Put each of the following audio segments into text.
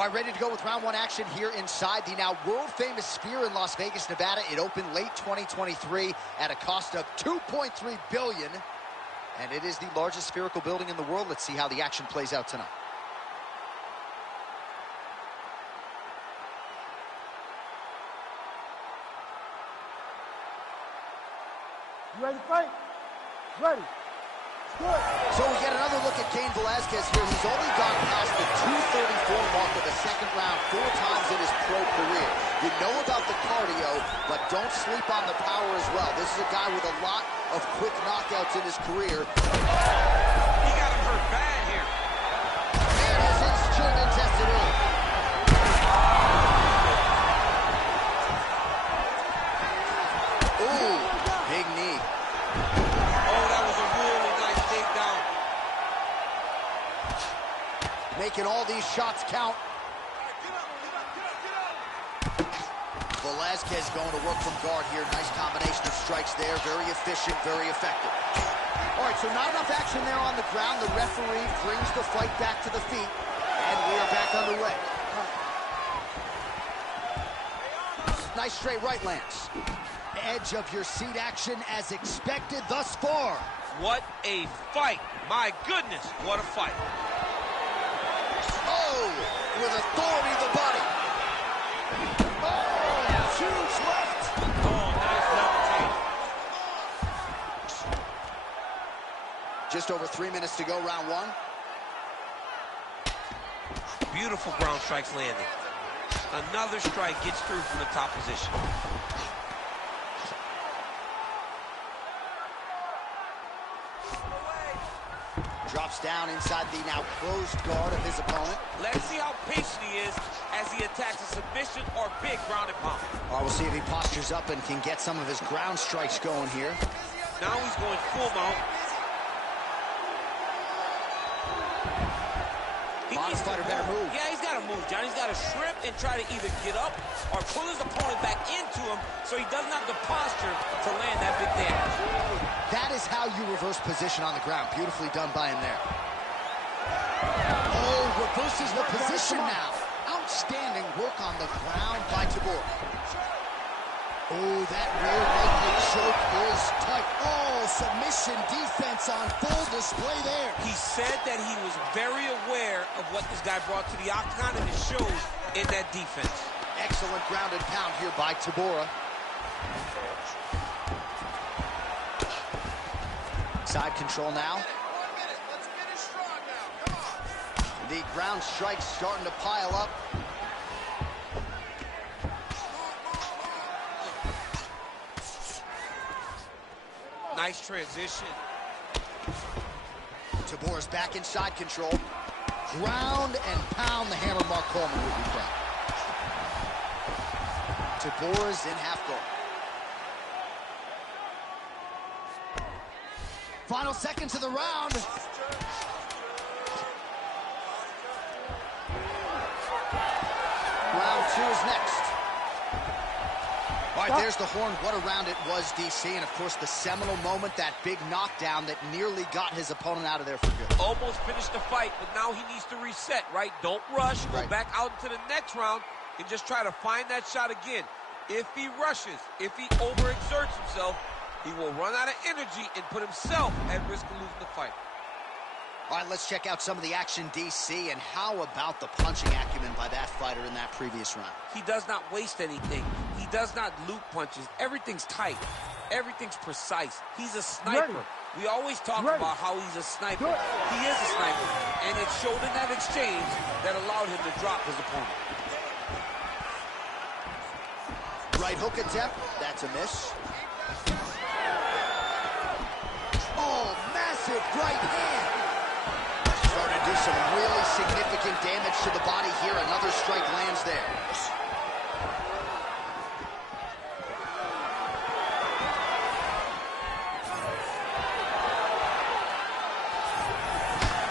All right, ready to go with round one action here inside the now world-famous Sphere in Las Vegas, Nevada. It opened late 2023 at a cost of $2.3 billion, and it is the largest spherical building in the world. Let's see how the action plays out tonight. You ready to fight? Ready. Good. So we get another look at Cain Velasquez here. He's only gone past the 234 mark of the second round 4 times in his pro career. You know about the cardio, but don't sleep on the power as well. This is a guy with a lot of quick knockouts in his career. He got him hurt bad here. And his instrument tested early. Ooh, big knee. Oh, that was a really nice takedown. Making all these shots count. Velasquez going to work from guard here. Nice combination of strikes there. Very efficient, very effective. All right, so not enough action there on the ground. The referee brings the fight back to the feet, and we are back underway. Nice straight right lands. Edge of your seat action as expected thus far. What a fight. My goodness, what a fight. Oh, with authority to the body. Oh, huge left. Oh, nice level change. Just over 3 minutes to go, round one. Beautiful ground strikes landing. Another strike gets through from the top position. Drops down inside the now closed guard of his opponent. Let's see how patient he is as he attacks a submission or big ground and pound. All right, we'll see if he postures up and can get some of his ground strikes going here. Now he's going full mount. Honest fighter better move. Yeah, he's got to move, John. He's got to shrimp and try to either get up or pull his opponent back into him so he doesn't have the posture to land that big damage. That is how you reverse position on the ground. Beautifully done by him there. Oh, reverses the position now. Outstanding work on the ground by Tybura. Oh, that rear naked choke is tight. Oh, submission defense on full display there. He said that he was very aware of what this guy brought to the octagon, and it shows in that defense. Excellent ground and pound here by Tybura. Side control now. Let's finish strong now. Come on. The ground strikes starting to pile up. Nice transition. Tybura's back in side control. Ground and pound, the hammer Mark Coleman would be proud. Tybura's in half guard. Final seconds of the round. Round 2 is next. All right, there's the horn. What a round it was, DC. And, of course, the seminal moment, that big knockdown that nearly got his opponent out of there for good. Almost finished the fight, but now he needs to reset, right? Don't rush. Go back out into the next round and just try to find that shot again. If he rushes, if he overexerts himself, he will run out of energy and put himself at risk of losing the fight. All right, let's check out some of the action, DC, and how about the punching acumen by that fighter in that previous round? He does not waste anything. He does not loop punches. Everything's tight. Everything's precise. He's a sniper. We always talk about how he's a sniper. He is a sniper, and it showed in that exchange that allowed him to drop his opponent. Right hook attempt. That's a miss. Oh, massive right hand. Starting to do some really significant damage to the body here. Another strike lands there.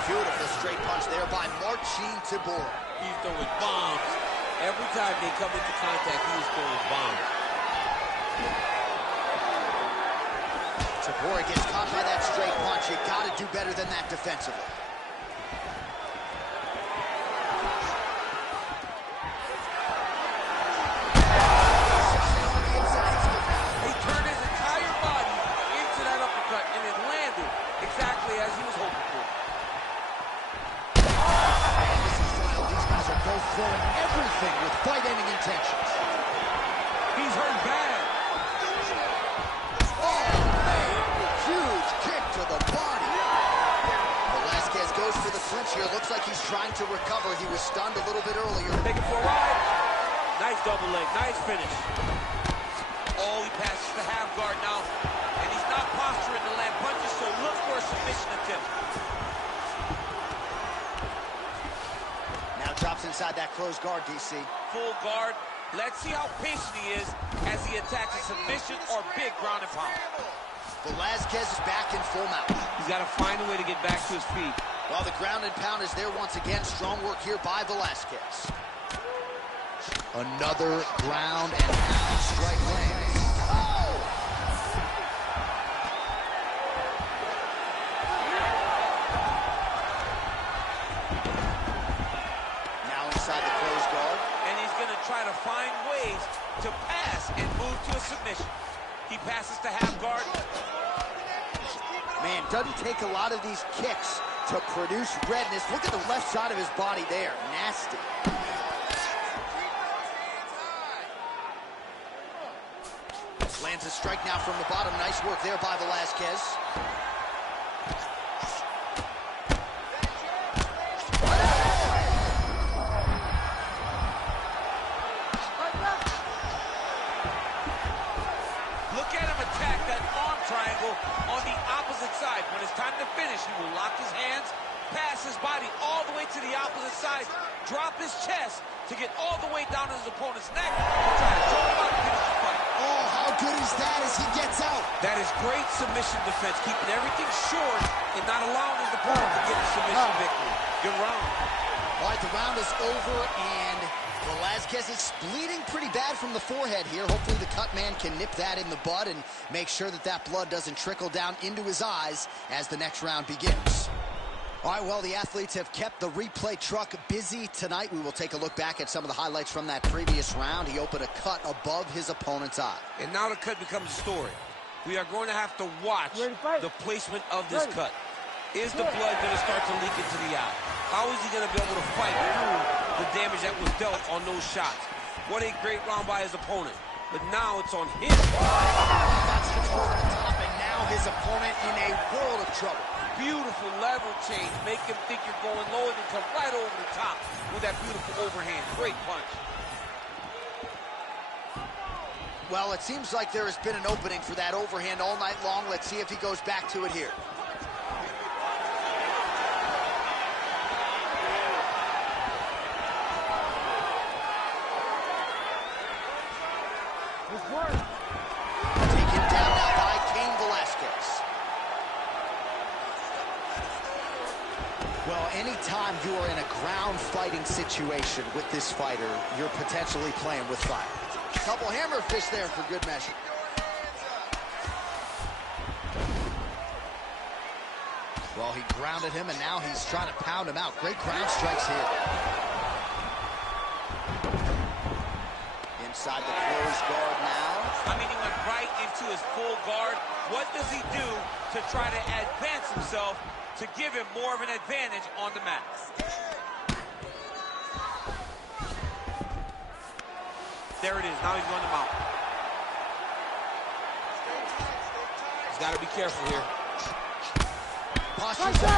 Beautiful straight punch there by Marcin Tybura. He's throwing bombs. Every time they come into contact, he is throwing bombs. Tybura gets caught by that straight punch. You got to do better than that defensively. trying to recover. He was stunned a little bit earlier. Take it for a ride. Nice double leg. Nice finish. Oh, he passes the half guard now. And he's not posturing to land punches, so look for a submission attempt. Now drops inside that closed guard, DC. Full guard. Let's see how patient he is as he attacks a submission or big ground and pound. Velasquez is back in full mount. He's got to find a way to get back to his feet. Well, the ground and pound is there once again. Strong work here by Velasquez. Another ground and pound strike lands. Oh! Now inside the closed guard. And he's going to try to find ways to pass and move to a submission. He passes to half guard. Man, doesn't take a lot of these kicks to produce redness. Look at the left side of his body there. Nasty. Lands a strike now from the bottom. Nice work there by Velasquez. Look at him attack that arm triangle on the opposite side. When it's time to finish, he will lock his hands, pass his body all the way to the opposite side, drop his chest to get all the way down to his opponent's neck to try to choke him out and finish the fight. Oh, how good is that as he gets out? That is great submission defense, keeping everything short and not allowing his opponent to get the submission victory. Good round. All right, the round is over, and Velasquez is bleeding pretty bad from the forehead here. Hopefully the cut man can nip that in the bud and make sure that that blood doesn't trickle down into his eyes as the next round begins. All right, well, the athletes have kept the replay truck busy tonight. We will take a look back at some of the highlights from that previous round. He opened a cut above his opponent's eye. And now the cut becomes a story. We are going to have to watch the placement of this cut. Is the blood going to start to leak into the eye? How is he going to be able to fight through the damage that was dealt on those shots? What a great round by his opponent. But now it's on his That's control at the top, and now his opponent in a world of trouble. beautiful level change. Make him think you're going low and then come right over the top with that beautiful overhand. Great punch. Well, it seems like there has been an opening for that overhand all night long. Let's see if he goes back to it here. Taken down now by Cain Velasquez. Well, anytime you are in a ground fighting situation with this fighter, you're potentially playing with fire. Couple hammer fists there for good measure. Well, he grounded him, and now he's trying to pound him out. Great ground strikes here. Inside the closed guard now. I mean, he went right into his full guard. What does he do to try to advance himself to give him more of an advantage on the mat? There it is. Now he's going to mount. He's got to be careful here. Posture's up.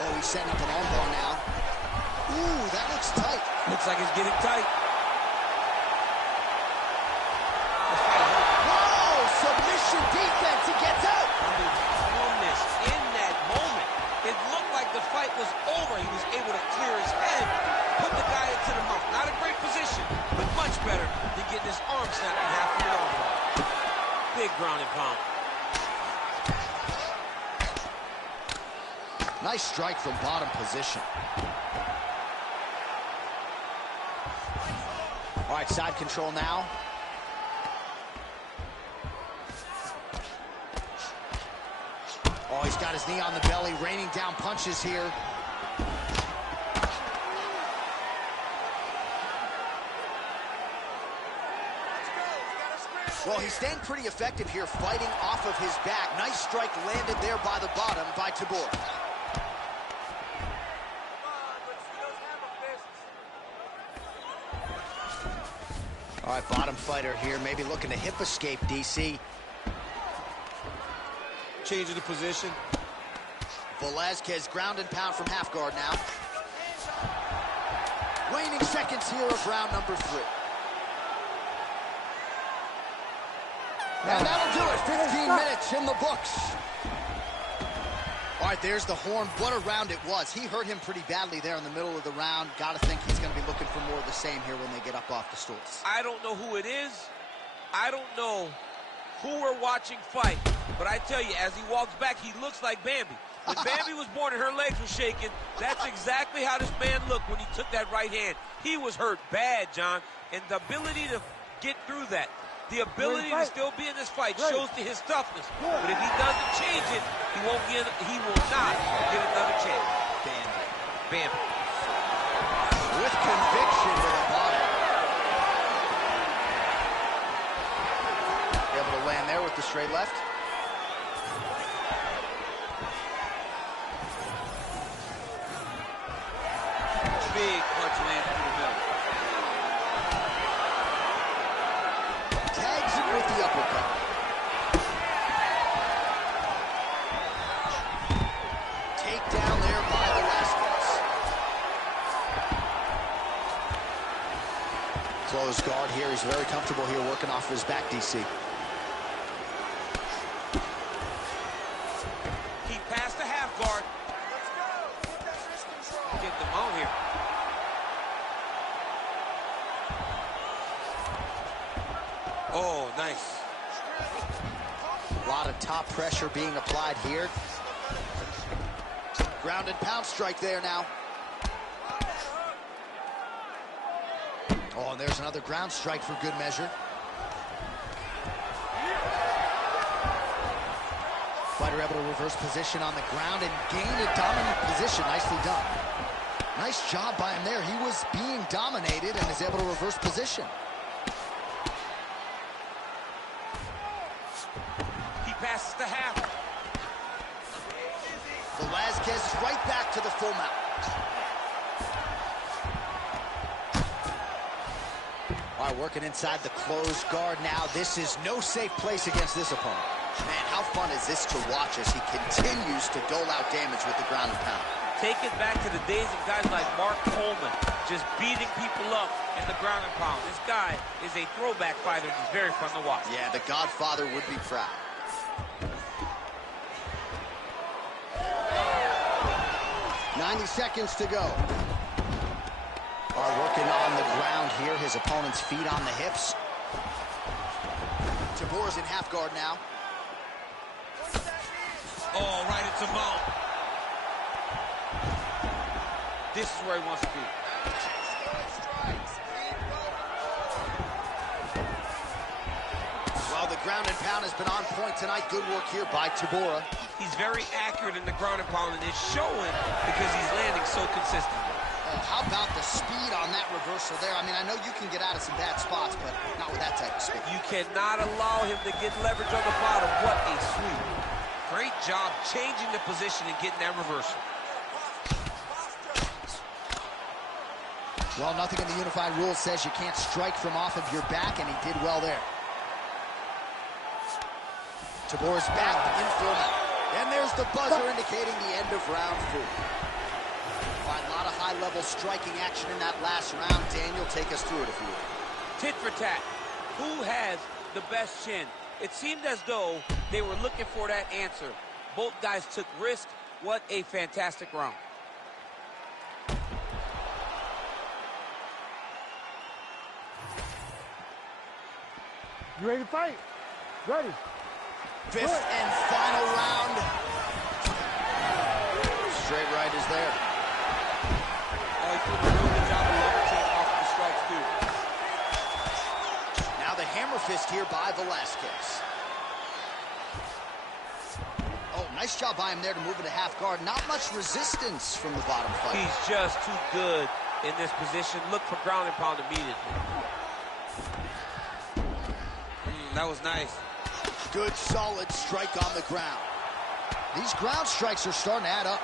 Oh, he's setting up an armbar now. Ooh, that looks tight. Looks like it's getting tight. Whoa, submission defense. He gets out. Calmness in that moment. It looked like the fight was over. He was able to clear his head, put the guy into the mount. Not a great position, but much better than getting his arm snapped in half from an armbar. Big ground and pound. Nice strike from bottom position. All right, side control now. Oh, he's got his knee on the belly, raining down punches here. Well, he's staying pretty effective here, fighting off of his back. Nice strike landed there by the bottom by Tibur. All right, bottom fighter here, maybe looking to hip escape, DC. changing the position. Velasquez ground and pound from half guard now. Waning seconds here of round number 3. And that'll do it. 15 minutes in the books. All right, there's the horn. What a round it was. He hurt him pretty badly there in the middle of the round. Got to think he's going to be looking for more of the same here when they get up off the stools. I don't know who it is. I don't know who we're watching fight. But I tell you, as he walks back, he looks like Bambi. When Bambi was born and her legs were shaking, that's exactly how this man looked when he took that right hand. He was hurt bad, John. And the ability to get through that, the ability to still be in this fight shows to his toughness. But if he doesn't change it, he will not get another chance. Bambi. With conviction to the bottom. Able to land there with the straight left. Big punch lands through the middle. Tags it with the uppercut. Takedown there by Velasquez. Closed guard here. He's very comfortable here working off of his back, DC. He passed the half guard. Let's go. Get that wrist control. Getting them out here. Oh, nice. A lot of top pressure being applied here. Ground and pound strike there now. Oh, and there's another ground strike for good measure. Fighter able to reverse position on the ground and gain a dominant position. Nicely done. Nice job by him there. He was being dominated and is able to reverse position. He passes the half. Velasquez is right back to the full mount. All right, working inside the closed guard now. This is no safe place against this opponent. Man, how fun is this to watch as he continues to dole out damage with the ground and pound. Take it back to the days of guys like Mark Coleman, just beating people up in the ground and pound. This guy is a throwback fighter. He's very fun to watch. Yeah, the Godfather would be proud. "90 seconds to go. Are working on the ground here. His opponent's feet on the hips. Tabor's in half guard now. Oh, right into mount. This is where he wants to be. Well, the ground and pound has been on point tonight. Good work here by Tabora. He's very accurate in the ground and pound, and it's showing because he's landing so consistently. Oh, how about the speed on that reversal there? I mean, I know you can get out of some bad spots, but not with that type of speed. You cannot allow him to get leverage on the bottom. What a sweep. Great job changing the position and getting that reversal. Well, nothing in the unified rules says you can't strike from off of your back, and he did well there. Tabor's back in full mount. And there's the buzzer indicating the end of round 4. A lot of high-level striking action in that last round. Daniel, take us through it if you would. Tit for tat. Who has the best chin? It seemed as though they were looking for that answer. Both guys took risk. What a fantastic round. You ready to fight? Ready. Fifth and final round. Straight right is there. Oh, he did a really good job of leveraging off the strikes, too. Now the hammer fist here by Velasquez. Oh, nice job by him there to move into half guard. Not much resistance from the bottom fight. He's just too good in this position. Look for ground and pound immediately. That was nice. Good, solid strike on the ground. These ground strikes are starting to add up.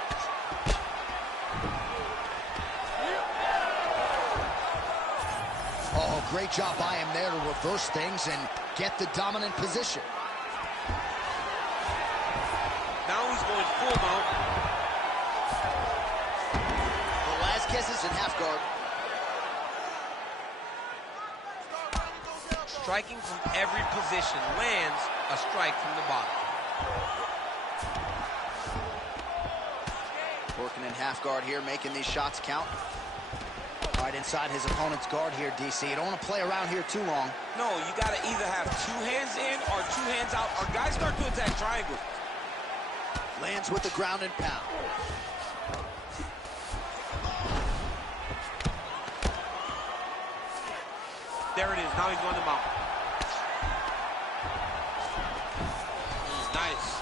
Oh, great job by him there to reverse things and get the dominant position. full mount. Velasquez is in half guard. Striking from every position, lands a strike from the bottom. Working in half guard here, making these shots count. Right inside his opponent's guard here, DC. You don't want to play around here too long. No, you got to either have 2 hands in or 2 hands out, or guys start to attack triangles. Lands with the ground and pound. There it is. Now he's going to mount. Nice.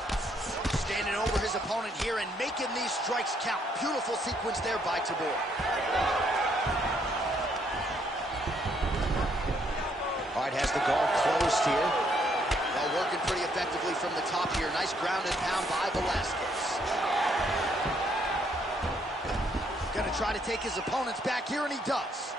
Standing over his opponent here and making these strikes count. Beautiful sequence there by Tabor. All right, has the guard closed here. Well, working pretty effectively from the top here. Nice ground and pound by Velasquez. Gonna try to take his opponents back here, and he does.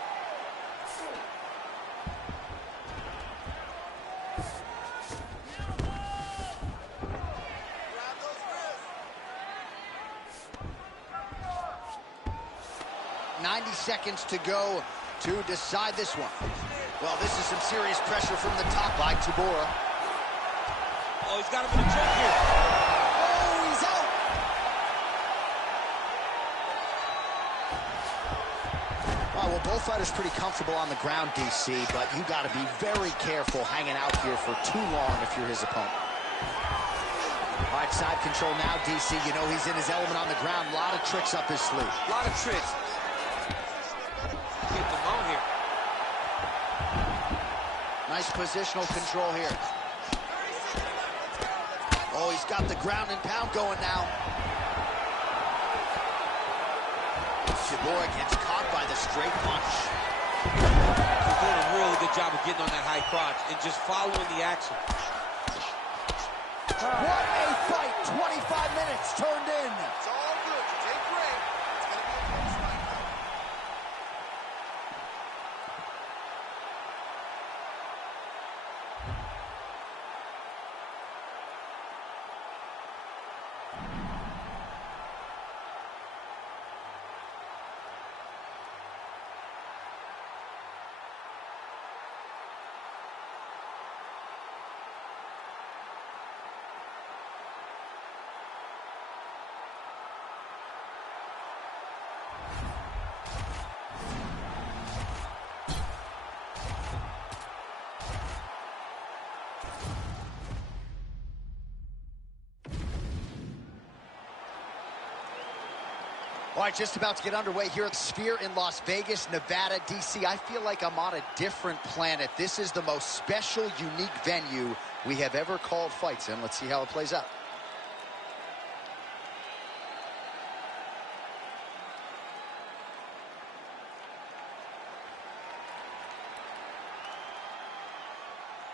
Grab those wrists. 90 seconds to go to decide this one. Well, this is some serious pressure from the top by Tabora. Oh, he's got him in a choke here. Oh, he's out. Well, both fighters pretty comfortable on the ground, DC, but you got to be very careful hanging out here for too long if you're his opponent. All right, side control now, DC. You know he's in his element on the ground. A lot of tricks up his sleeve. A lot of tricks. Keep the mount here. Nice positional control here. Oh, he's got the ground and pound going now. Tabora gets caught by the straight punch. He's doing a really good job of getting on that high crotch and just following the action. What a fight! 25 minutes turned in. It's all good. You take break. It's going to be a close fight now. All right, just about to get underway here at Sphere in Las Vegas, Nevada, DC. I feel like I'm on a different planet. This is the most special, unique venue we have ever called fights in. Let's see how it plays out.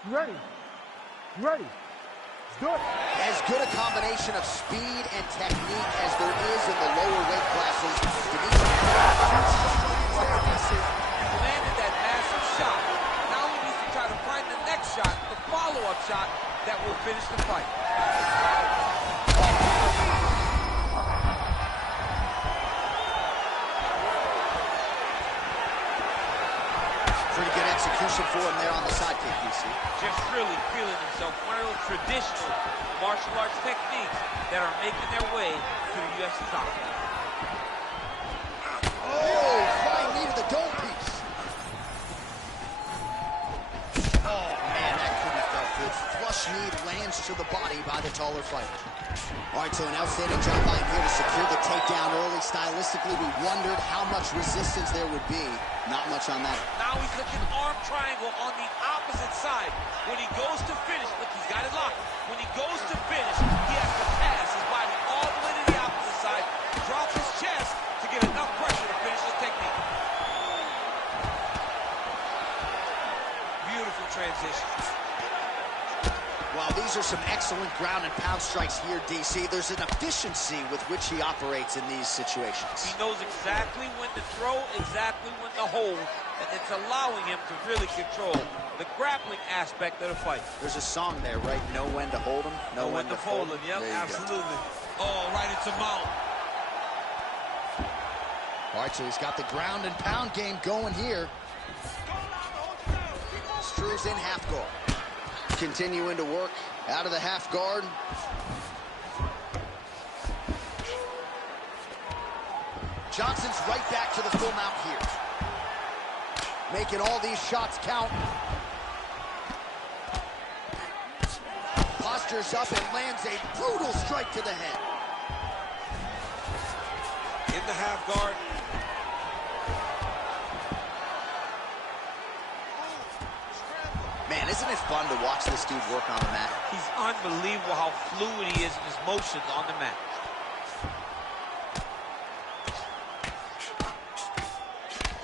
You ready? You ready? Let's do it. As good a combination of speed and technique as there is in the lower weight classes. Landed that massive shot. Now he needs to try to find the next shot, the follow-up shot that will finish the fight. Pretty good execution for him there on the sidekick, DC. Just really feeling himself. One of those traditional martial arts techniques that are making their way to the UFC top. Oh, flying knee to the dome piece. Oh, man, that couldn't have felt good. Flush knee lands to the body by the taller fighter. All right, so an outstanding job by him here to secure the takedown early. Stylistically, we wondered how much resistance there would be. Not much on that. Now he's looking arm triangle on the opposite side. When he goes to finish, look, he's got it locked. When he goes to finish, he has to pass his body all the way to the opposite side, drop his chest to get enough pressure to finish the technique. Beautiful transition. While these are some excellent ground and pound strikes here, DC, there's an efficiency with which he operates in these situations. He knows exactly when to throw, exactly when to hold, and it's allowing him to really control the grappling aspect of the fight. There's a song there, right? Know when to hold him, Know when to fold him. Yep, There you go. absolutely. Oh, right into mount. All right, so he's got the ground and pound game going here. Struve's in half guard. Continuing to work out of the half guard. Johnson's right back to the full mount here. Making all these shots count. Postures up and lands a brutal strike to the head. In the half guard. Man, isn't it fun to watch this dude work on the mat? He's unbelievable how fluid he is in his motions on the mat.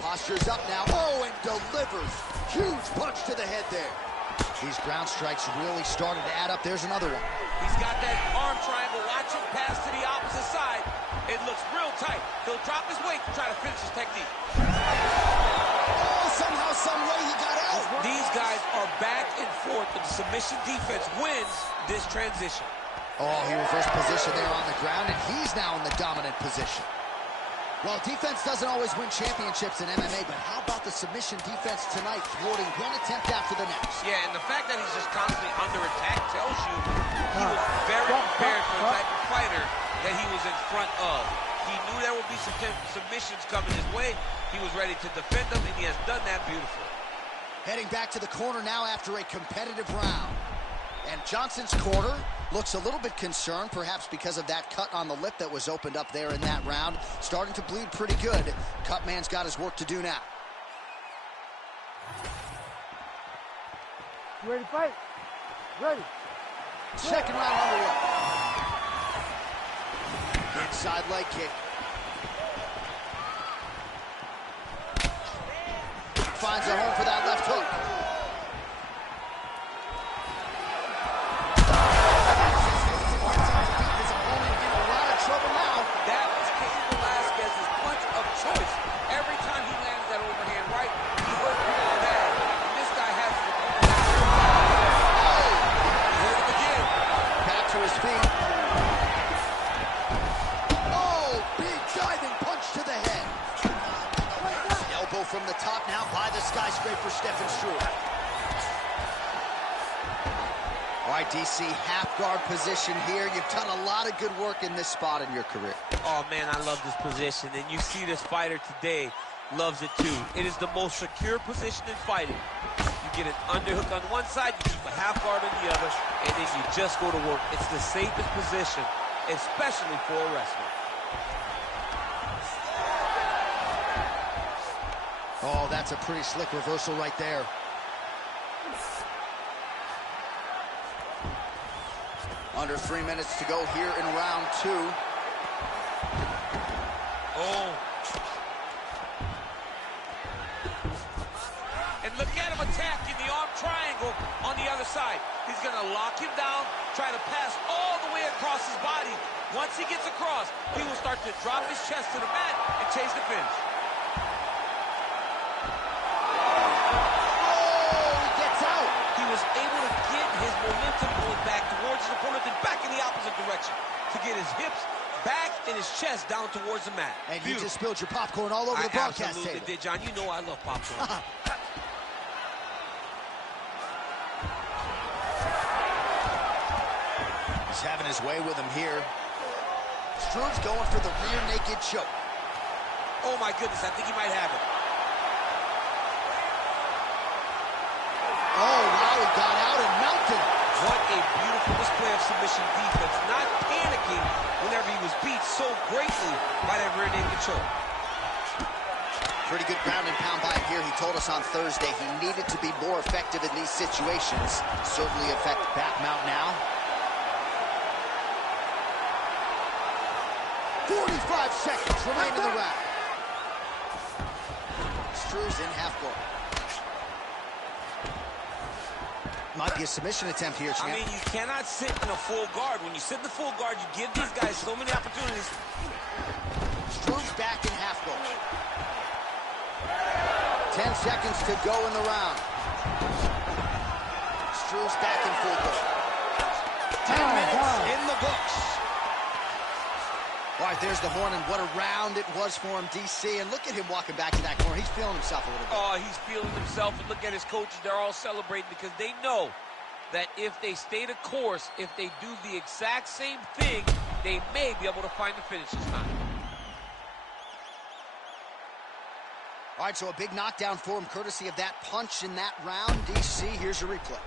Postures up now. Oh, and delivers. Huge punch to the head there. These ground strikes really started to add up. There's another one. He's got that arm triangle. Watch him pass to the opposite side. It looks real tight. He'll drop his weight to try to finish his technique. Oh, somehow, some way he got out. These guys are back and forth, but the submission defense wins this transition. Oh, he reversed position there on the ground, and he's now in the dominant position. Well, defense doesn't always win championships in MMA, but how about the submission defense tonight, thwarting one attempt after the next? Yeah, and the fact that he's just constantly under attack tells you he was very prepared for the type of fighter that he was in front of. He knew there would be some submissions coming his way. He was ready to defend them, and he has done that beautifully. Heading back to the corner now after a competitive round. And Johnson's corner looks a little bit concerned, perhaps because of that cut on the lip that was opened up there in that round. Starting to bleed pretty good. Cutman's got his work to do now. You ready to fight? Ready. Second round underway. Inside leg kick. Finds a home for that left hook. His opponent in a lot of trouble now. That was Cain Velasquez's punch of choice. Every time he landed that overhand right, he hurt really bad. And this guy has the he hurt him again. Back to his feet. Oh, big diving punch to the head. Elbow from the top now by the skyscraper, Stefan Struve. All right, DC, half guard position here. You've done a lot of good work in this spot in your career. Oh, man, I love this position. And you see this fighter today loves it, too. It is the most secure position in fighting. You get an underhook on one side, you keep a half guard on the other, and then you just go to work. It's the safest position, especially for a wrestler. Oh, that's a pretty slick reversal right there. Under 3 minutes to go here in round two. Oh. And look at him attacking the arm triangle on the other side. He's going to lock him down, try to pass all the way across his body. Once he gets across, he will start to drop his chest to the mat and chase the finish. He was able to get his momentum going back towards his opponent and back in the opposite direction to get his hips back and his chest down towards the mat. And you just spilled your popcorn all over the broadcast table. I absolutely did, John. You know I love popcorn. He's having his way with him here. Struve's going for the rear naked choke. Oh, my goodness. I think he might have it. Oh, wow, he got out and mounted. What a beautiful display of submission defense. Not panicking whenever he was beat so greatly by that rear naked choke. Pretty good ground and pound by him here. He told us on Thursday he needed to be more effective in these situations. Certainly affect back mount now. 45 seconds remain in the round. Struve's in half guard. Might be a submission attempt here, champ. I mean, you cannot sit in a full guard. When you sit in the full guard, you give these guys so many opportunities. Struve's back in half guard. 10 seconds to go in the round. Struve's back in full guard. 10 minutes in the books. All right, there's the horn, and what a round it was for him, DC. And look at him walking back to that corner. He's feeling himself a little bit. Oh, he's feeling himself, and look at his coaches. They're all celebrating because they know that if they stay the course, if they do the exact same thing, they may be able to find the finish this time. All right, so a big knockdown for him, courtesy of that punch in that round. DC, here's your replay.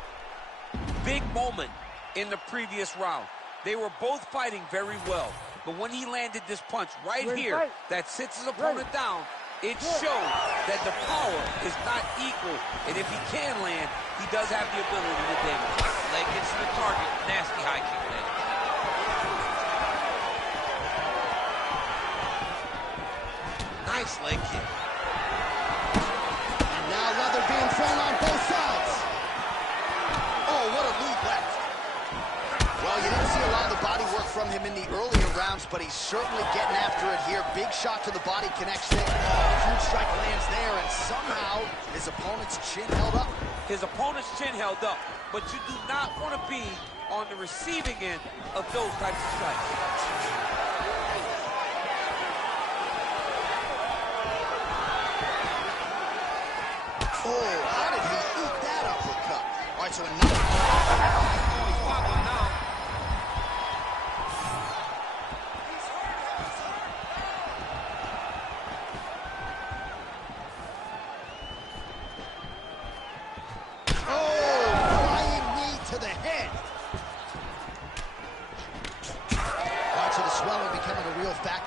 Big moment in the previous round. They were both fighting very well. But when he landed this punch right here that sits his opponent down, it showed that the power is not equal. And if he can land, he does have the ability to damage. Leg gets to the target. Nasty high kick there. Nice leg kick. And now leather being thrown on both sides. Oh, what a lead left. Well, you didn't see a lot of the body work from him in the earlier rounds, but he's certainly getting after it here. Big shot to the body connects there. Oh, huge strike lands there, and somehow his opponent's chin held up. His opponent's chin held up, but you do not want to be on the receiving end of those types of strikes. Oh, how did he eat that uppercut? All right, so another.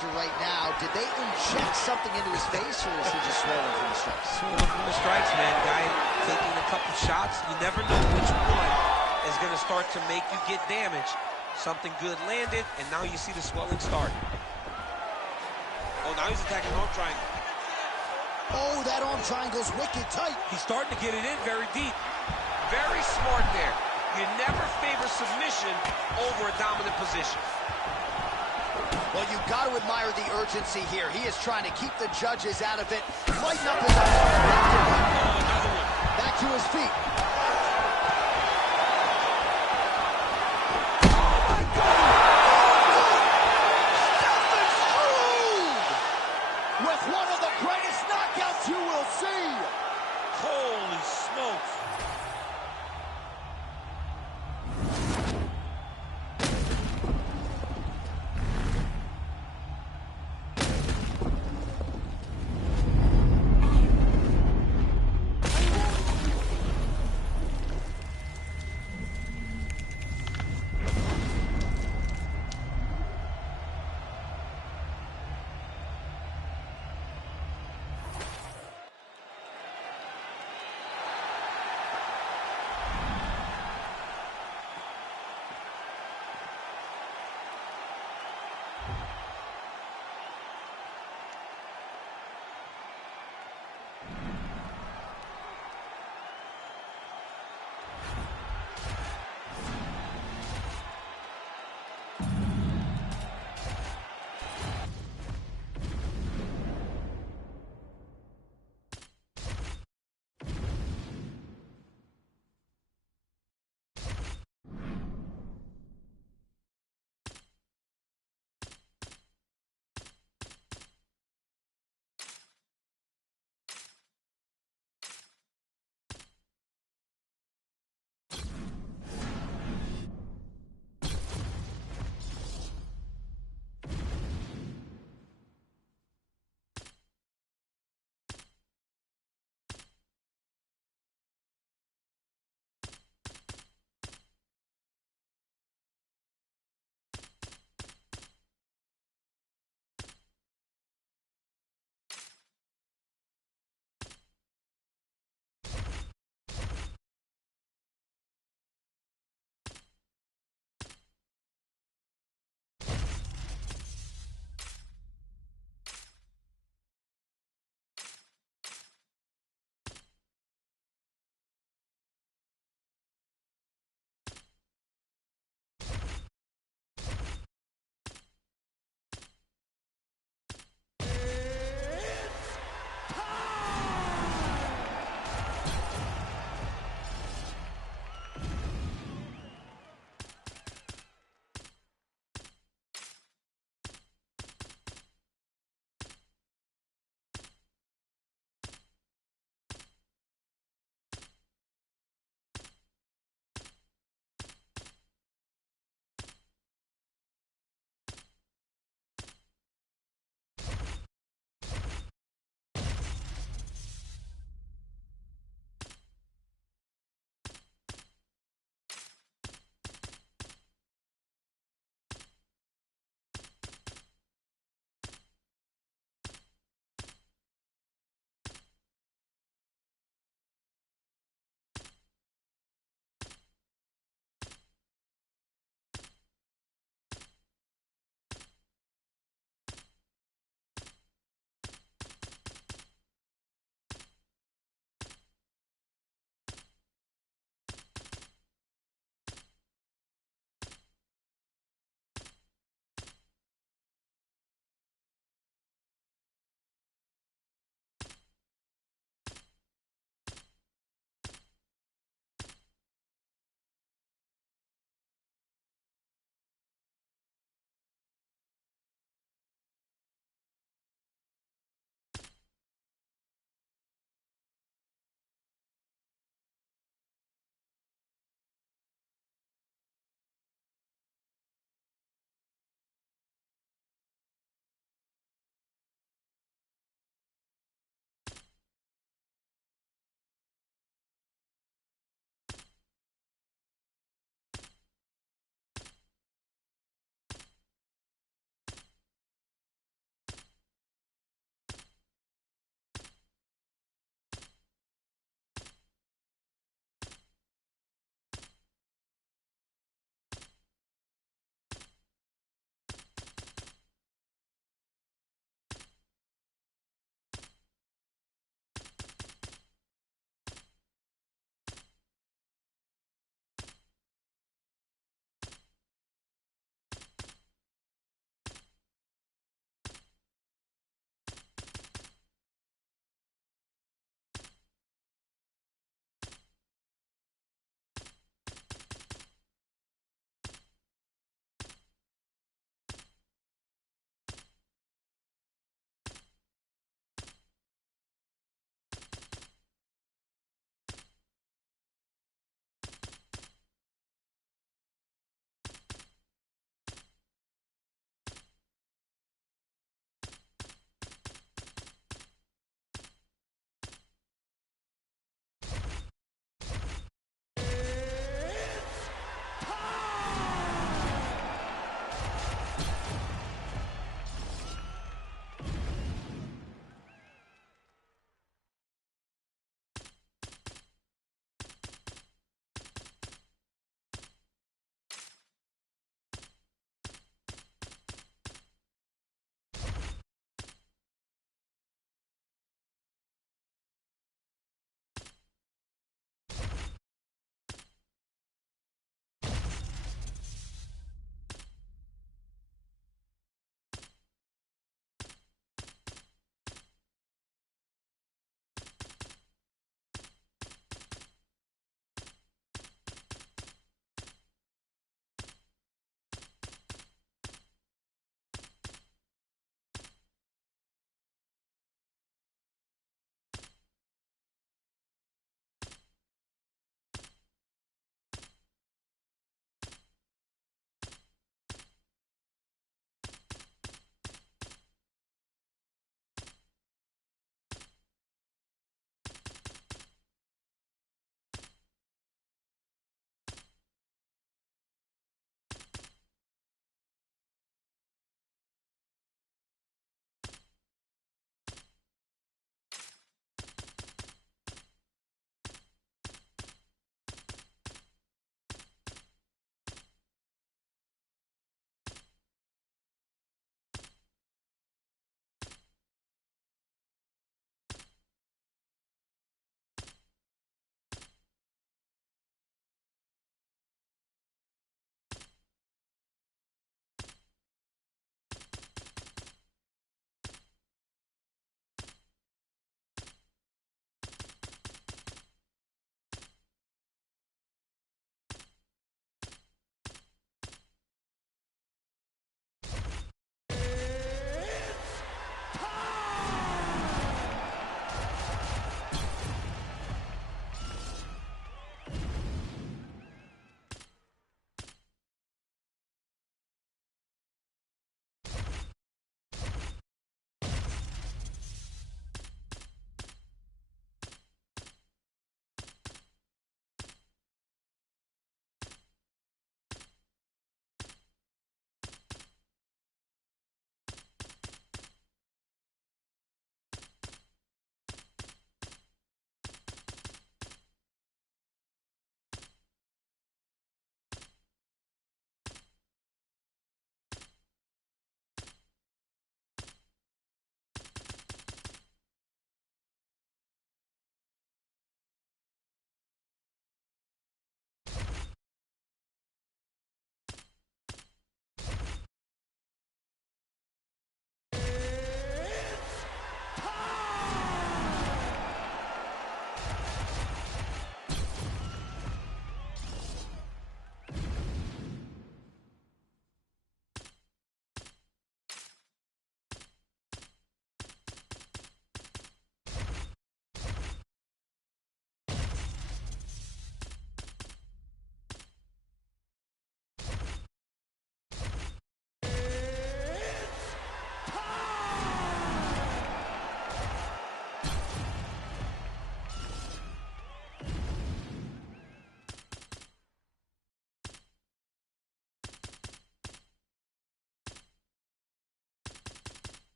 Right now, did they inject something into his face, or is he just swollen from the strikes? Swollen from the strikes, man. Guy taking a couple shots. You never know which one is going to start to make you get damaged. Something good landed, and now you see the swelling start. Oh, now he's attacking arm triangle. Oh, that arm triangle's wicked tight. He's starting to get it in very deep. Very smart there. You never favor submission over a dominant position. Well, you've got to admire the urgency here. He is trying to keep the judges out of it. Lighten up his arms. Back to his feet. Oh, my God! Stephen Struve! With one of the greatest knockouts you will see. Holy smokes.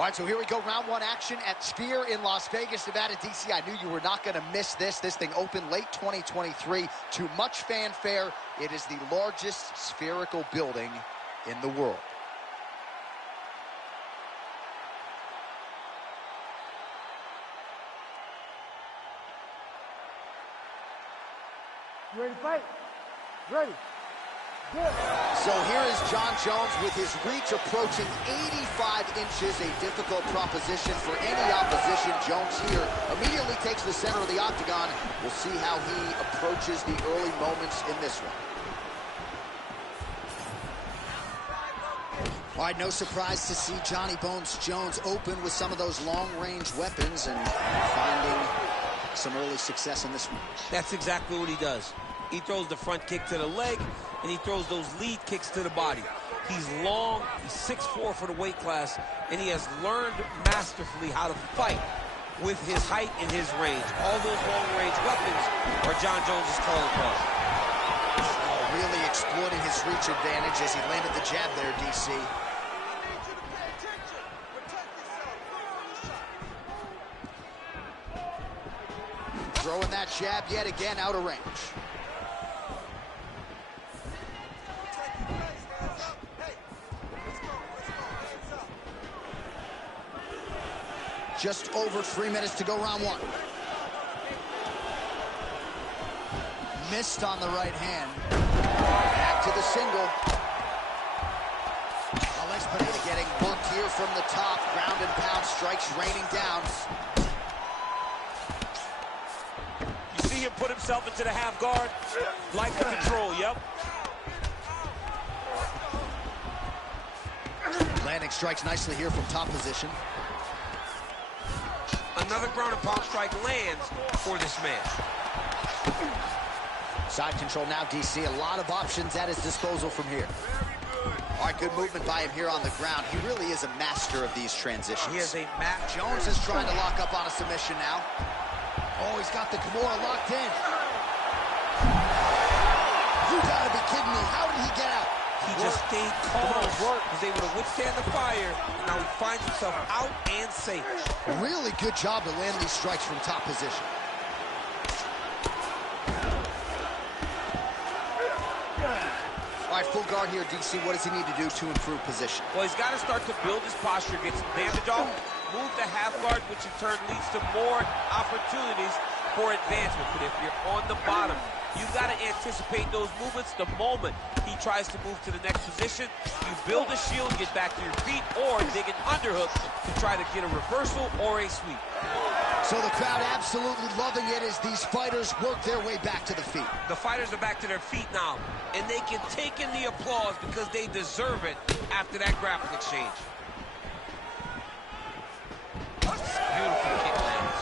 All right, so here we go, round one action at Sphere in Las Vegas, Nevada, DC. I knew you were not going to miss this. This thing opened late 2023 to much fanfare. It is the largest spherical building in the world. You ready to fight? Ready. Good. So here is Jon Jones with his reach approaching 85 inches, a difficult proposition for any opposition. Jones here immediately takes the center of the octagon. We'll see how he approaches the early moments in this one. All right, no surprise to see Johnny Bones Jones open with some of those long-range weapons and finding some early success in this one. That's exactly what he does. He throws the front kick to the leg, and he throws those lead kicks to the body. He's long, he's 6'4" for the weight class, and he has learned masterfully how to fight with his height and his range. All those long-range weapons are Jon Jones' calling card. Oh, really exploiting his reach advantage as he landed the jab there, DC. Throwing that jab yet again out of range. Just over 3 minutes to go, round one. Missed on the right hand. Back to the single. Alex Pineda getting bunked here from the top. Ground and pound strikes raining down. You see him put himself into the half guard? Like the control, yep. Landing strikes nicely here from top position. Another ground and pound strike lands for this man. Side control now, DC. A lot of options at his disposal from here. All right, good movement by him here on the ground. He really is a master of these transitions. He is a match. Jones is trying to lock up on a submission now. Oh, he's got the Kimura locked in. You gotta be kidding me. How did he get out? He just stayed calm, was able to withstand the fire. Now he finds himself out and safe. Really good job to land these strikes from top position. All right, full guard here, DC. What does he need to do to improve position? Well, he's got to start to build his posture, get some damage off, move the half guard, which in turn leads to more opportunities for advancement. But if you're on the bottom, you've got to anticipate those movements the moment he tries to move to the next position. You build a shield, get back to your feet, or dig an underhook to try to get a reversal or a sweep. So the crowd absolutely loving it as these fighters work their way back to the feet. The fighters are back to their feet now, and they can take in the applause because they deserve it after that grappling exchange. Beautiful kick lands.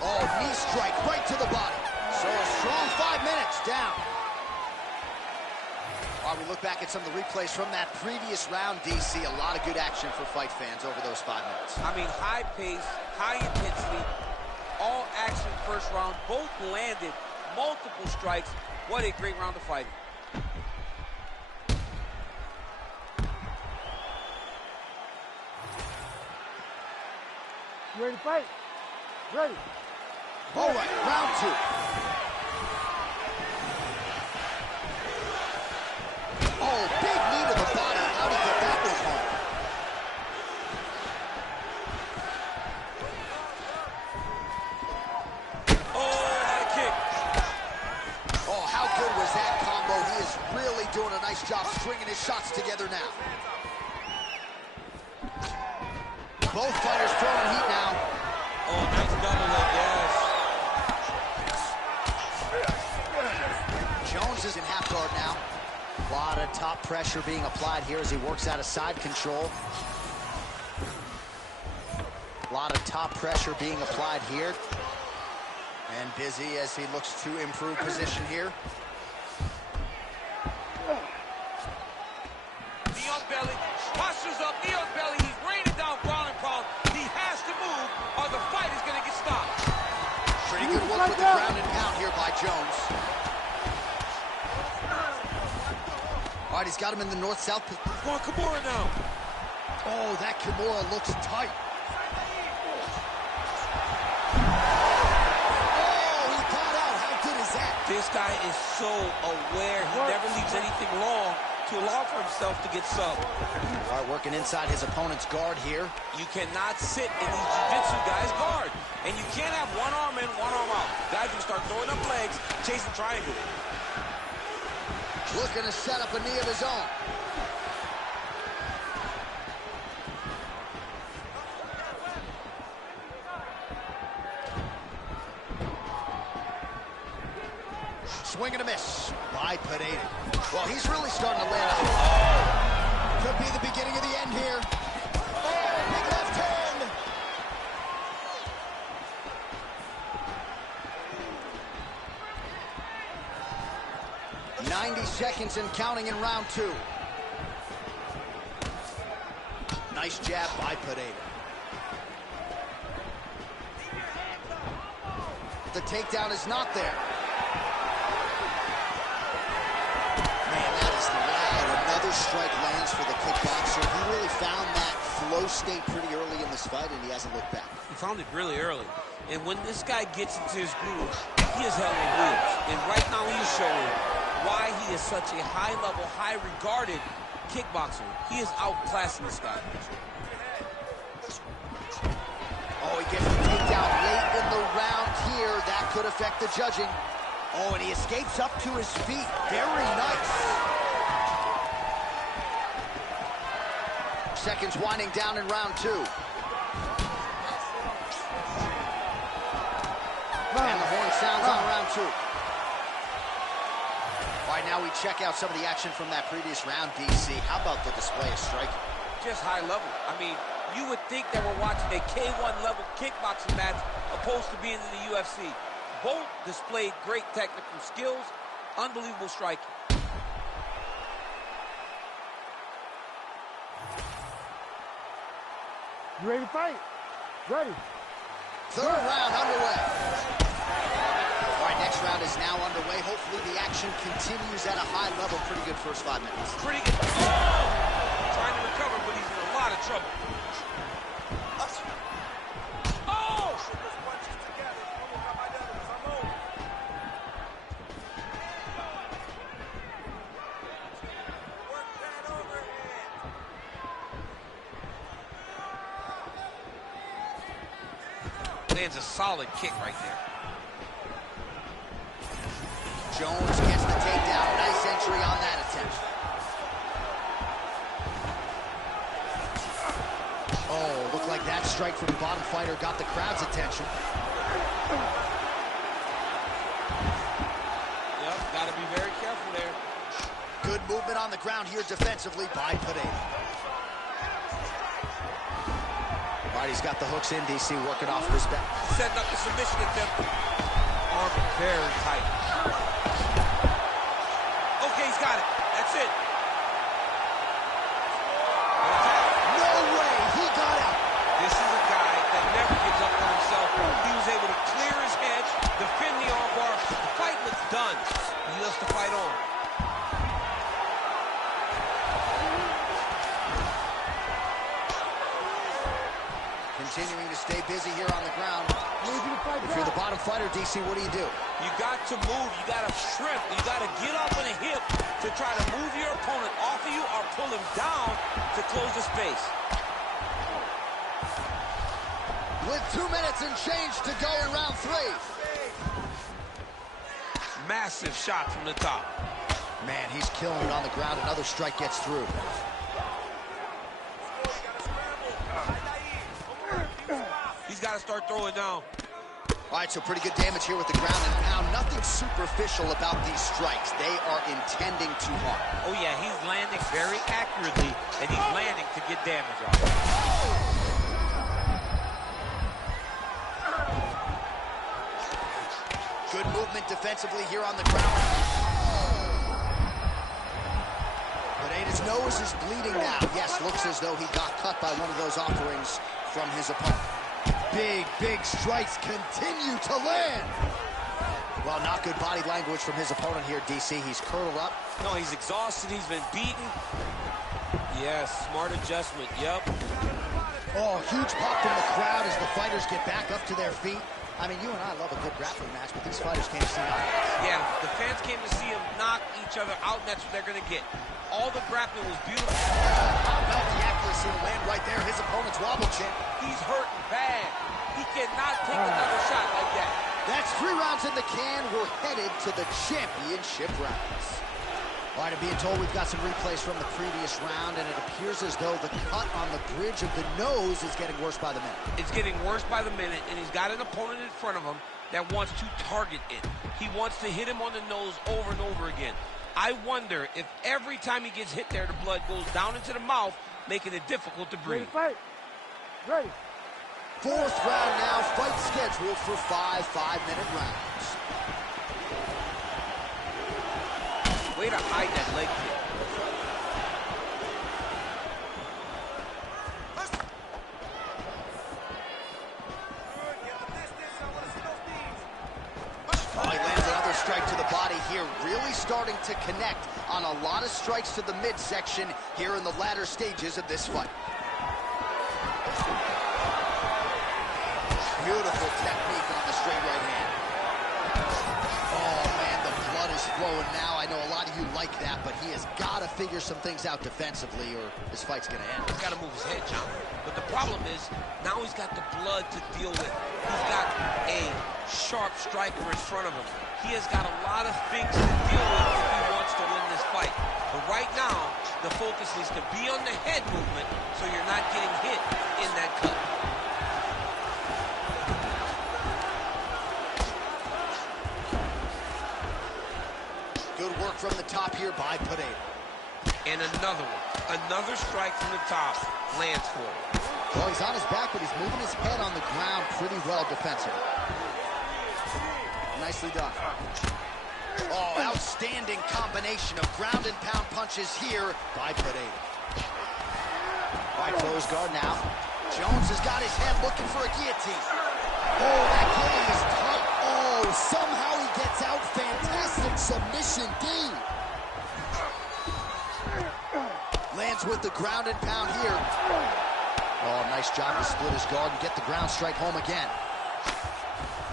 Oh, knee strike right to the body. So a strong 5 minutes down. All right, we look back at some of the replays from that previous round, DC. A lot of good action for fight fans over those 5 minutes. I mean, high pace, high intensity, all action first round. Both landed multiple strikes. What a great round of fighting. You ready to fight? Ready. All right, round two. Oh, big knee to the body. How did he get that one home? Oh, high kick. Oh, how good was that combo? He is really doing a nice job stringing his shots together now. Both fighters throwing heat now. Oh, nice double leg, yes. Jones is in half guard now. A lot of top pressure being applied here as he works out of side control. A lot of top pressure being applied here. And busy as he looks to improve position here. Knee on belly, postures up, knee on belly. He's raining down ground and pound. He has to move or the fight is going to get stopped. Pretty good work with the ground and pound here by Jones. All All right, he's got him in the north-south. Go on Kimura now. Oh, that Kimura looks tight. Oh, he got out. How good is that? This guy is so aware. He never leaves anything long to allow for himself to get subbed. All right, working inside his opponent's guard here. You cannot sit in these jiu-jitsu guys' guard. And you can't have one arm in, one arm out. Guys will start throwing up legs, chasing triangle. Looking to set up a knee of his own. Swing and a miss by Pineda. Well, he's really starting to land. Oh! Could be the beginning of the end here. Oh, big left hand. "90 seconds and counting in round 2. Nice jab by Pineda. The takedown is not there. Another strike lands for the kickboxer. He really found that flow state pretty early in this fight, and he hasn't looked back. He found it really early. And when this guy gets into his groove, he is held in grooves. And right now he's showing why he is such a high-level, high-regarded kickboxer. He is outclassing this guy. Oh, he gets the takedown late in the round here. That could affect the judging. Oh, and he escapes up to his feet. Very nice. Seconds winding down in round 2. And the horn sounds on round 2. All right, now we check out some of the action from that previous round, DC. How about the display of striking? Just high level. I mean, you would think that we're watching a K1 level kickboxing match opposed to being in the UFC. Both displayed great technical skills, unbelievable striking. You ready to fight? Ready. Third round underway. All right, next round is now underway. Hopefully the action continues at a high level. Pretty good first 5 minutes. Pretty good. Oh! Trying to recover, but he's in a lot of trouble. Oh! Lands a solid kick right there. Jones gets the takedown. Nice entry on that attempt. Oh, looked like that strike from the bottom fighter got the crowd's attention. Yep, got to be very careful there. Good movement on the ground here defensively by Pineda. All right, he's got the hooks in, DC, working off his back. Setting up the submission attempt. Arm very tight. Okay, he's got it. That's it. No way, he got out. This is a guy that never gives up on himself. He was able to clear his head, defend the armbar. The fight looks done. He loves to fight on. Continuing to stay busy here on the ground. If you're the bottom fighter, DC, what do? You got to move. You got to shrimp. You got to get off on a hip to try to move your opponent off of you or pull him down to close the space. With 2 minutes and change to go in round 3. Massive shot from the top. Man, he's killing it on the ground. Another strike gets through. He's got to start throwing down. All right, so pretty good damage here with the ground and pound. Nothing superficial about these strikes. They are intending to harm. Oh, yeah, he's landing very accurately, and he's landing to get damage off. Good movement defensively here on the ground. Pineda's nose is bleeding now. Yes, looks as though he got cut by one of those offerings from his opponent. Big strikes continue to land. Well, not good body language from his opponent here, DC. He's curled up. No, he's exhausted. He's been beaten. Yes, smart adjustment. Yep. Oh, huge pop from the crowd as the fighters get back up to their feet. I mean, you and I love a good grappling match, but these fighters came to see offense. Yeah, the fans came to see them knock each other out, and that's what they're going to get. All the grappling was beautiful. How about the accuracy to land right there? His opponent's wobble chin. He's hurting bad. He cannot take another shot like that. That's 3 rounds in the can. We're headed to the championship rounds. All right, I'm being told we've got some replays from the previous round, and it appears as though the cut on the bridge of the nose is getting worse by the minute. It's getting worse by the minute, and he's got an opponent in front of him that wants to target it. He wants to hit him on the nose over and over again. I wonder if every time he gets hit there, the blood goes down into the mouth, making it difficult to breathe. Ready, fight. Ready. 4th round now, fight scheduled for 5 5-minute rounds. Way to hide that leg kick. Oh, he lands another strike to the body here, really starting to connect on a lot of strikes to the midsection here in the latter stages of this fight. Beautiful technique on the straight right hand. Oh, man, the blood is flowing now. I know a lot of you like that, but he has got to figure some things out defensively or this fight's going to end. He's got to move his head, John. But the problem is, now he's got the blood to deal with. He's got a sharp striker in front of him. He has got a lot of things to deal with if he wants to win this fight. But right now, the focus needs to be on the head movement so you're not getting hit in that cut. Good work from the top here by Pineda. And another one. Another strike from the top lands for him. Well, he's on his back, but he's moving his head on the ground pretty well defensively. Nicely done. Oh, outstanding combination of ground and pound punches here by Pineda. All right, closed guard now. Jones has got his head looking for a guillotine. Oh, that guillotine is tight. Oh, somehow he gets out. Fantastic submission D. Lands with the ground and pound here. Oh, nice job to split his guard and get the ground strike home again.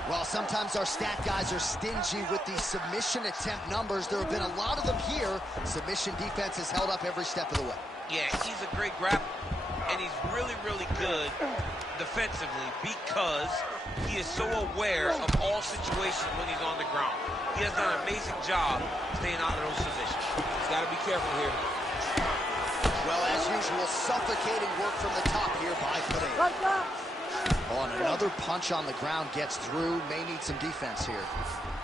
Well, sometimes our stat guys are stingy with these submission attempt numbers. There have been a lot of them here. Submission defense has held up every step of the way. Yeah, he's a great grappler, and he's really, really good defensively because he is so aware of all situations when he's on the ground. He has done an amazing job staying out of those submissions. He's got to be careful here. Well, as usual, suffocating work from the top here by Pineda. Right now. Oh, and another punch on the ground gets through. May need some defense here.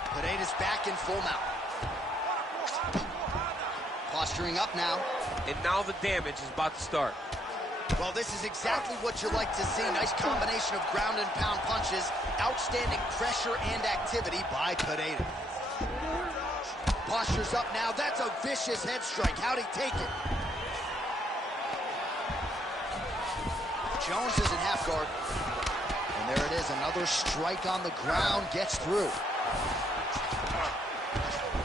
Pineda's back in full mount. Posturing up now. And now the damage is about to start. Well, this is exactly what you like to see. Nice combination of ground and pound punches. Outstanding pressure and activity by Pineda. Posture's up now. That's a vicious head strike. How'd he take it? Jones is in half guard. And there it is, another strike on the ground, gets through.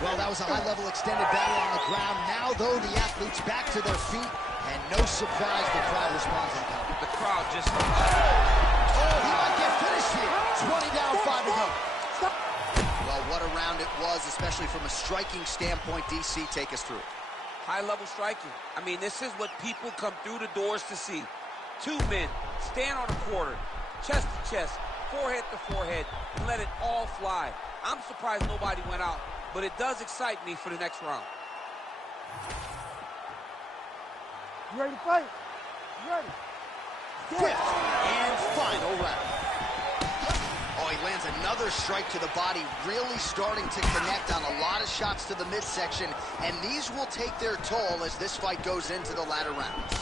Well, that was a high-level extended battle on the ground. Now, though, the athletes back to their feet, and no surprise the crowd responds in kind. The crowd just... Oh, he might get finished here. 20 down, 5 to go. Well, what a round it was, especially from a striking standpoint. DC, take us through. High-level striking. I mean, this is what people come through the doors to see. 2 men stand on a quarter, chest to chest, forehead to forehead, and let it all fly. I'm surprised nobody went out, but it does excite me for the next round. You ready to fight? You ready? 5th and final round. Oh, he lands another strike to the body, really starting to connect on a lot of shots to the midsection, and these will take their toll as this fight goes into the latter rounds.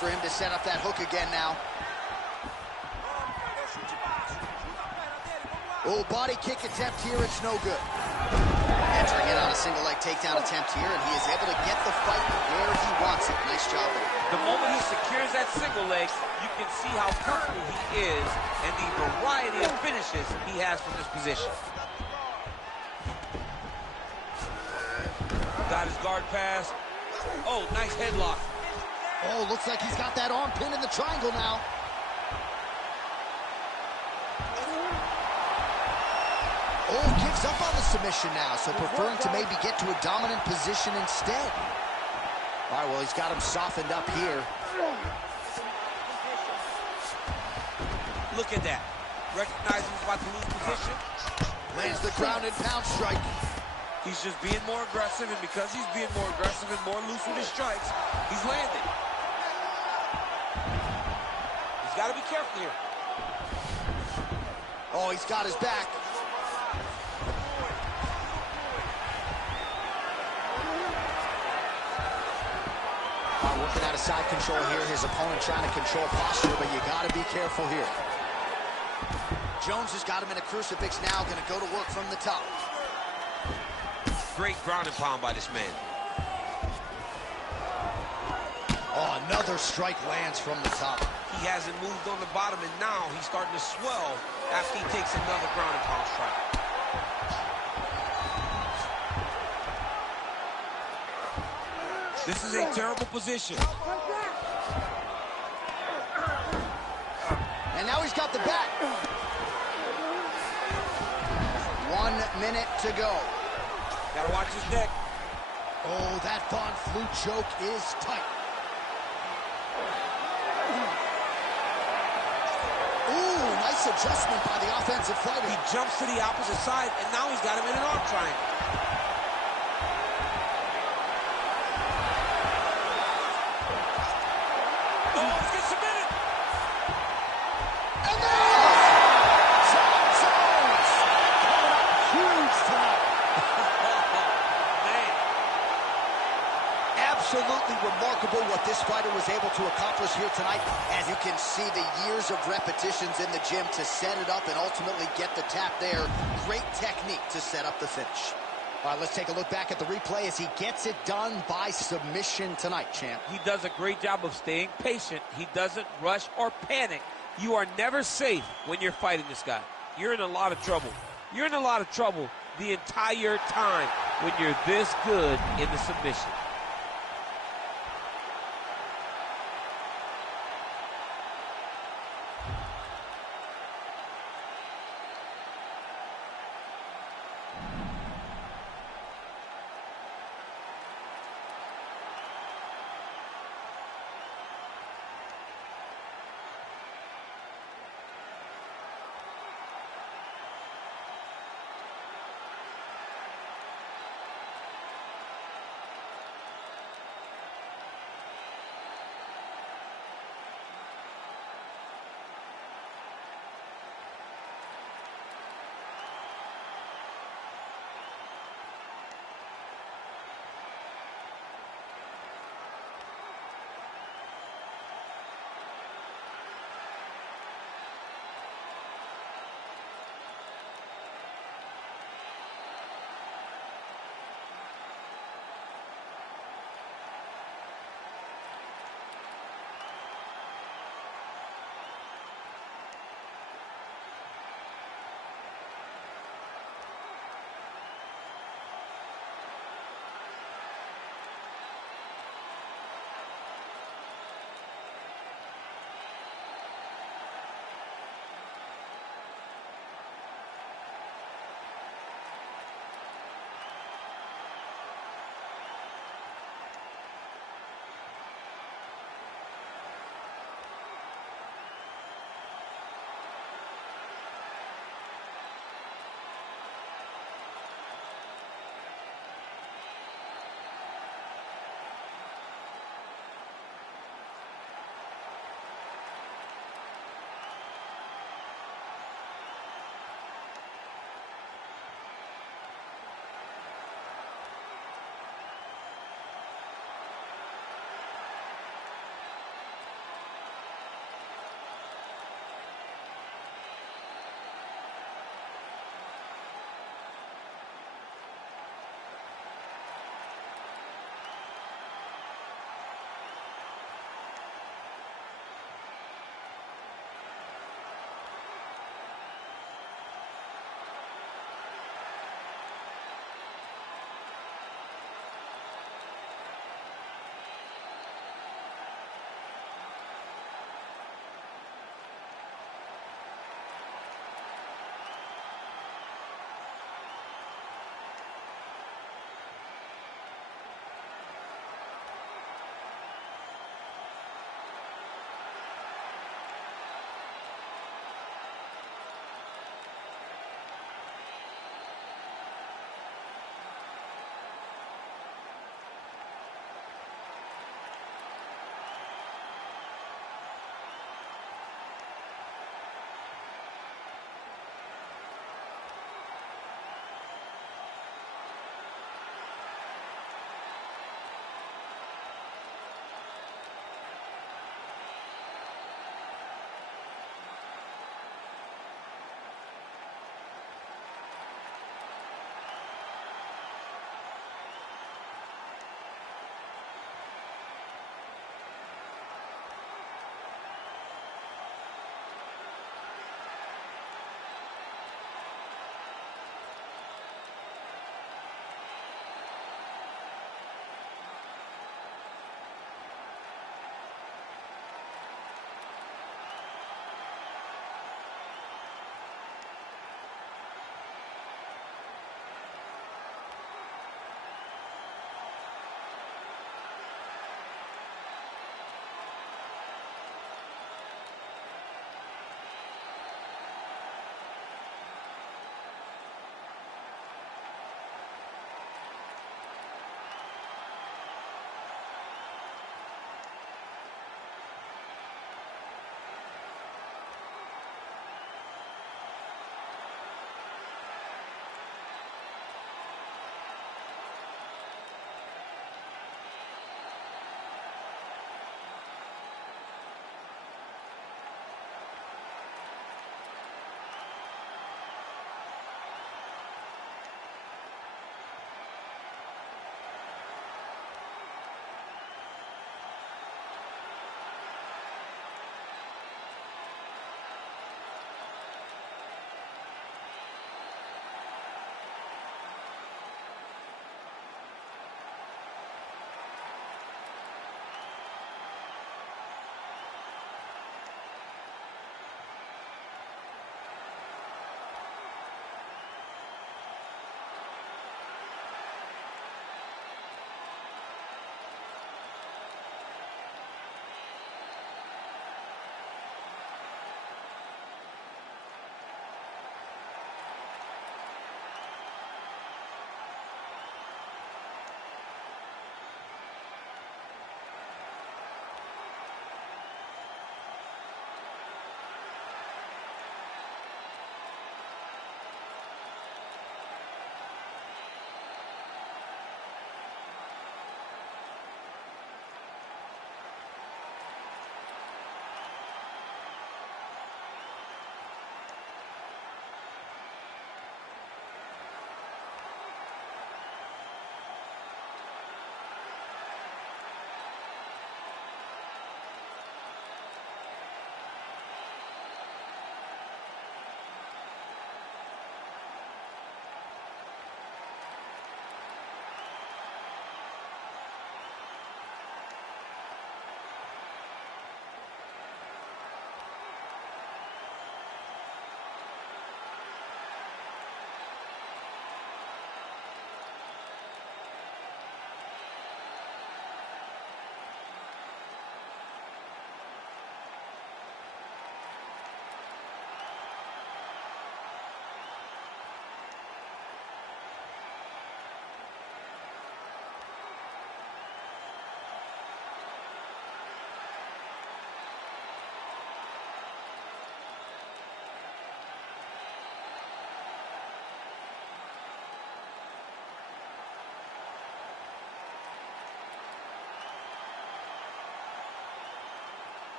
For him to set up that hook again now. Oh, body kick attempt here. It's no good. Entering in on a single leg takedown attempt here, and he is able to get the fight where he wants it. Nice job there. The moment he secures that single leg, you can see how comfortable he is and the variety of finishes he has from this position. Got his guard pass. Oh, nice headlock. Oh, looks like he's got that arm pinned in the triangle now. Oh, gives up on the submission now, so preferring to maybe get to a dominant position instead. All right, well, he's got him softened up here. Look at that. Recognizing he's about to lose position. Lands the ground and pound strike. He's just being more aggressive, and because he's being more aggressive and more loose with his strikes, he's landing. He's got to be careful here. Oh, he's got his back. Working out of side control here. His opponent trying to control posture, but you got to be careful here. Jones has got him in a crucifix now, going to go to work from the top. Great ground and pound by this man. Oh, another strike lands from the top. He hasn't moved on the bottom, and now he's starting to swell after he takes another ground and pound strike. This is a terrible position. And now he's got the back. 1 minute to go. Gotta watch his neck. Oh, that Von Flue choke is tight. Ooh, nice adjustment by the offensive fighter. He jumps to the opposite side, and now he's got him in an arm triangle. Absolutely remarkable what this fighter was able to accomplish here tonight. As you can see, the years of repetitions in the gym to set it up and ultimately get the tap there. Great technique to set up the finish. All right, let's take a look back at the replay as he gets it done by submission tonight, champ. He does a great job of staying patient. He doesn't rush or panic. You are never safe when you're fighting this guy. You're in a lot of trouble. You're in a lot of trouble the entire time when you're this good in the submission.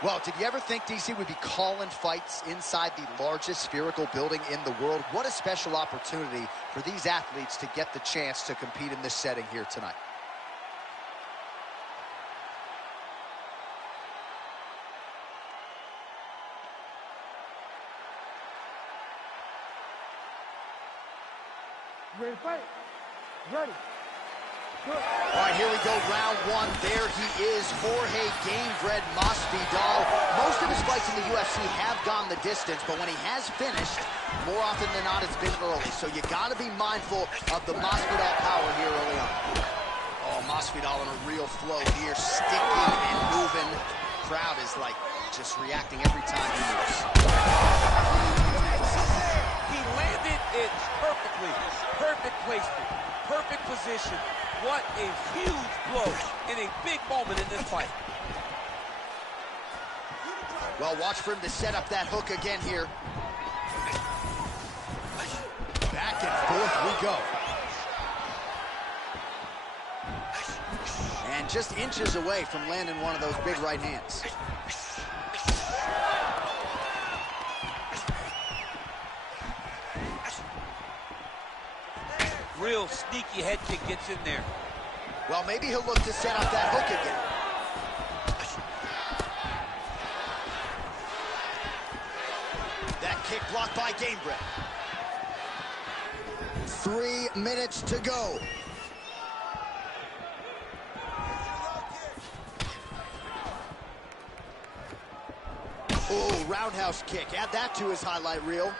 Well, did you ever think DC would be calling fights inside the largest spherical building in the world? What a special opportunity for these athletes to get the chance to compete in this setting here tonight. Ready to fight? Ready. Good. All right, here we go, round one. There he is, Jorge Gamebred Masvidal. Most of his fights in the UFC have gone the distance, but when he has finished, more often than not, it's been early. So you got to be mindful of the Masvidal power here early on. Oh, Masvidal in a real flow here, sticking and moving. Crowd is like just reacting every time he moves. He landed it perfectly. Perfect placement, perfect position. What a huge blow in a big moment in this fight. Well, watch for him to set up that hook again here. Back and forth we go. And just inches away from landing one of those big right hands. Real sneaky head kick gets in there. Well, maybe he'll look to set up that hook again. That kick blocked by Gamebred. 3 minutes to go. Oh, roundhouse kick. Add that to his highlight reel.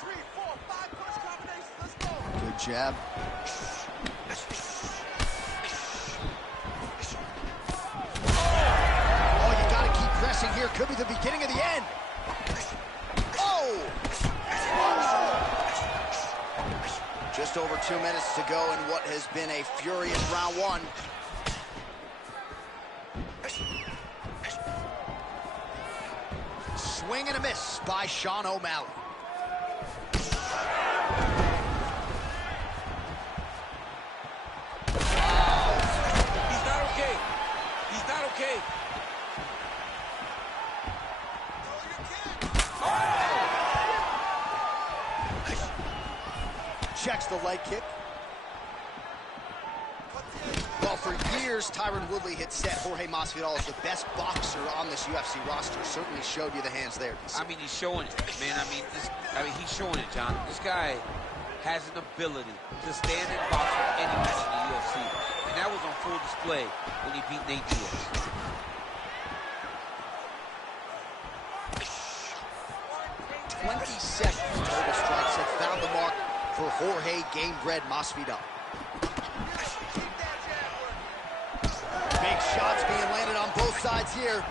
3, 4, 5 punch combinations. Let's go. Good jab. Oh, you got to keep pressing here. Could be the beginning of the end. Oh! Just over 2 minutes to go in what has been a furious round one. Swing and a miss by Sean O'Malley. He's not okay. He's not okay. Checks the leg kick. Well, for years, Tyron Woodley had said Jorge Masvidal is the best boxer on this UFC roster. Certainly showed you the hands there. I mean, he's showing it, man. He's showing it, John. This guy has an ability to stand and box with any man in the UFC. And that was on full display when he beat Nate Diaz. Total strikes have found the mark for Jorge Gamebred Masvidal. Big shots being landed on both sides here.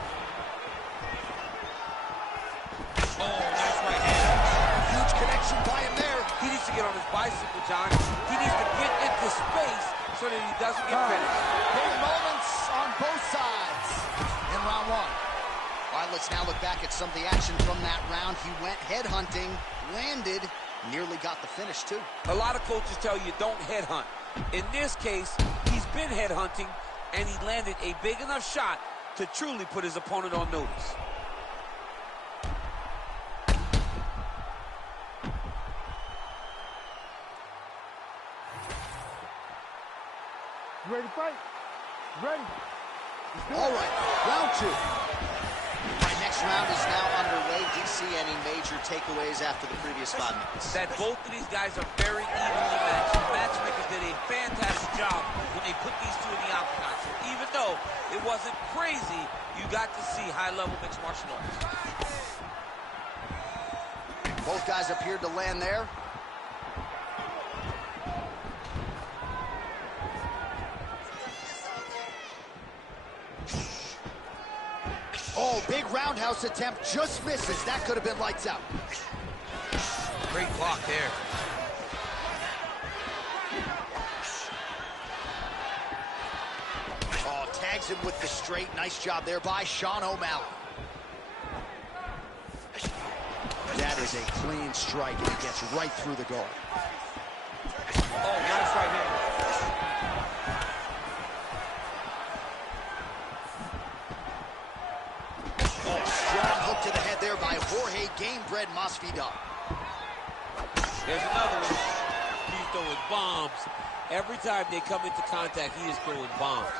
Oh, nice right hand. Huge connection by him there. He needs to get on his bicycle, John. He needs to get into space so that he doesn't get finished. Big moments on both sides in round one. All right, let's now look back at some of the action from that round. He went headhunting, landed, nearly got the finish, too. A lot of coaches tell you don't headhunt. In this case, he's been headhunting, and he landed a big enough shot to truly put his opponent on notice. Ready to fight? Ready. All right, round two. All right, next round is now underway. Do you see any major takeaways after the previous 5 minutes? That both of these guys are very evenly matched. The matchmakers did a fantastic job when they put these two in the octagon. So even though it wasn't crazy, you got to see high-level mixed martial arts. Both guys appeared to land there. Oh, big roundhouse attempt, just misses. That could have been lights out. Great block there. Oh, tags him with the straight. Nice job there by Sean O'Malley. That is a clean strike, and it gets right through the guard. Oh, nice right hand. Oh, Jorge Gamebred Masvidal. There's another one. He's throwing bombs. Every time they come into contact, he is throwing bombs.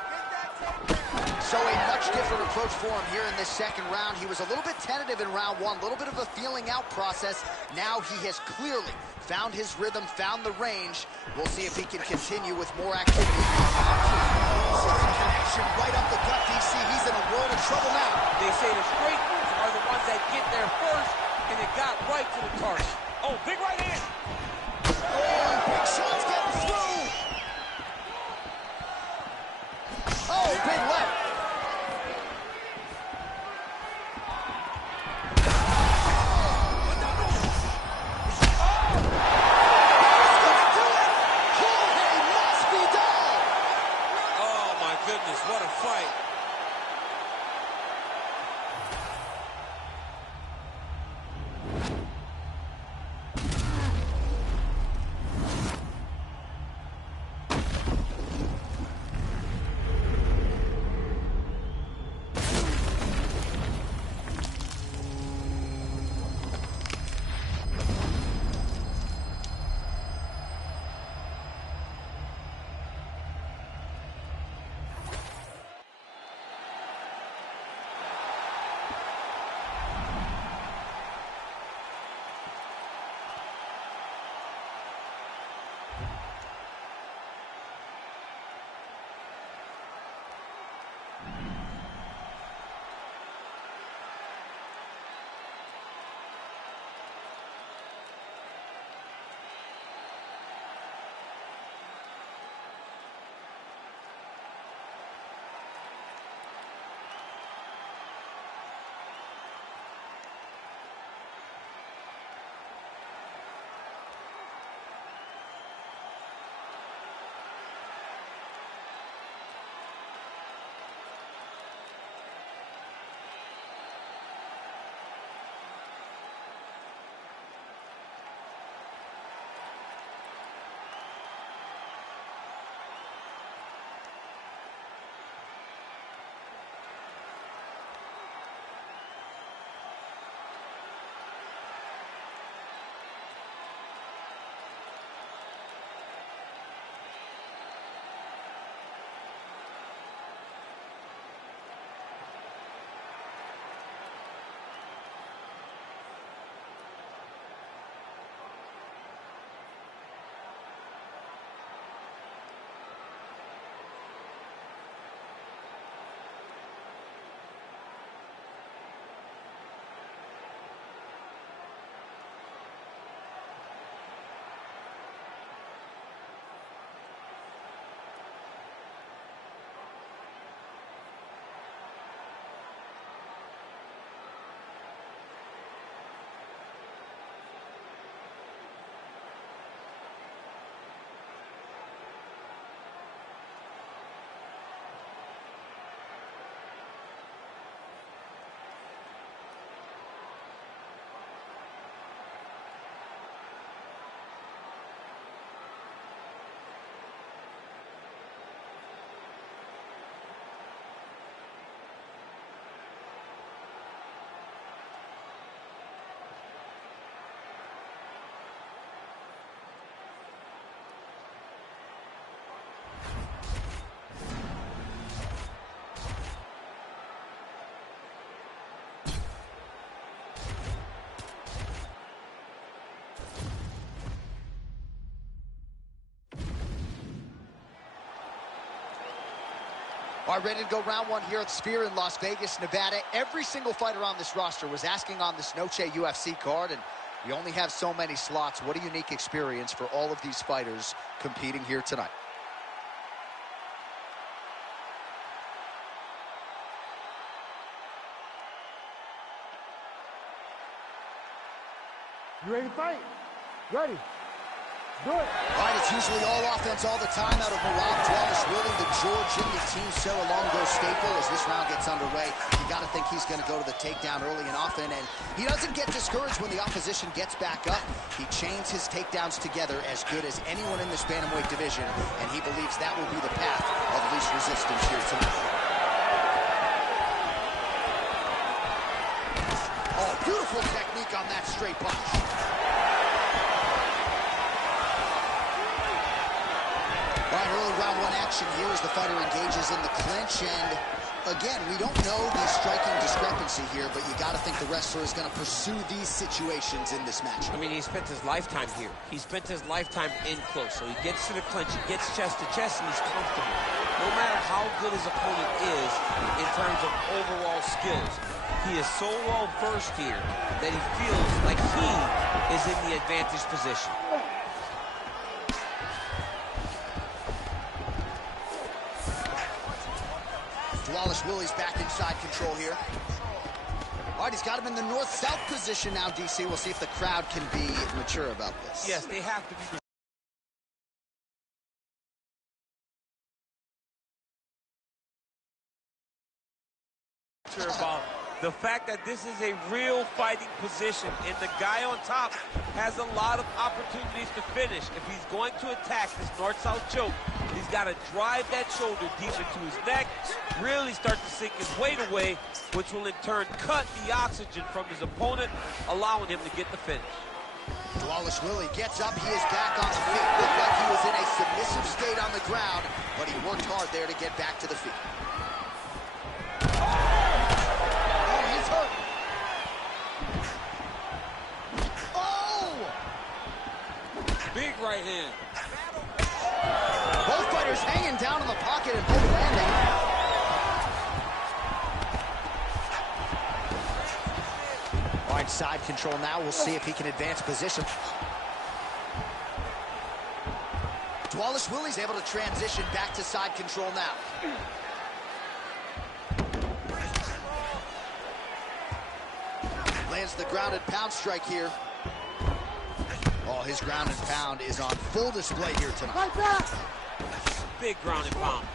So a much different approach for him here in this second round. He was a little bit tentative in round one, a little bit of a feeling out process. Now he has clearly found his rhythm, found the range. We'll see if he can continue with more activity. Connection right up the gut, DC. He's in a world of trouble now. They say the straight moves are the ones that get there first, and it got right to the target. Oh, big right hand. Oh, big shots getting through. Oh, big left. What a fight. All right, ready to go round one here at Sphere in Las Vegas, Nevada. Every single fighter on this roster was asking on this Noche UFC card, and we only have so many slots. What a unique experience for all of these fighters competing here tonight. You ready to fight? Ready. Do it. All right, it's usually all offense all the time out of Merab Dvalishvili, the Georgian, the Team Serra-Longo staple. As this round gets underway, you got to think he's going to go to the takedown early and often, and he doesn't get discouraged when the opposition gets back up. He chains his takedowns together as good as anyone in this bantamweight division, and he believes that will be the path of least resistance here tonight. Oh, beautiful Beautiful technique on that straight punch. All right, early round one action here as the fighter engages in the clinch. And again, we don't know the striking discrepancy here, but you got to think the wrestler is going to pursue these situations in this match. I mean, he spent his lifetime here. He spent his lifetime in close. So he gets to the clinch, he gets chest to chest, and he's comfortable. No matter how good his opponent is in terms of overall skills, he is so well versed here that he feels like he is in the advantage position. Flawless Willie's back inside control here. All right, he's got him in the north-south position now, DC. We'll see if the crowd can be mature about this. Yes, they have to be mature about the fact that this is a real fighting position, and the guy on top has a lot of opportunities to finish. If he's going to attack this north-south choke, he's got to drive that shoulder deep into his neck, really start to sink his weight away, which will in turn cut the oxygen from his opponent, allowing him to get the finish. Flawless Willie gets up, he is back on the feet. Looked like he was in a submissive state on the ground, but he worked hard there to get back to the feet. Oh, he's hurt. Oh! Big right hand. Both fighters hanging down in the pocket and both landing. All right, side control now. We'll see if he can advance position. Flawless Willie's able to transition back to side control now. Lands the grounded pound strike here. Oh, his ground and pound is on full display here tonight. Big ground and pound.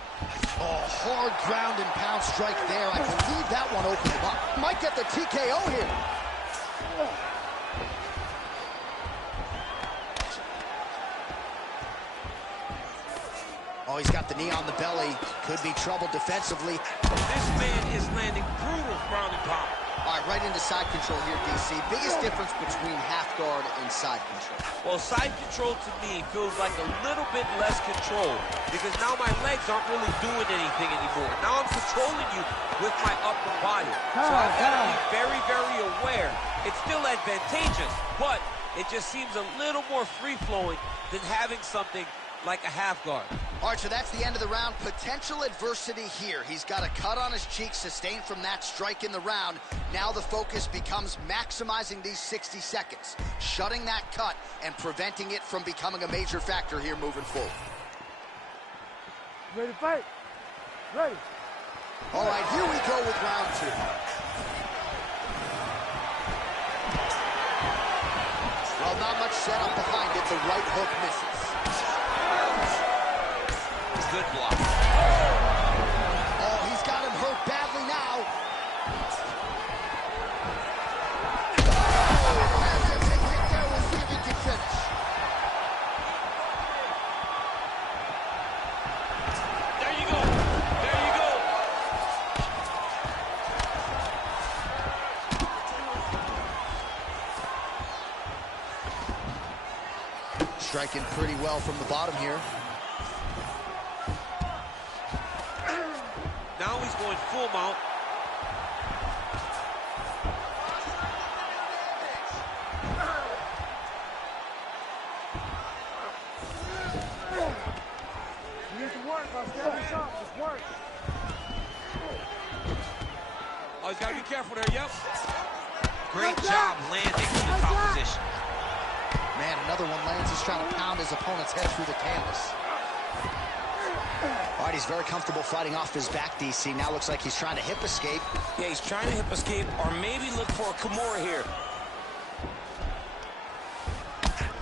Oh, hard ground and pound strike there. I believe that one opened him up. Might get the TKO here. Oh, he's got the knee on the belly. Could be trouble defensively. This man is landing brutal ground and pound. All right, right into side control here, DC. Biggest difference between half guard and side control. Well, side control to me feels like a little bit less control because now my legs aren't really doing anything anymore. Now I'm controlling you with my upper body. So I've got to be very, very aware. It's still advantageous, but it just seems a little more free-flowing than having something like a half guard. All right, so that's the end of the round. Potential adversity here. He's got a cut on his cheek sustained from that strike in the round. Now the focus becomes maximizing these 60 seconds, shutting that cut and preventing it from becoming a major factor here moving forward. Ready to fight? Ready. All right, here we go with round two. Well, not much setup behind it. The right hook misses. Good block. Oh, he's got him hurt badly now. We'll see if he can finish. There you go. There you go. Striking pretty well from the bottom here. Now he's going full mount. You need to work. I'll stand this up. Just work. Oh, he's got to be careful there. Yep. Great job landing in the top position. Man, another one lands. He's trying to pound his opponent's head through the canvas. All right, he's very comfortable fighting off his back, DC. Now looks like he's trying to hip escape. Yeah, he's trying to hip escape or maybe look for a Kimura here.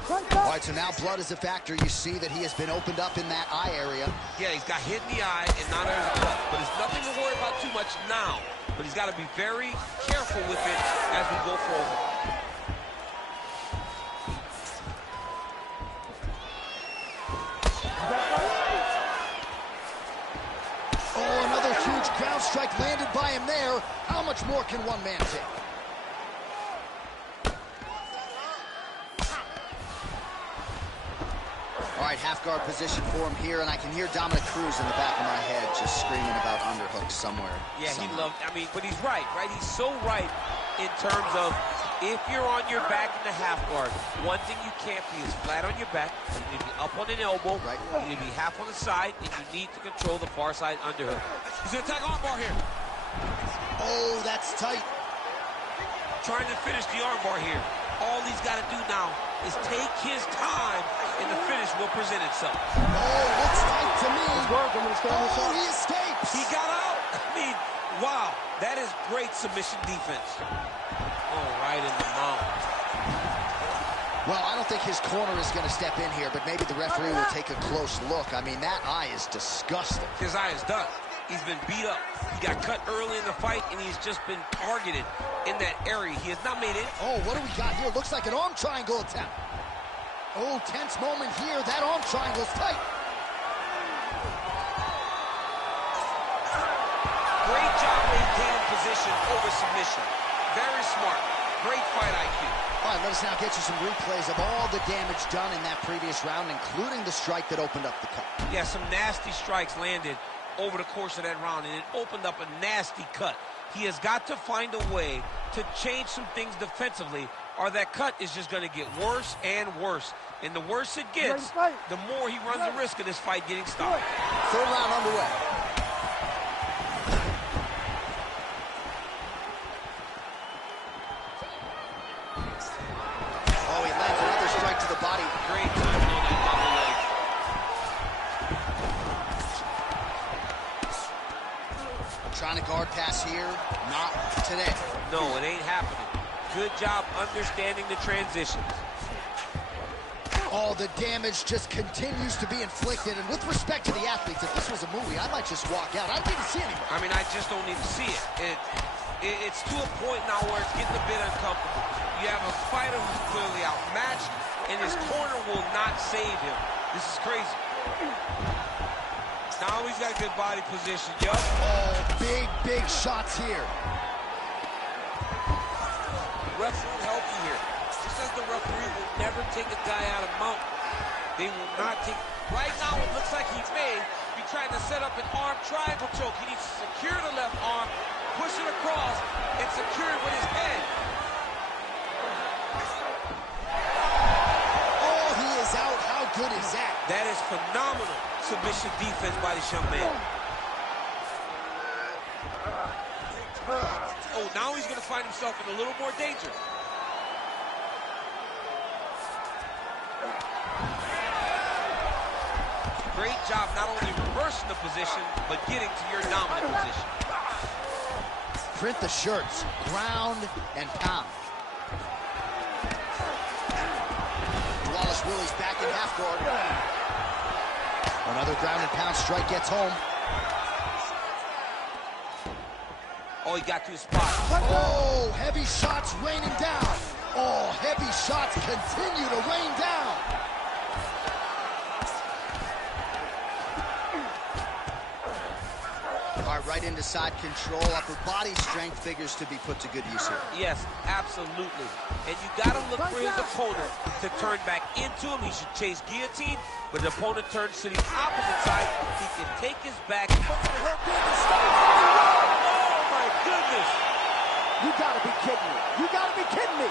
All right, so now blood is a factor. You see that he has been opened up in that eye area. Yeah, he's got hit in the eye, and now there's a cut. But there's nothing to worry about too much now. But he's got to be very careful with it as we go forward. Oh, another huge ground strike landed by him there. How much more can one man take? right, half guard position for him here, and I can hear Dominic Cruz in the back of my head just screaming about underhooks somewhere. Yeah, somehow. he loved, I mean, but he's right? He's so right in terms of if you're on your back in the half guard, one thing you can't be is flat on your back. You need to be up on an elbow. Right. You need to be half on the side, and you need to control the far side underhook. He's going to attack armbar here. Oh, that's tight. Trying to finish the armbar here. All he's got to do now is take his time, and the finish will present itself. Oh, looks tight to me. It's working. Oh, he escapes. He got out. I mean, wow. That is great submission defense. Oh, right in the mount. Well, I don't think his corner is going to step in here, but maybe the referee will take a close look. I mean, that eye is disgusting. His eye is done. He's been beat up. He got cut early in the fight, and he's just been targeted in that area. He has not made it. Oh, what do we got here? Looks like an arm triangle attempt. Oh, tense moment here. That arm triangle's tight. Great job maintaining position over submission. Very smart. Great fight IQ. All right, let us now get you some replays of all the damage done in that previous round, including the strike that opened up the cut. Yeah, some nasty strikes landed over the course of that round, and it opened up a nasty cut. He has got to find a way to change some things defensively, or that cut is just going to get worse and worse. And the worse it gets, the more he runs the risk of this fight getting stopped. Third round underway. Oh, he lands another strike to the body. Great timing on that double leg. Trying to guard pass here. Not today. No, it ain't happening. Good job understanding the transitions. Oh, the damage just continues to be inflicted. And with respect to the athletes, if this was a movie, I might just walk out. I don't need to see anymore. I mean, I just don't need to see it. It's to a point now where it's getting a bit uncomfortable. You have a fighter who's clearly outmatched, and his corner will not save him. This is crazy. Now he's got good body position. Yup. Oh, big shots here. Refs will help you here. Just as the referee will never take a guy out of mount, they will not take. Right now, it looks like he may be trying to set up an arm triangle choke. He needs to secure the left arm, push it across, and secure it with his head. Oh, he is out. How good is that? That is phenomenal submission defense by this young man. Oh, now he's going to find himself in a little more danger. Great job not only reversing the position, but getting to your dominant position. Print the shirts. Ground and pound. Wallace Willie's back in half guard. Another ground and pound strike gets home. Oh, he got to his spot. Oh, heavy shots raining down. Oh, heavy shots continue to rain down. All right, right into side control. Upper body strength figures to be put to good use here. Yes, absolutely. And you got to look for his opponent to turn back into him. He should chase guillotine, but the opponent turns to the opposite side. He can take his back. Oh, my goodness. You gotta be kidding me. You gotta be kidding me.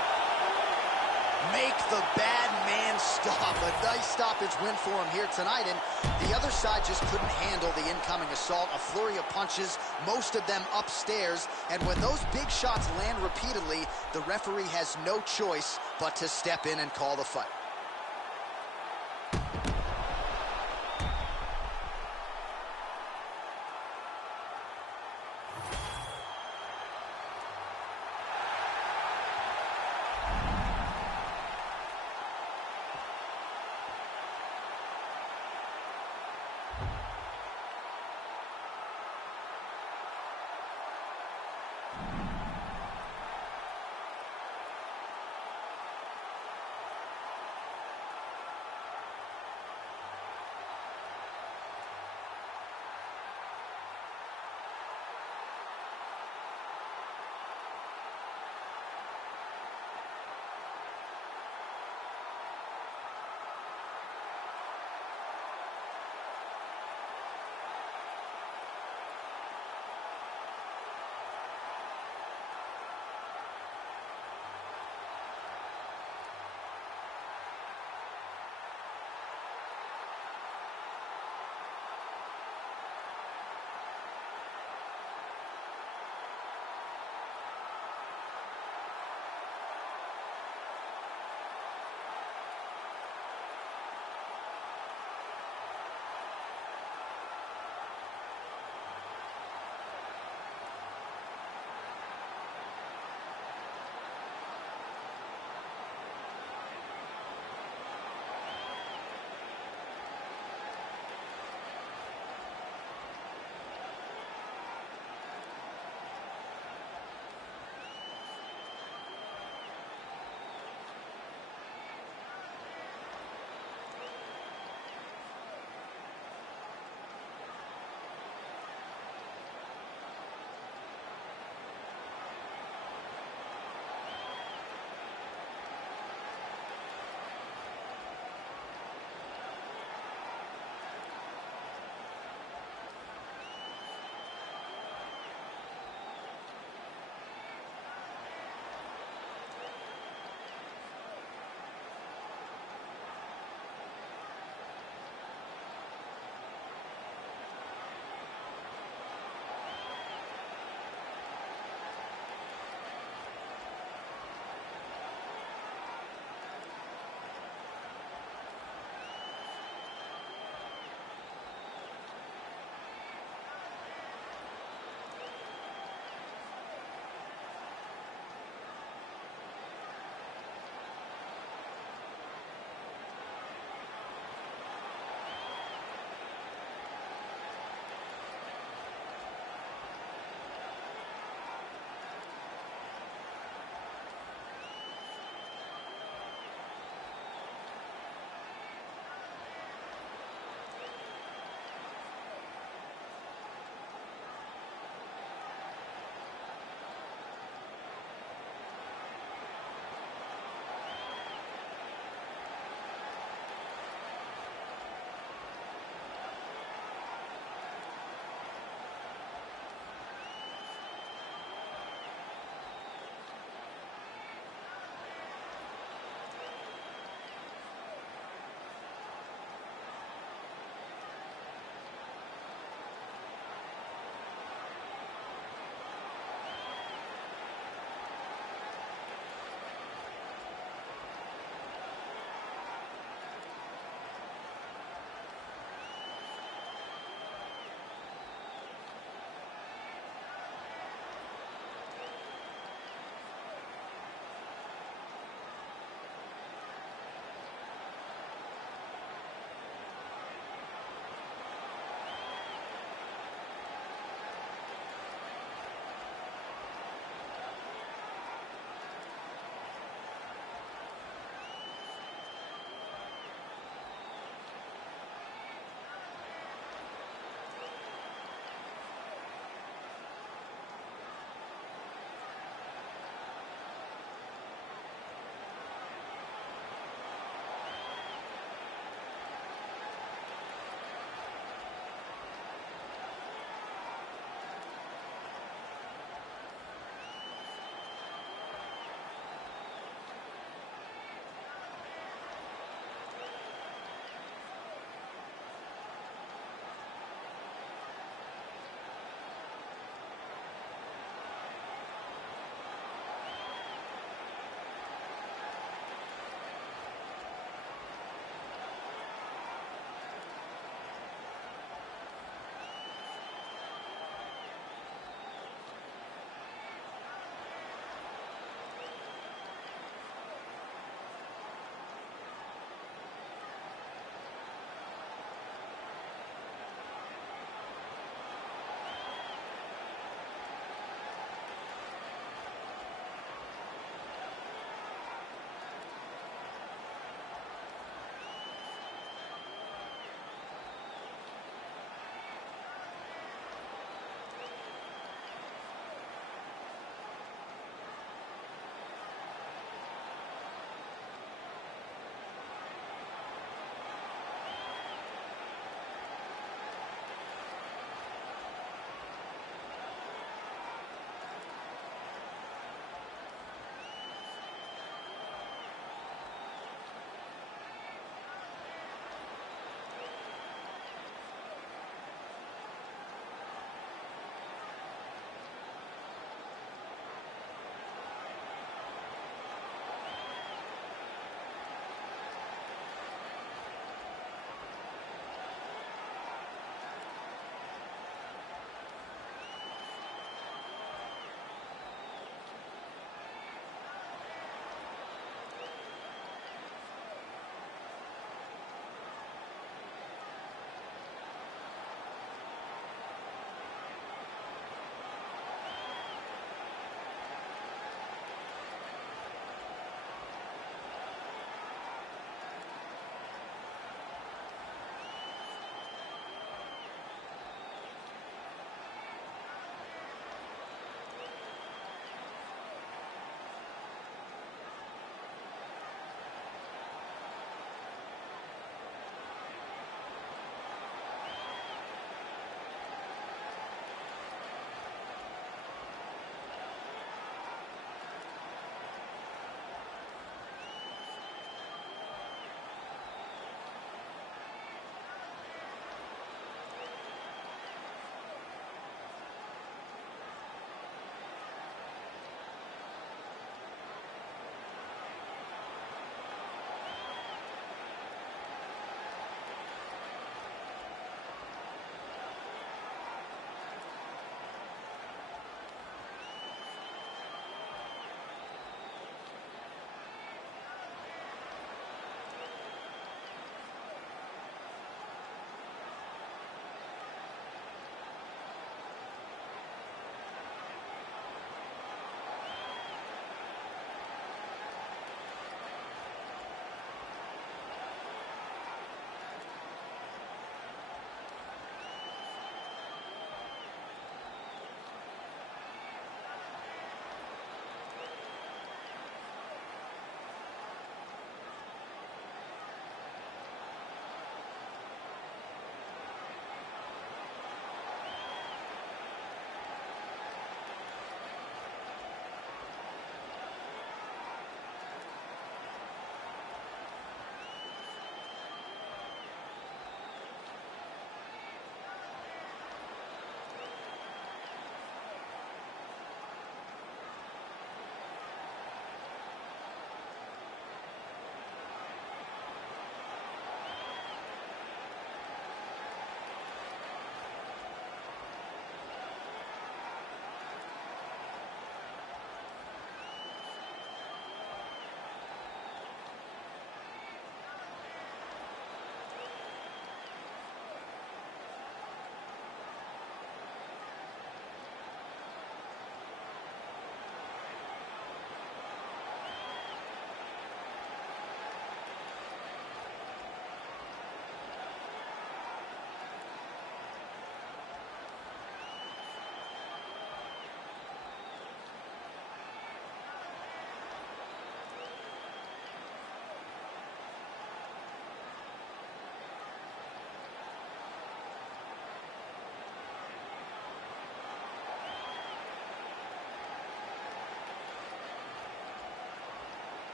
Make the bad man stop. A nice stoppage win for him here tonight, and the other side just couldn't handle the incoming assault. A flurry of punches, most of them upstairs, and when those big shots land repeatedly, the referee has no choice but to step in and call the fight.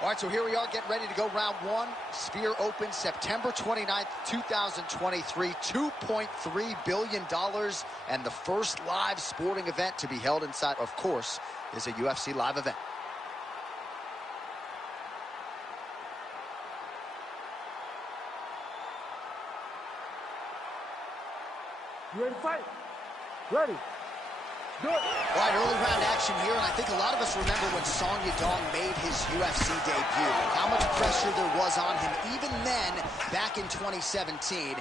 All right, so here we are getting ready to go round one. Sphere Open, September 29th, 2023. $2.3 billion, and the first live sporting event to be held inside, of course, is a UFC live event. You ready to fight? Ready. Do it. All right, early round action here, and I think a lot of us remember when Song Yadong made his UFC debut, how much pressure there was on him even then, back in 2017.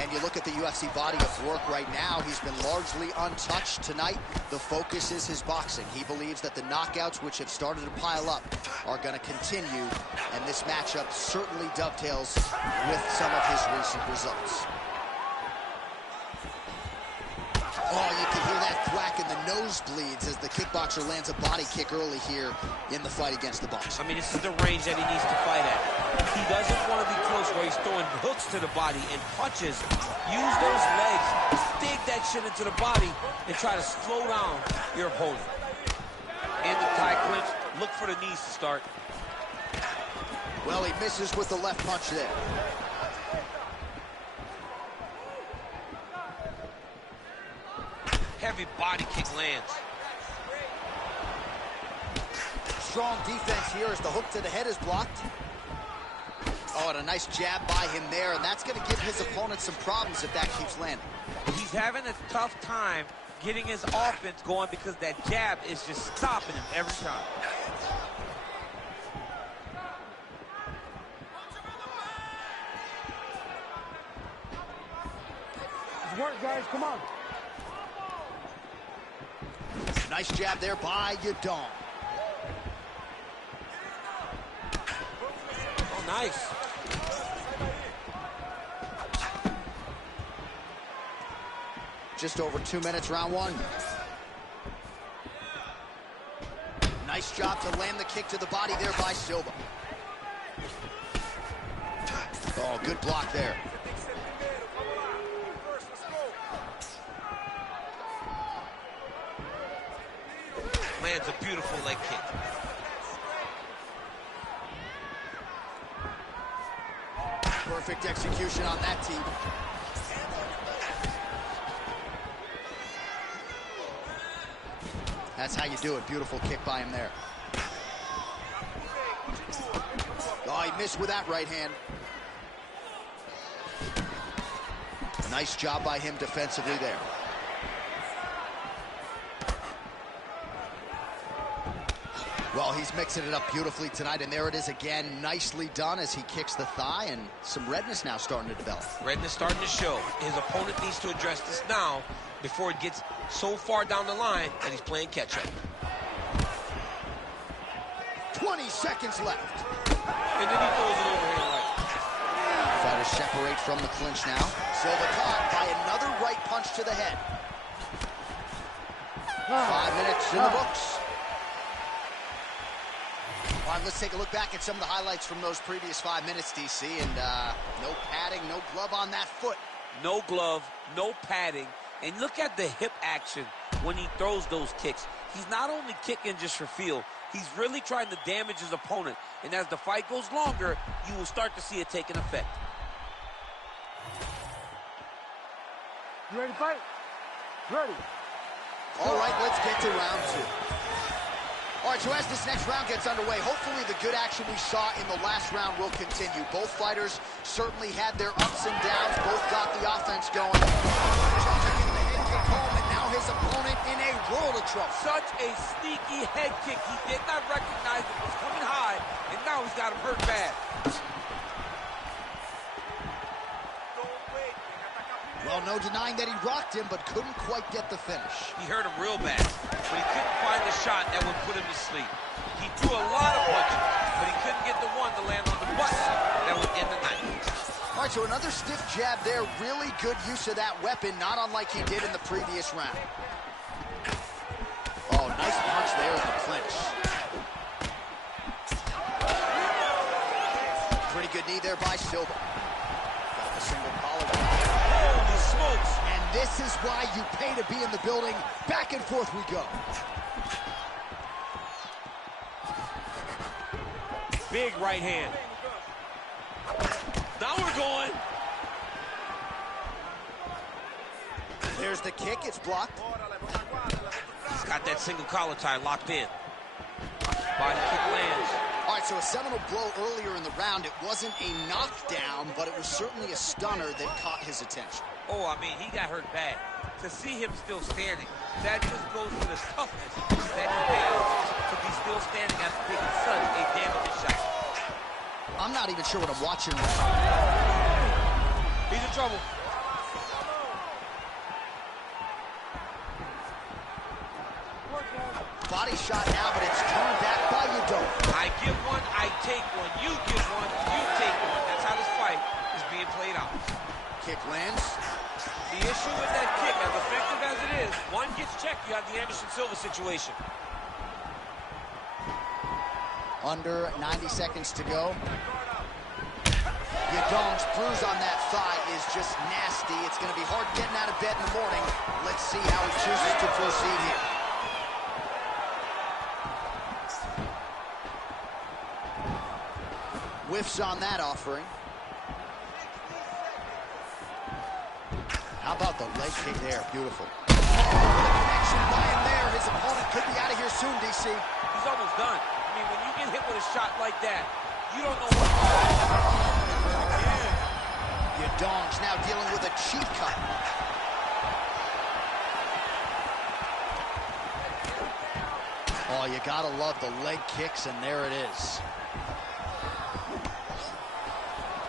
And you look at the UFC body of work right now, he's been largely untouched. Tonight, the focus is his boxing. He believes that the knockouts, which have started to pile up, are going to continue, and this matchup certainly dovetails with some of his recent results. Oh, you can hear that thwack in the nosebleeds as the kickboxer lands a body kick early here in the fight against the boxer. I mean, this is the range that he needs to fight at. He doesn't want to be close where he's throwing hooks to the body and punches. Use those legs, dig that shit into the body, and try to slow down your opponent. In the tie clinch, look for the knees to start. Well, he misses with the left punch there. Heavy body kick lands. Strong defense here as the hook to the head is blocked. Oh, and a nice jab by him there, and that's going to give his opponent some problems if that keeps landing. He's having a tough time getting his offense going because that jab is just stopping him every time. It's work, guys. Come on. Nice jab there by Yadong. Oh, nice. Just over 2 minutes, round one. Nice job to land the kick to the body there by Silva. Oh, good block there. Lands a beautiful leg kick. Perfect execution on that team. That's how you do it. Beautiful kick by him there. Oh, he missed with that right hand. Nice job by him defensively there. Well, he's mixing it up beautifully tonight, and there it is again. Nicely done as he kicks the thigh, and some redness now starting to develop. Redness starting to show. His opponent needs to address this now before it gets so far down the line that he's playing catch-up. 20 seconds left. And then he throws it overhand right. Fighters separate from the clinch now. Silva caught by another right punch to the head. 5 minutes in the books. All right, let's take a look back at some of the highlights from those previous 5 minutes, DC, and no padding, no glove on that foot. No glove, no padding, and look at the hip action when he throws those kicks. He's not only kicking just for feel, he's really trying to damage his opponent, and as the fight goes longer, you will start to see it take an effect. You ready to fight? Ready. All right, let's get to round two. All right, so as this next round gets underway, hopefully the good action we saw in the last round will continue. Both fighters certainly had their ups and downs. Both got the offense going. Trying to get the head kick home, and now his opponent in a world of trouble. Such a sneaky head kick. He did not recognize it was coming high, and now he's got him hurt bad. Well, no denying that he rocked him, but couldn't quite get the finish. He hurt him real bad, but he couldn't find the shot that would put him to sleep. He threw a lot of punches, but he couldn't get the one to land on the button that would end the night. All right, so another stiff jab there. Really good use of that weapon, not unlike he did in the previous round. Oh, nice punch there in the clinch. Pretty good knee there by Silva. Got the single collar. Holy smokes! And this is why you pay to be in the building. Back and forth we go. Big right hand. Now we're going. There's the kick. It's blocked. He's got that single collar tie locked in. Body kick lands. All right, so a seminal blow earlier in the round. It wasn't a knockdown, but it was certainly a stunner that caught his attention. Oh, I mean, he got hurt bad. To see him still standing, that just goes to the toughness that he has to be still standing after taking such a damaging shot. I'm not even sure what I'm watching. He's in trouble. Body shot now, but it's turned back by Udom. I give one, I take one. You give one, you take one. That's how this fight is being played out. Kick lands. The issue with that kick, as effective as it is, one gets checked, you have the Anderson Silva situation. Under 90 seconds to go. Udom's bruise on that thigh is just nasty. It's going to be hard getting out of bed in the morning. Let's see how he chooses to proceed here. Whiffs on that offering. How about the leg kick there? Beautiful. Oh, the connection by him there. His opponent could be out of here soon, DC. He's almost done. I mean, when you get hit with a shot like that, you don't know what to do. Udom's now dealing with a cheap cut. Oh, you gotta love the leg kicks, and there it is.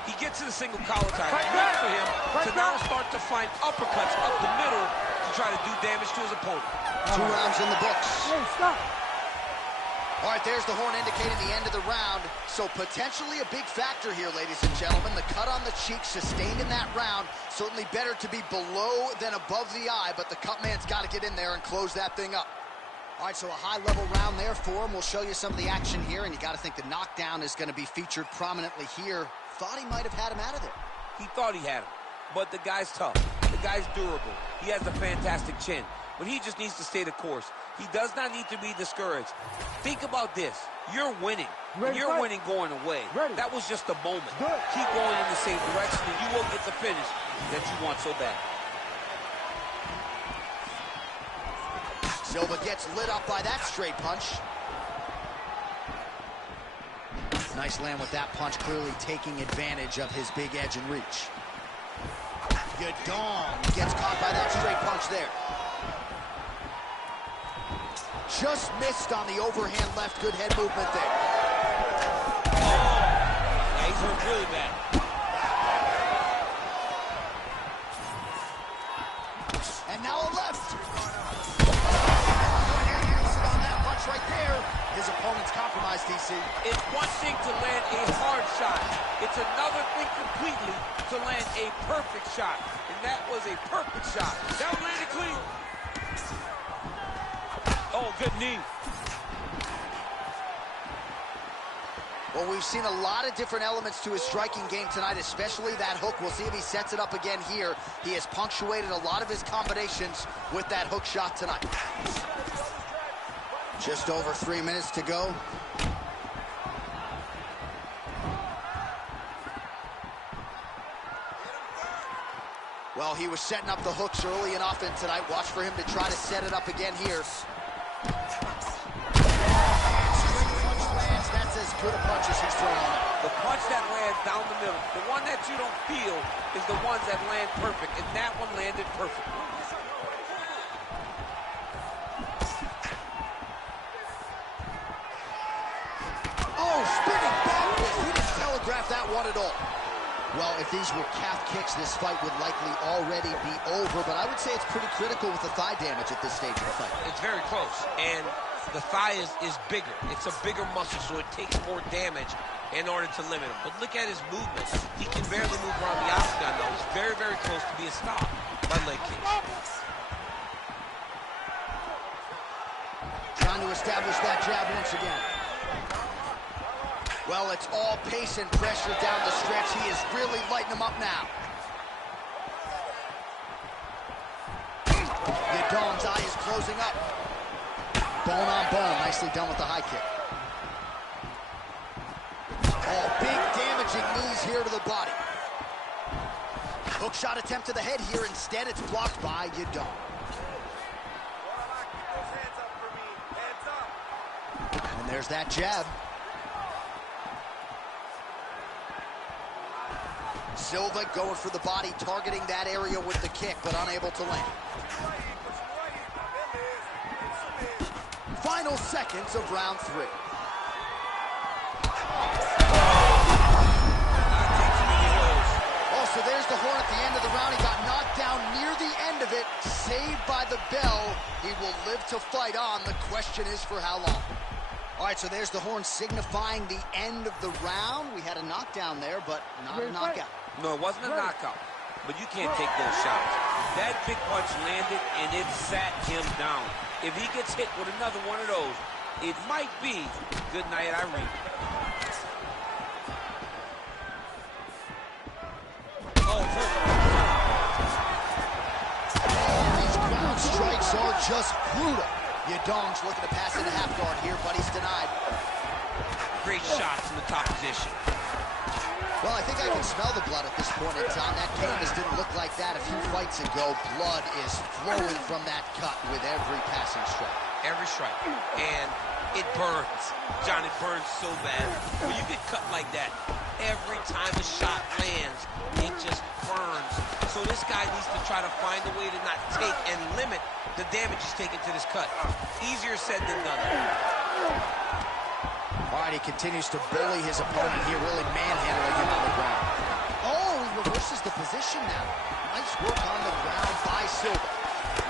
He gets to the single collar tie. Good for him to now start to find uppercuts up the middle to try to do damage to his opponent. 2 rounds in the books. Hey, stop. All right, there's the horn indicating the end of the round. So potentially a big factor here, ladies and gentlemen. The cut on the cheek sustained in that round. Certainly better to be below than above the eye, but the cut man's got to get in there and close that thing up. All right, so a high-level round there for him. We'll show you some of the action here, and you got to think the knockdown is going to be featured prominently here. Thought he might have had him out of there. He thought he had him, but the guy's tough. The guy's durable. He has a fantastic chin, but he just needs to stay the course. He does not need to be discouraged. Think about this. You're winning. You're winning going away. That was just a moment. Keep going in the same direction, and you will get the finish that you want so bad. Silva gets lit up by that straight punch. Nice land with that punch, clearly taking advantage of his big edge and reach. Udom gets caught by that straight punch there. Just missed on the overhand left. Good head movement there. Yeah, he's hurt really bad. And now a left. On that punch right there. His opponent's compromised, DC. It's one thing to land a hard shot. It's another thing completely to land a perfect shot. And that was a perfect shot. That landed clean. Oh, good knee. Well, we've seen a lot of different elements to his striking game tonight, especially that hook. We'll see if he sets it up again here. He has punctuated a lot of his combinations with that hook shot tonight. Just over 3 minutes to go. Well, he was setting up the hooks early enough in tonight. Watch for him to try to set it up again here. That's as good a punch as he's thrown on it. The punch that lands down the middle, the one that you don't feel, is the ones that land perfect, and that one landed perfect. Oh, spinning back. He didn't telegraph that one at all. Well, if these were calf kicks, this fight would likely already be over, but I would say it's pretty critical with the thigh damage at this stage of the fight. It's very close, and the thigh is bigger. It's a bigger muscle, so it takes more damage in order to limit him. But look at his movement. He can barely move around the octagon now. He's very, very close to being stopped by leg kicks. Trying to establish that jab once again. Well, it's all pace and pressure down the stretch. He is really lighting him up now. Udom's eye is closing up. Bone on bone. Nicely done with the high kick. here to the body. Hook shot attempt to the head here. Instead, it's blocked by Yadong. And there's that jab. Silva going for the body, targeting that area with the kick, but unable to land. Final seconds of round 3. So there's the horn at the end of the round. He got knocked down near the end of it, saved by the bell. He will live to fight on. The question is for how long. All right, so there's the horn signifying the end of the round. We had a knockdown there, but not a knockout. No, it wasn't a knockout, but you can't take those shots. That big punch landed, and it sat him down. If he gets hit with another one of those, it might be good night, Irene. These ground strikes are just brutal. Yadong's looking to pass into half guard here, but he's denied. Great shots in the top position. Well, I think I can smell the blood at this point in time. That canvas didn't look like that a few fights ago. Blood is flowing from that cut with every passing strike. Every strike. And it burns. John, it burns so bad. When you get cut like that, every time a shot lands, it just burns. So this guy needs to try to find a way to not take and limit the damage he's taken to this cut. Easier said than done. All right, he continues to bully his opponent here, really manhandling him on the ground. Oh, he reverses the position now. Nice work on the ground by Silva,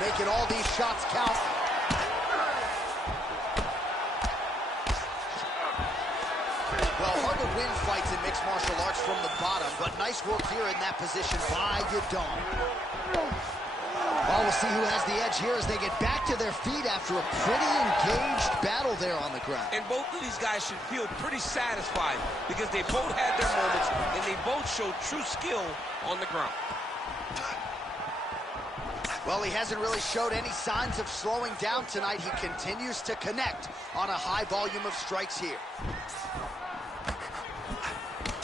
making all these shots count. Well, hard to win fights in mixed martial arts from the bottom, but nice work here in that position by Yadong. Well, we'll see who has the edge here as they get back to their feet after a pretty engaged battle there on the ground. And both of these guys should feel pretty satisfied because they both had their moments and they both showed true skill on the ground. Well, he hasn't really showed any signs of slowing down tonight. He continues to connect on a high volume of strikes here.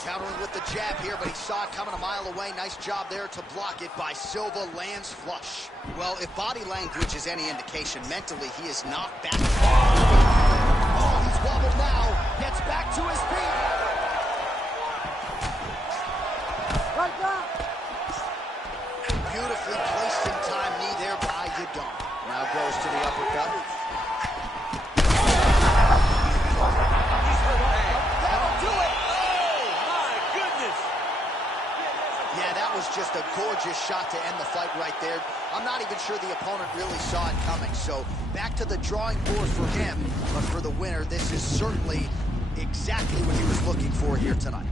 Countering with the jab here, but he saw it coming a mile away. Nice job there to block it by Silva. Lands flush. Well, if body language is any indication, mentally he is not back. Oh, he's wobbled now. Gets back to his feet. Right back. Beautifully placed in time knee there by Yadong. Now goes to the uppercut. That'll do it. Yeah, that was just a gorgeous shot to end the fight right there. I'm not even sure the opponent really saw it coming. So back to the drawing board for him. But for the winner, this is certainly exactly what he was looking for here tonight.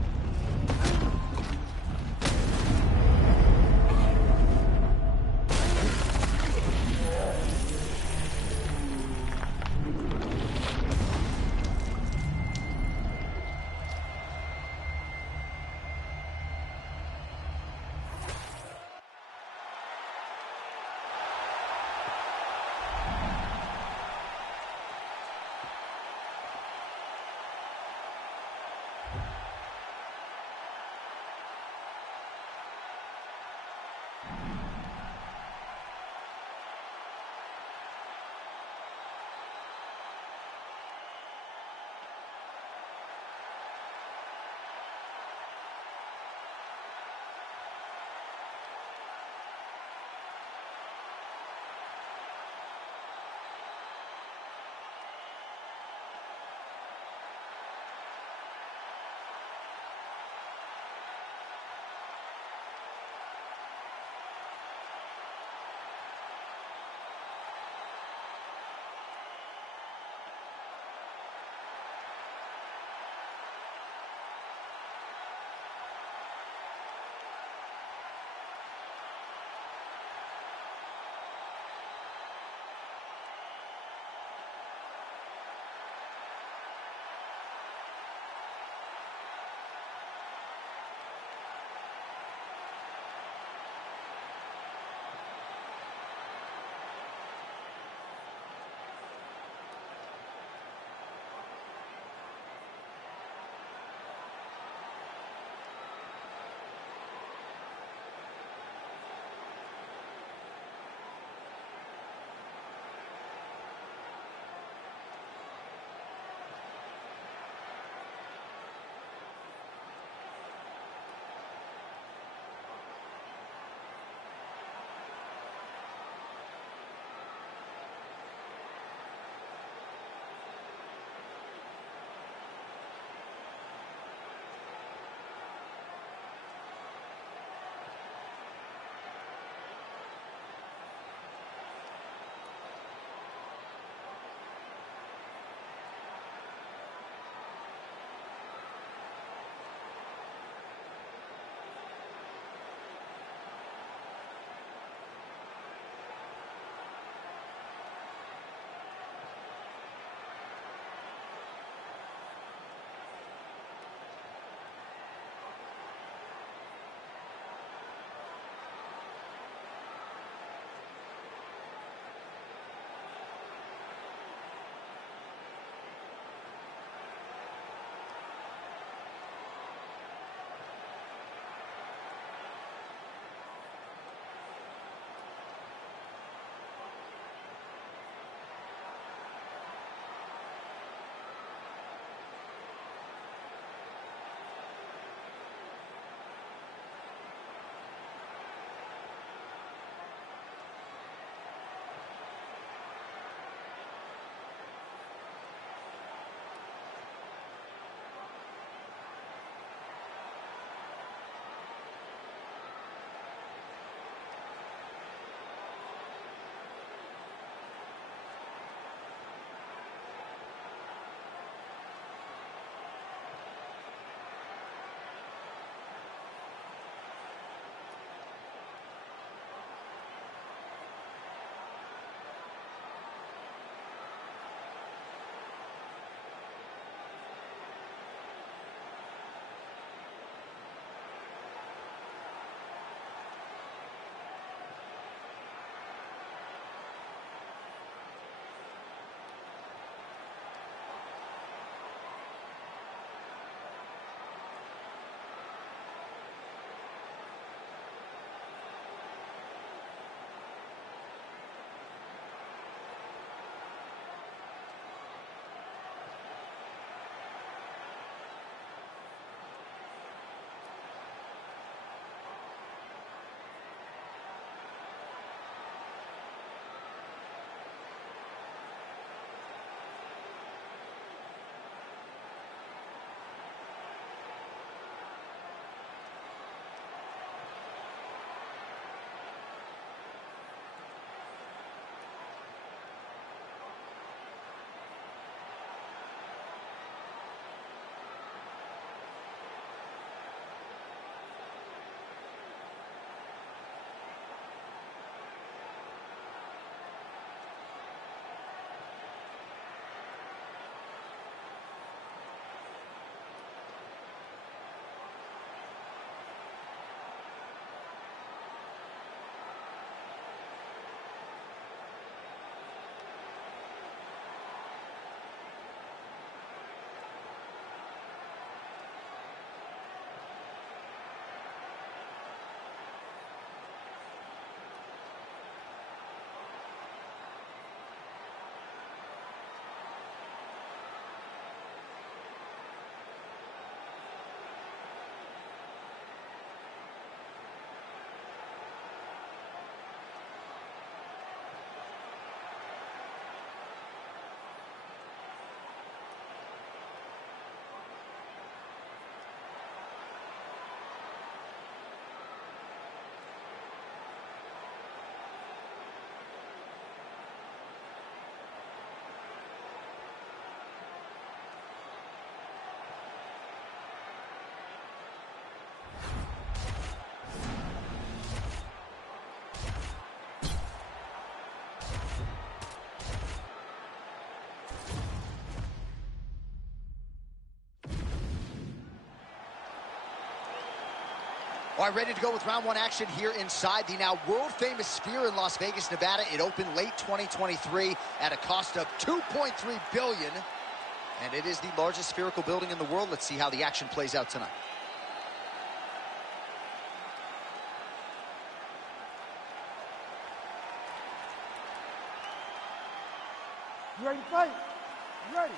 All right, ready to go with round one action here inside the now world-famous Sphere in Las Vegas, Nevada. It opened late 2023 at a cost of $2.3 billion. And it is the largest spherical building in the world. Let's see how the action plays out tonight. You ready to fight? You ready?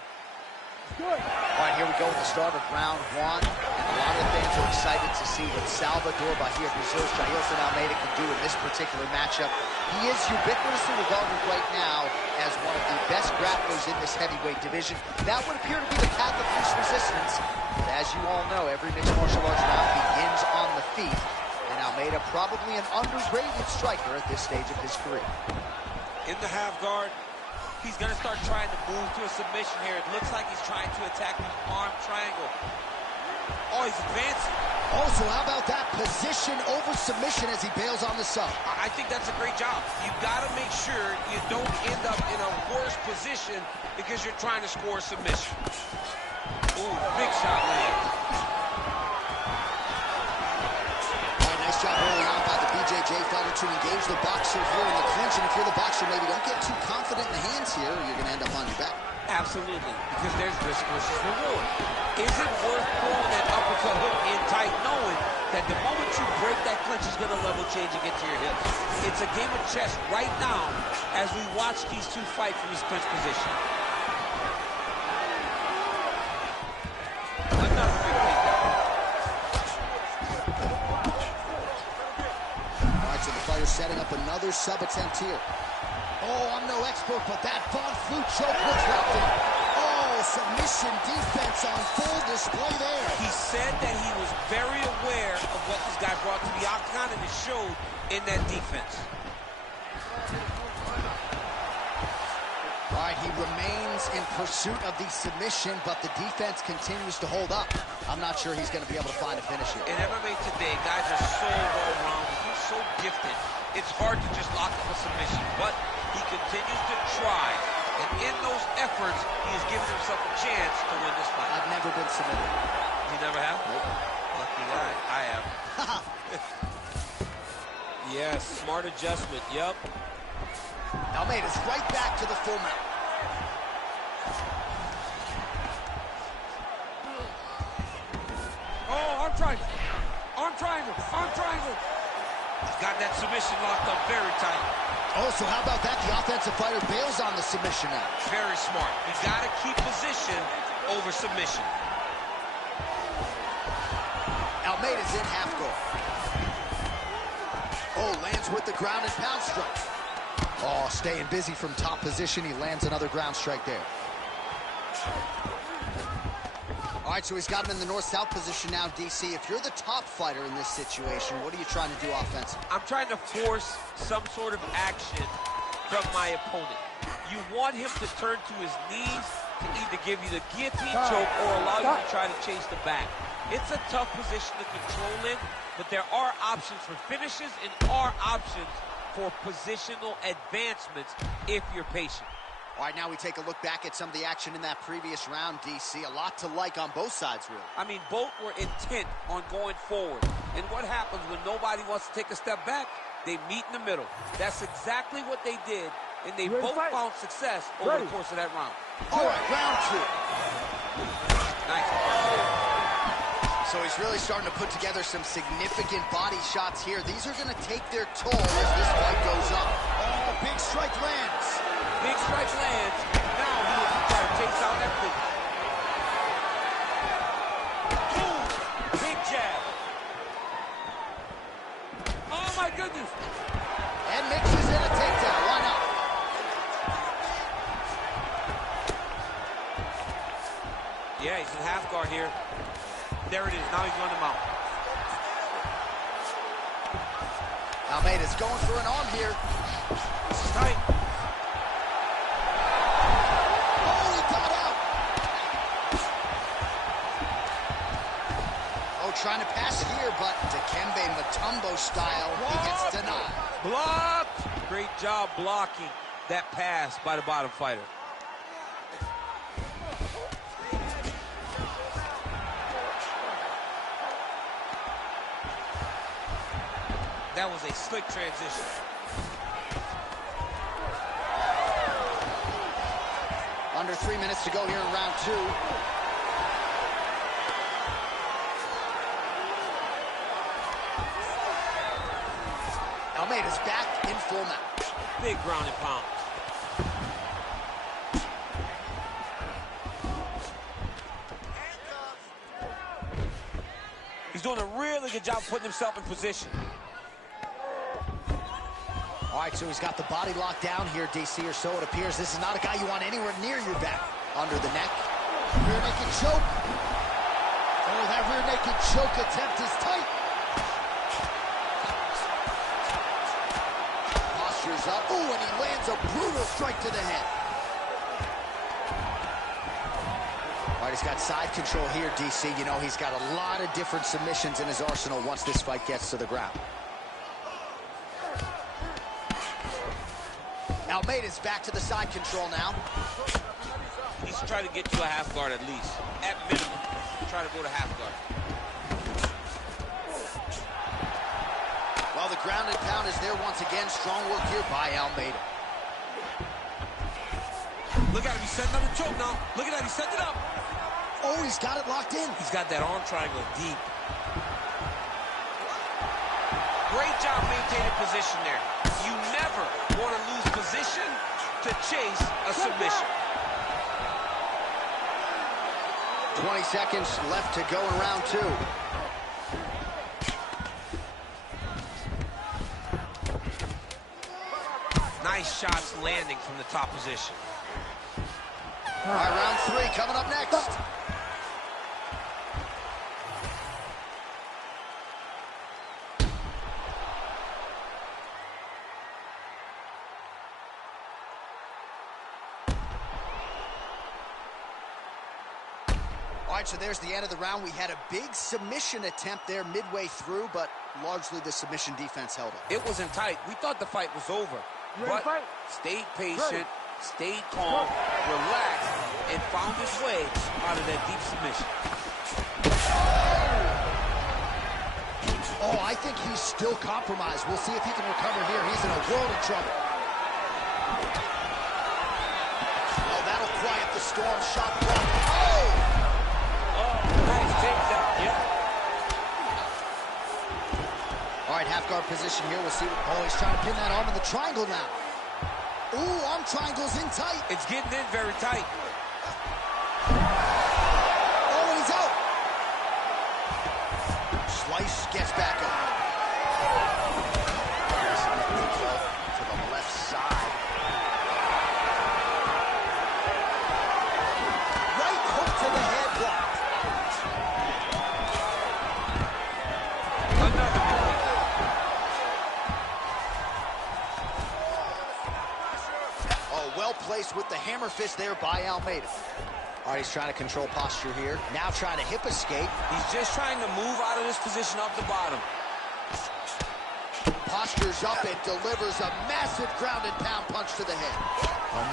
Good. All right, here we go with the start of round one. And a lot of the fans are excited to see what Salvador Bahia Brazil's Jailson Almeida can do in this particular matchup. He is ubiquitously regarded right now as one of the best grapplers in this heavyweight division. That would appear to be the path of least resistance. But as you all know, every mixed martial arts round begins on the feet. And Almeida probably an underrated striker at this stage of his career. In the half guard, he's going to start trying to move to a submission here. It looks like he's trying to attack the arm triangle. Oh, he's advancing. Also, how about that position over submission as he bails on the sub? I think that's a great job. You've got to make sure you don't end up in a worse position because you're trying to score a submission. Ooh, big shot lands. All right, nice job early on by the BJJ fighter to engage the boxer here in the clinch. And if you're the boxer, maybe don't get too confident in the hands here, or you're going to end up on your back. Absolutely, because there's risk versus reward. Is it worth pulling that uppercut hook in tight, knowing that the moment you break that clinch is going to level change and get to your hips? It's a game of chess right now as we watch these two fight from this clinch position. Another big takedown. All right, so the fighter setting up another sub attempt here. Oh, I'm no expert, but that Von Flue choke looks locked in. Oh, submission defense on full display there. He said that he was very aware of what this guy brought to the octagon, and it showed in that defense. All right, he remains in pursuit of the submission, but the defense continues to hold up. I'm not sure he's going to be able to find a finish here. In MMA today, guys are so well-rounded. He's so gifted. It's hard to just lock up a submission, but he continues to try. And in those efforts, he has given himself a chance to win this fight. I've never been submitted. You never have? Nope. Lucky guy. I have. Yes, smart adjustment. Yep. Almeida's right back to the full mount. Oh, arm triangle. Arm triangle. Arm triangle. Got that submission locked up very tight. Oh, so how about that? The offensive fighter bails on the submission now. Very smart. You got to keep position over submission. Almeida's in half guard. Oh, lands with the ground and pound strike. Oh, staying busy from top position. He lands another ground strike there. All right, so he's got him in the north-south position now, DC. If you're the top fighter in this situation, what are you trying to do offensively? I'm trying to force some sort of action from my opponent. You want him to turn to his knees to either give you the guillotine choke or allow you to try to chase the back. It's a tough position to control in, but there are options for finishes and are options for positional advancements if you're patient. All right, now we take a look back at some of the action in that previous round, DC. A lot to like on both sides, really. I mean, both were intent on going forward. And what happens when nobody wants to take a step back? They meet in the middle. That's exactly what they did, and they both found success over the course of that round. All right, round two. Nice. So he's really starting to put together some significant body shots here. These are going to take their toll as this fight goes up. Oh, big strike lands. Big strike lands. Now he looks to try to chase out everything. Boom! Big jab. Oh my goodness! And mixes in a takedown. Why not? Yeah, he's in half guard here. There it is. Now he's on the mount. Almeida's going for an arm here. This is tight. Trying to pass here, but Dikembe Mutombo style, he gets denied. Blocked! Great job blocking that pass by the bottom fighter. That was a slick transition. Under 3 minutes to go here in round 2. Almeida's back in full mount. Big ground and pound. He's doing a really good job putting himself in position. All right, so he's got the body locked down here, DC, or so it appears. This is not a guy you want anywhere near your back. Under the neck. Rear naked choke. Oh, that rear naked choke attempt is tight. Posture's up. Ooh, and he lands a brutal strike to the head. All right, he's got side control here, DC. You know, he's got a lot of different submissions in his arsenal once this fight gets to the ground. Almeida's back to the side control now. He's trying to get to a half guard at least. At minimum, try to go to half guard. Well, the ground and pound is there once again. Strong work here by Almeida. Look at him, he's setting up the choke now. Look at that, he set it up. Oh, he's got it locked in. He's got that arm triangle deep. Great job maintaining position there. You never want to lose position to chase a submission. 20 seconds left to go in round 2. Nice shots landing from the top position. All right, round 3 coming up next. All right, so there's the end of the round. We had a big submission attempt there midway through, but largely the submission defense held it. It wasn't tight. We thought the fight was over. But stayed patient, stayed calm, relaxed, and found his way out of that deep submission. Oh, I think he's still compromised. We'll see if he can recover here. He's in a world of trouble. Oh, that'll quiet the storm. Shot blocked. Oh! Nice takedown, yeah. All right, half guard position here. We'll see. Oh, he's trying to pin that arm in the triangle now. Ooh, arm triangle's in tight. It's getting in very tight. Oh, and he's out. Slice gets back up. To the left side. Right hook to the head block. Well placed with the hammer fist there by Almeida. All right, he's trying to control posture here. Now trying to hip escape. He's just trying to move out of this position off the bottom. Posture's up and delivers a massive ground and pound punch to the head.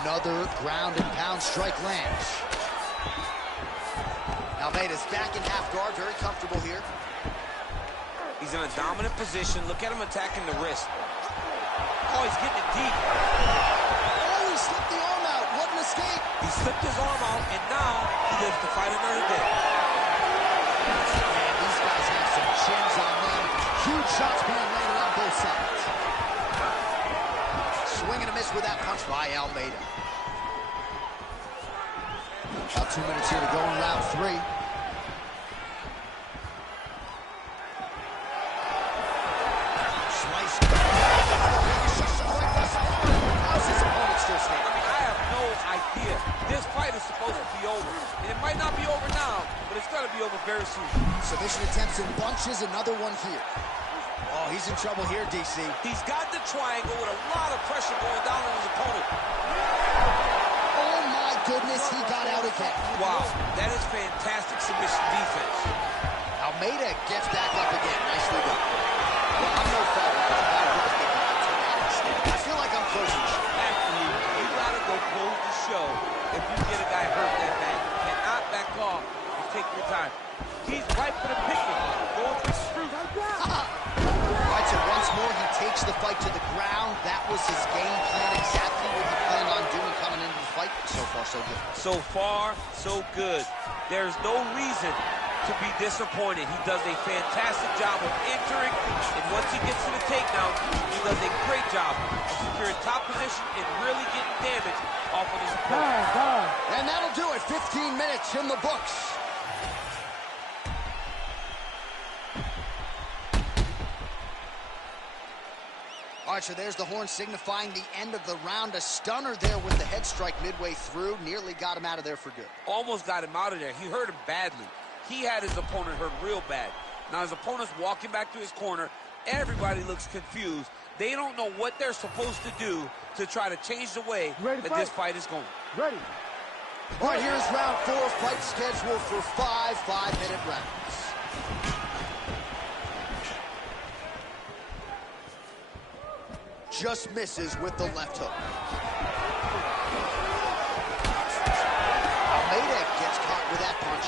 Another ground and pound strike lands. Almeida's back in half guard, very comfortable here. He's in a dominant position. Look at him attacking the wrist. Oh, he's getting it deep. He slipped the arm out. What an escape. He slipped his arm out, and now he lives to fight another day. Man, these guys have some chins on them. Huge shots being landed on both sides. Swing and a miss with that punch by Almeida. About 2 minutes here to go in round 3. Slice. How's his opponent still standing? I mean, I have no idea. This fight is supposed to be over. And it might not be over now, but it's going to be over very soon. Submission attempts in bunches, another one here. Oh, he's in trouble here, DC. He's got the triangle with a lot of pressure going down on his opponent. Oh, my goodness, he got out again. Wow, that is fantastic submission defense. Almeida gets back up again. Nicely done. Well, I'm no fighter, but I really think he can take that extent. I feel like I'm closing the show. Absolutely. You got to go close the show if you get a guy hurt that bad. You cannot back off and take your time. He's right for the picking. Going for the fruit. All right, so once more takes the fight to the ground. That was his game plan, exactly what he planned on doing coming into the fight. So far, so good. So far, so good. There's no reason to be disappointed. He does a fantastic job of entering, and once he gets to the takedown, he does a great job of securing top position and really getting damage off of his opponent. And that'll do it. 15 minutes in the books. All right, so there's the horn signifying the end of the round. A stunner there with the head strike midway through. Nearly got him out of there for good. Almost got him out of there. He hurt him badly. He had his opponent hurt real bad. Now his opponent's walking back to his corner. Everybody looks confused. They don't know what they're supposed to do to try to change the way that this fight is going. Ready. All right, here's round 4. Fight scheduled for 5 5-minute rounds. Just misses with the left hook. Almeida gets caught with that punch.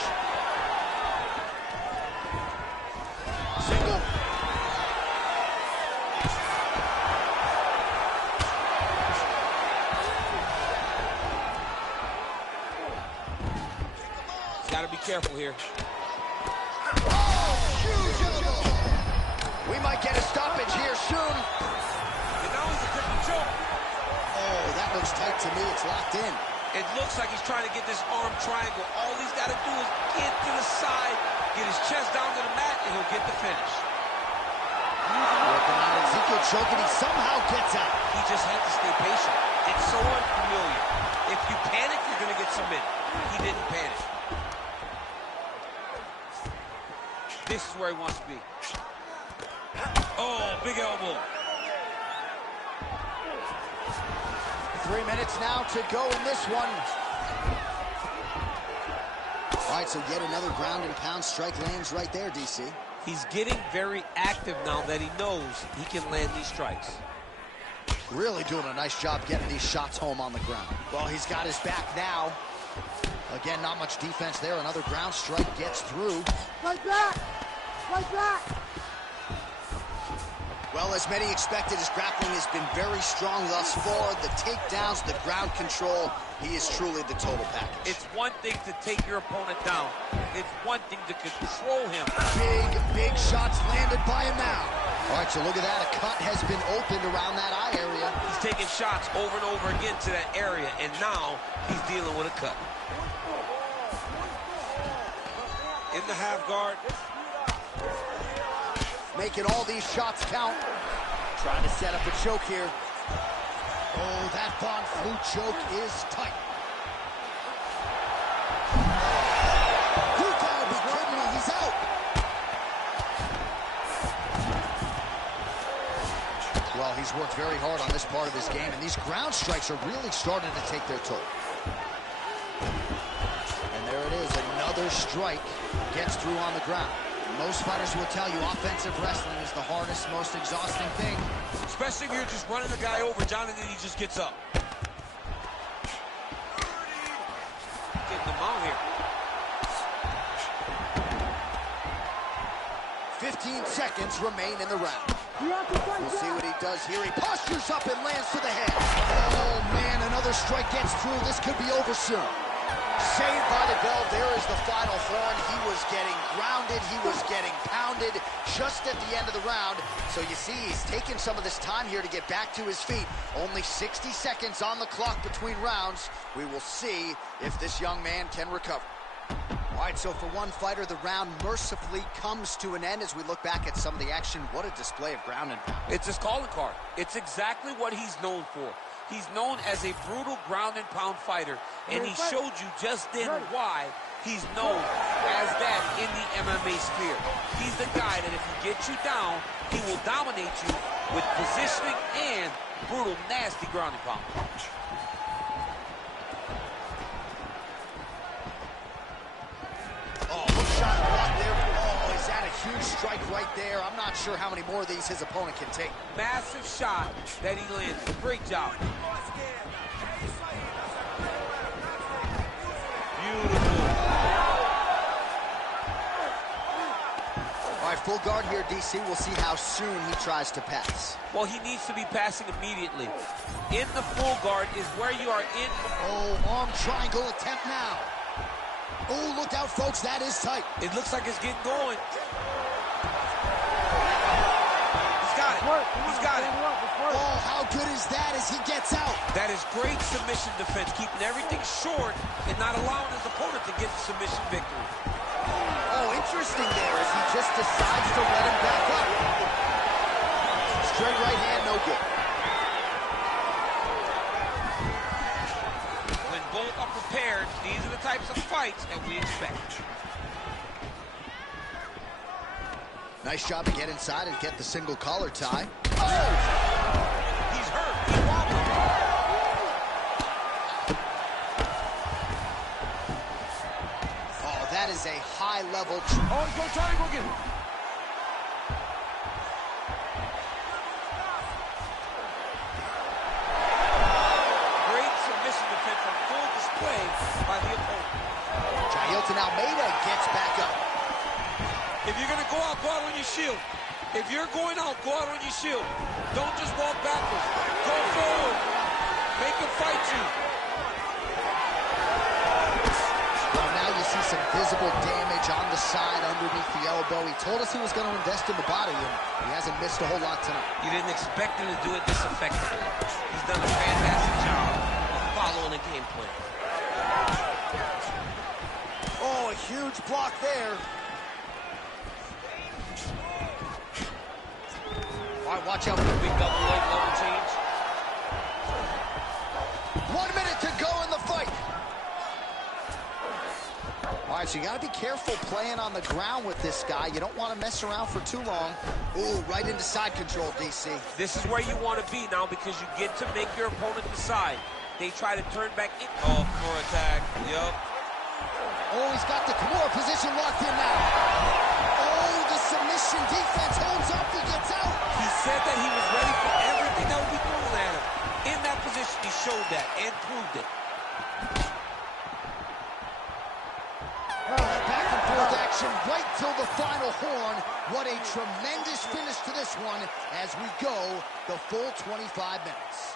Single. He's got to be careful here. Oh, huge elbow. We might get a stoppage here soon. Oh, that looks tight to me. It's locked in. It looks like he's trying to get this arm triangle. All he's got to do is get to the side, get his chest down to the mat, and he'll get the finish. Working on Ezekiel choking. He somehow gets out. He just had to stay patient. It's so unfamiliar. If you panic, you're going to get submitted. He didn't panic. This is where he wants to be. Oh, big elbow. 3 minutes now to go in this one. All right, so yet another ground and pound strike lands right there, DC. He's getting very active now that he knows he can land these strikes. Really doing a nice job getting these shots home on the ground. Well, he's got his back now. Again, not much defense there. Another ground strike gets through. Right back! Right back! Well, as many expected, his grappling has been very strong thus far. The takedowns, the ground control, he is truly the total package. It's one thing to take your opponent down. It's one thing to control him. Big shots landed by him now. All right, so look at that. A cut has been opened around that eye area. He's taking shots over and over again to that area, and now he's dealing with a cut. In the half guard. Making all these shots count. Trying to set up a choke here. Oh, that Von Flue choke is tight. You gotta be kidding me, he's out. Well, he's worked very hard on this part of his game, and these ground strikes are really starting to take their toll. And there it is, another strike gets through on the ground. Most fighters will tell you offensive wrestling is the hardest, most exhausting thing. Especially if you're just running the guy over, John, and then he just gets up. Getting him out here. 15 seconds remain in the round. We'll see what he does here. He postures up and lands to the head. Oh, man, another strike gets through. This could be over soon. Saved by the bell. There is the final horn. He was getting grounded. He was getting pounded just at the end of the round. So you see, he's taking some of this time here to get back to his feet. Only 60 seconds on the clock between rounds. We will see if this young man can recover. All right, so for one fighter, the round mercifully comes to an end as we look back at some of the action. What a display of ground and pound. It's his calling card. It's exactly what he's known for. He's known as a brutal ground and pound fighter, and he showed you just then why he's known as that in the MMA sphere. He's the guy that if he gets you down, he will dominate you with positioning and brutal, nasty ground and pound. Oh, hook shot blocked there. Oh, is that a huge strike right there? I'm not sure how many more of these his opponent can take. Massive shot that he landed. Great job. Beautiful. All right, full guard here, DC. We'll see how soon he tries to pass. Well, he needs to be passing immediately. In the full guard is where you are in. Oh, arm triangle attempt now. Oh, look out, folks. That is tight. It looks like it's getting going. He's got it. He's got it. Oh, how good is that as he gets out? That is great submission defense, keeping everything short and not allowing his opponent to get the submission victory. Oh, interesting there as he just decides to let him back up. Straight right hand, no good. When both are prepared, these are the types of fights that we expect. Nice job to get inside and get the single collar tie. Oh! He's hurt. He's wobbling. Oh, that is a high-level... Oh, go triangle again. Great submission defense on full display by the opponent. Jailton Almeida gets back up. If you're going to go out on your shield. If you're going out, go out on your shield. Don't just walk backwards. Go forward. Make him fight you. Well, now you see some visible damage on the side underneath the elbow. He told us he was going to invest in the body, and he hasn't missed a whole lot tonight. You didn't expect him to do it this effectively. He's done a fantastic job of following the game plan. Oh, a huge block there. All right, watch out for the Big double leg level change. 1 minute to go in the fight. All right, so you got to be careful playing on the ground with this guy. You don't want to mess around for too long. Ooh, right into side control, DC. This is where you want to be now because you get to make your opponent decide. They try to turn back in. Oh, for attack. Yup. Oh, he's got the Kimura position locked in now. Oh, the submission defense holds up. He gets out. He said that he was ready for everything that would be thrown at him. In that position, he showed that and proved it. Back and forth action right till the final horn. What a tremendous finish to this one as we go the full 25 minutes.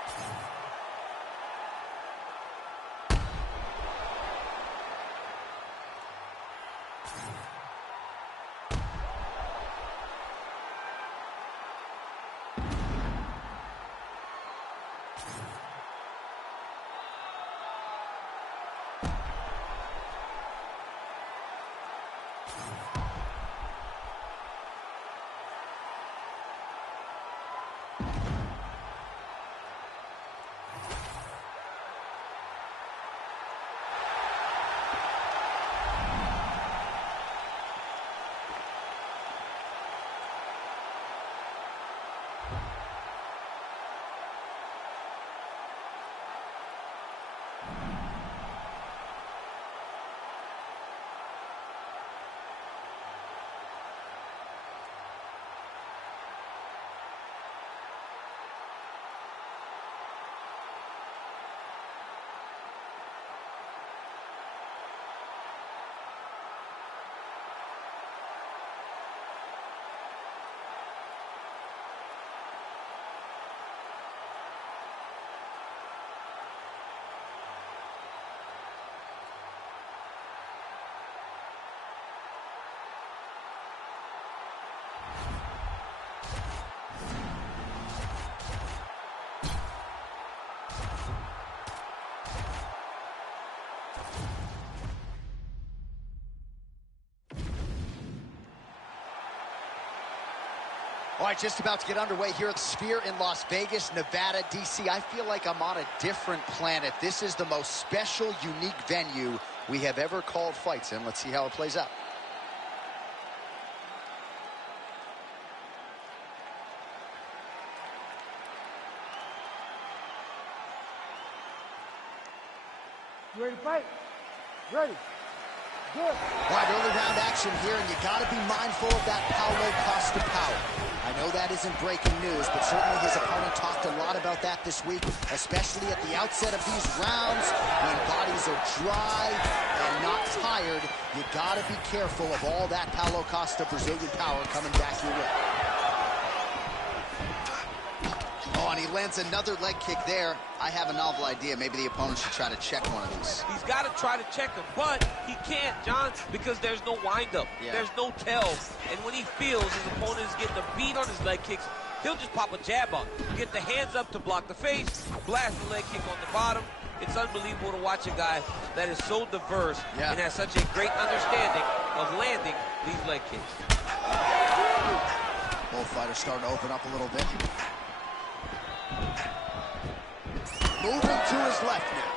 All right, just about to get underway here at the Sphere in Las Vegas, Nevada, DC. I feel like I'm on a different planet. This is the most special, unique venue we have ever called fights in. Let's see how it plays out. You ready to fight? Ready. Good. All right, early round action here, and you got to be mindful of that Paulo Costa power. I know that isn't breaking news, but certainly his opponent talked a lot about that this week, especially at the outset of these rounds when bodies are dry and you're not tired, you gotta be careful of all that Paulo Costa Brazilian power coming back your way. Oh, and he lands another leg kick there. I have a novel idea. Maybe the opponent should try to check one of these. He's got to try to check him, but he can't, John, because there's no windup. Yeah. There's no tell. And when he feels his opponent is getting a beat on his leg kicks, he'll just pop a jab on. Get the hands up to block the face, blast the leg kick on the bottom. It's unbelievable to watch a guy that is so diverse and has such a great understanding of landing these leg kicks. Both fighters starting to open up a little bit. Moving to his left now.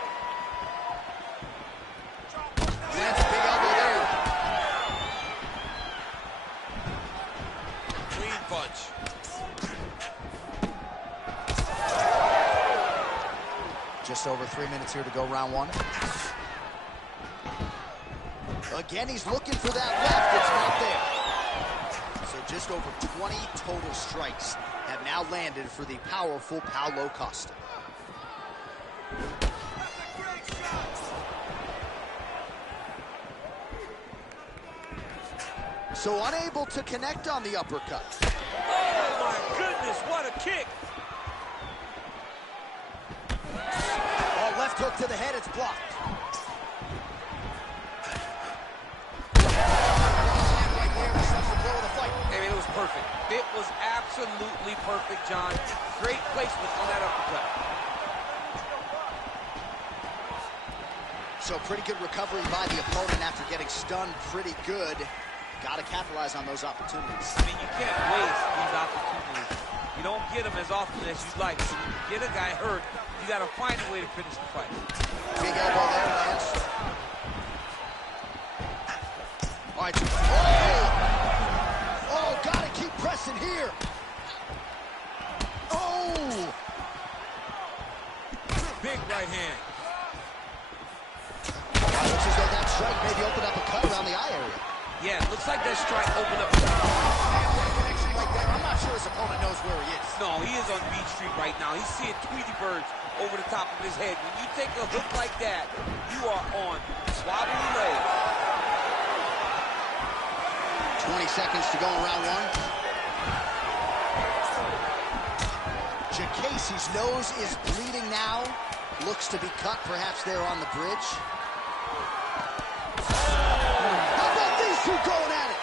Lands a big elbow there. Clean punch. Just over 3 minutes here to go, round one. Again, he's looking for that left. It's not there. So just over 20 total strikes have now landed for the powerful Paulo Costa. So unable to connect on the uppercut. Oh, my goodness, what a kick. Oh, left hook to the head, it's blocked. I mean, it was perfect. It was absolutely perfect, John. Great placement on that uppercut. So pretty good recovery by the opponent after getting stunned pretty good. Got to capitalize on those opportunities. I mean, you can't waste these opportunities. You don't get them as often as you'd like. So when you get a guy hurt, you got to find a way to finish the fight. Big elbow there, Lance. All right. Oh, got to keep pressing here. Oh! Big right hand. Looks as though that strike maybe opened up a cut around the eye area. Yeah, looks like that strike opened up. I'm not sure his opponent knows where he is. No, he is on Beach Street right now. He's seeing Tweety Birds over the top of his head. When you take a hook like that, you are on wobbly legs. 20 seconds to go in round one. Jacasey's nose is bleeding now. Looks to be cut, perhaps there on the bridge. How about these two going at it?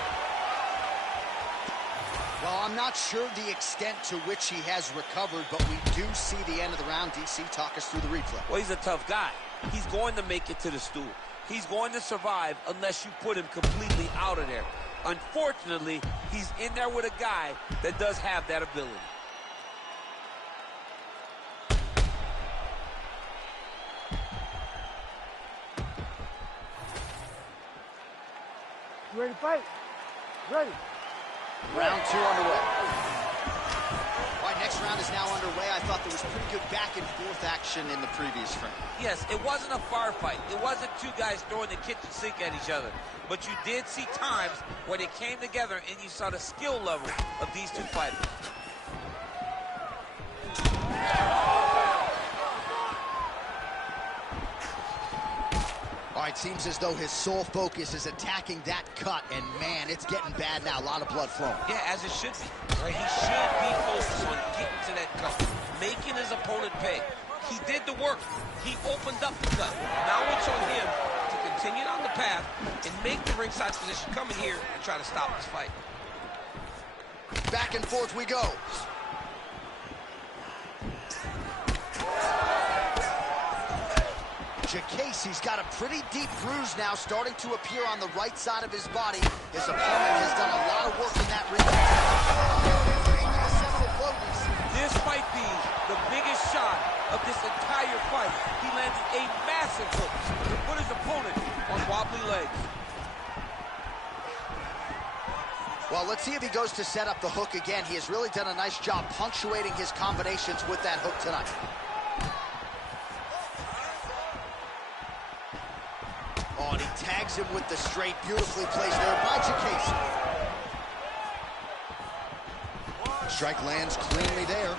Well, I'm not sure the extent to which he has recovered, but we do see the end of the round. DC, talk us through the replay. Well, he's a tough guy. He's going to make it to the stool. He's going to survive unless you put him completely out of there. Unfortunately, he's in there with a guy that does have that ability. You ready to fight? Ready. Round two underway. All right, next round is now underway. I thought there was pretty good back and forth action in the previous frame. Yes, it wasn't a firefight. It wasn't two guys throwing the kitchen sink at each other. But you did see times where they came together and you saw the skill level of these two fighters. All right, seems as though his sole focus is attacking that cut, and man, it's getting bad now. A lot of blood flowing. Yeah, as it should be. Right? He should be focused on getting to that cut, making his opponent pay. He did the work. He opened up the cut. Now it's on him to continue on the path and make the ringside position, come in here and try to stop this fight. Back and forth we go. Jacasey's got a pretty deep bruise now starting to appear on the right side of his body. His opponent has done a lot of work in that ring. This might be the biggest shot of this entire fight. He landed a massive hook to put his opponent on wobbly legs. Well, let's see if he goes to set up the hook again. He has really done a nice job punctuating his combinations with that hook tonight. Oh, and he tags him with the straight, beautifully placed there by Jacasey. Strike lands cleanly there.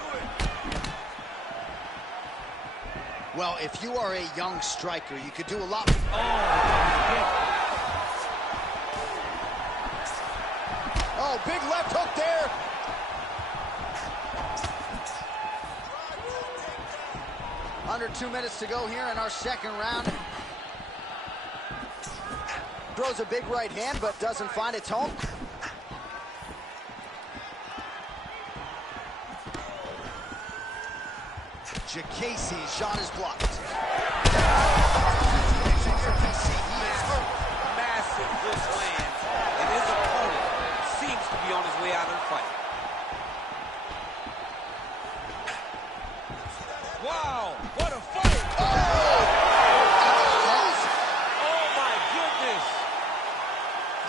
Well, if you are a young striker, you could do a lot. Oh, big left hook there. Under 2 minutes to go here in our second round. Throws a big right hand, but doesn't find its home. Jacasey's shot is blocked. Massive good lands, and his opponent seems to be on his way out of the fight. Wow, what a fight! Oh my goodness!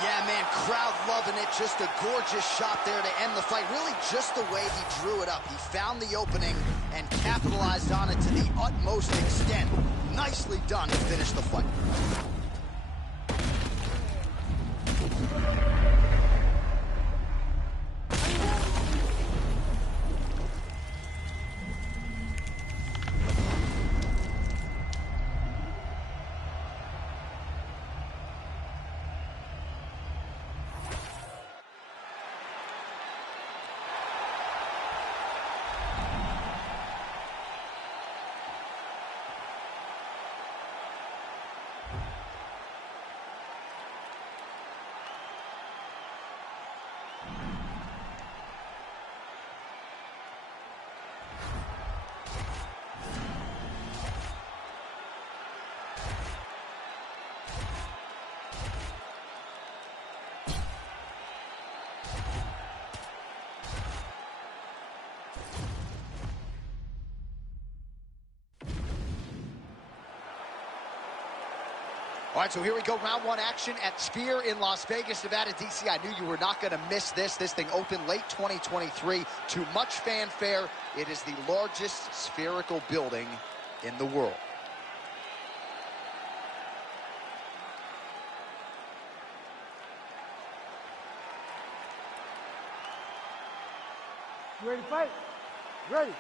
Yeah, man, crowd loving it. Just a gorgeous shot there to end the fight. Really just the way he drew it up. He found the opening and capitalized on it to the utmost extent. Nicely done to finish the fight. All right, so here we go, round one action at Sphere in Las Vegas, Nevada, DC. I knew you were not going to miss this. This thing opened late 2023 to much fanfare. It is the largest spherical building in the world. You ready to fight? Ready.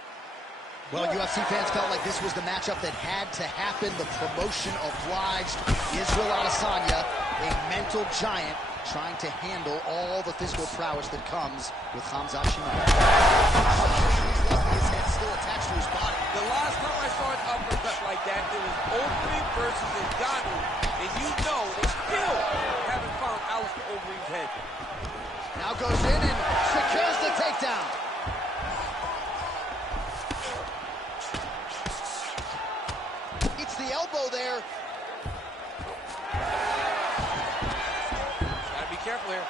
Well, UFC fans felt like this was the matchup that had to happen. The promotion obliged. Israel Adesanya, a mental giant, trying to handle all the physical prowess that comes with Khamzat Chimaev. His head still attached to his body. The last time I saw an uppercut like that, it was Overeem versus Ngannou, and you know they still haven't found Alistair Overeem's head. Now goes in and secures the takedown. The elbow there. Gotta be careful here.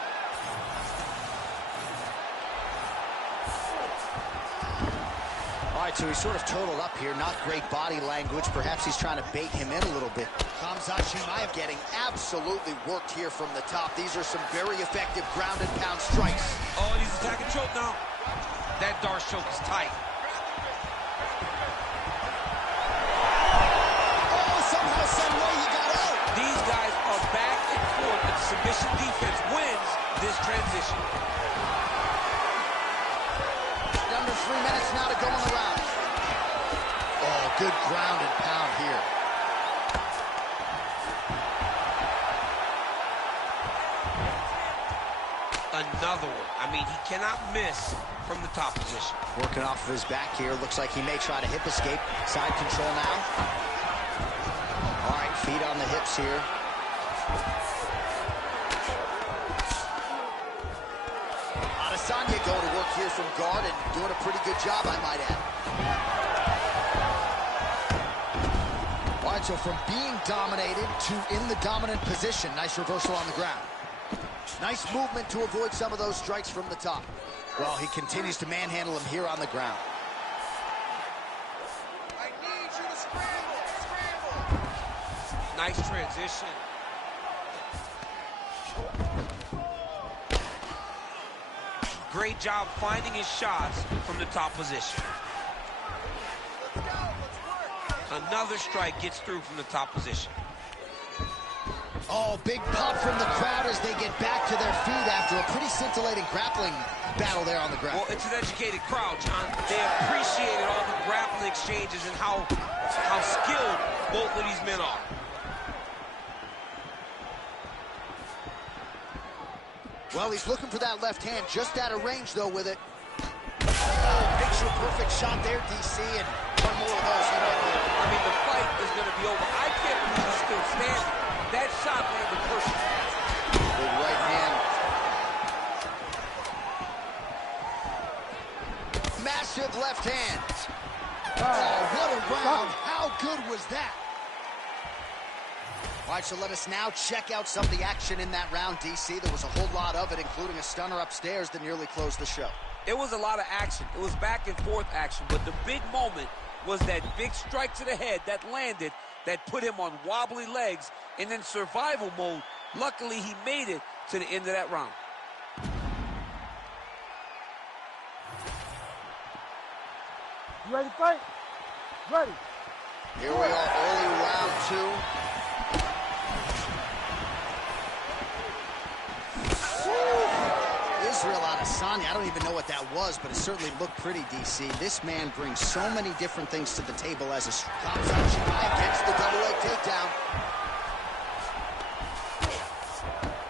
All right, so he's sort of turtled up here. Not great body language. Perhaps he's trying to bait him in a little bit. Khamzat Chimaev getting absolutely worked here from the top. These are some very effective ground and pound strikes. Oh, and he's attacking choke now. That Darce choke is tight. These guys are back and forth, and submission defense wins this transition. Under 3 minutes now to go in the round. Oh, good ground and pound here. Another one. I mean, he cannot miss from the top position. Working off of his back here. Looks like he may try to hip escape. Side control now. All right, feet on the hips here. Adesanya going to work here from guard and doing a pretty good job, I might add. All right, so from being dominated to in the dominant position. Nice reversal on the ground. Nice movement to avoid some of those strikes from the top. Well, he continues to manhandle him here on the ground. I need you to scramble, scramble. Nice transition. Great job finding his shots from the top position. Let's go, let's work. Another strike gets through from the top position. Oh, big pop from the crowd as they get back to their feet after a pretty scintillating grappling battle there on the ground. Well, it's an educated crowd, John. They appreciated all the grappling exchanges and how skilled both of these men are. Well, he's looking for that left hand, just out of range, though, with it. Oh, picture-perfect shot there, DC, and one more of those. I mean, the fight is going to be over. I can't believe he's still standing. That shot landed perfect. Big right hand. Massive left hand. Oh, what a round. How good was that? All right, so let us now check out some of the action in that round, DC. There was a whole lot of it, including a stunner upstairs that nearly closed the show. It was a lot of action. It was back and forth action, but the big moment was that big strike to the head that landed, that put him on wobbly legs and in survival mode. Luckily, he made it to the end of that round. You ready to fight? Ready. Here we are, early round 2. Israel Adesanya, I don't even know what that was, but it certainly looked pretty, DC. This man brings so many different things to the table as a Khamzat Chimaev gets the double leg takedown.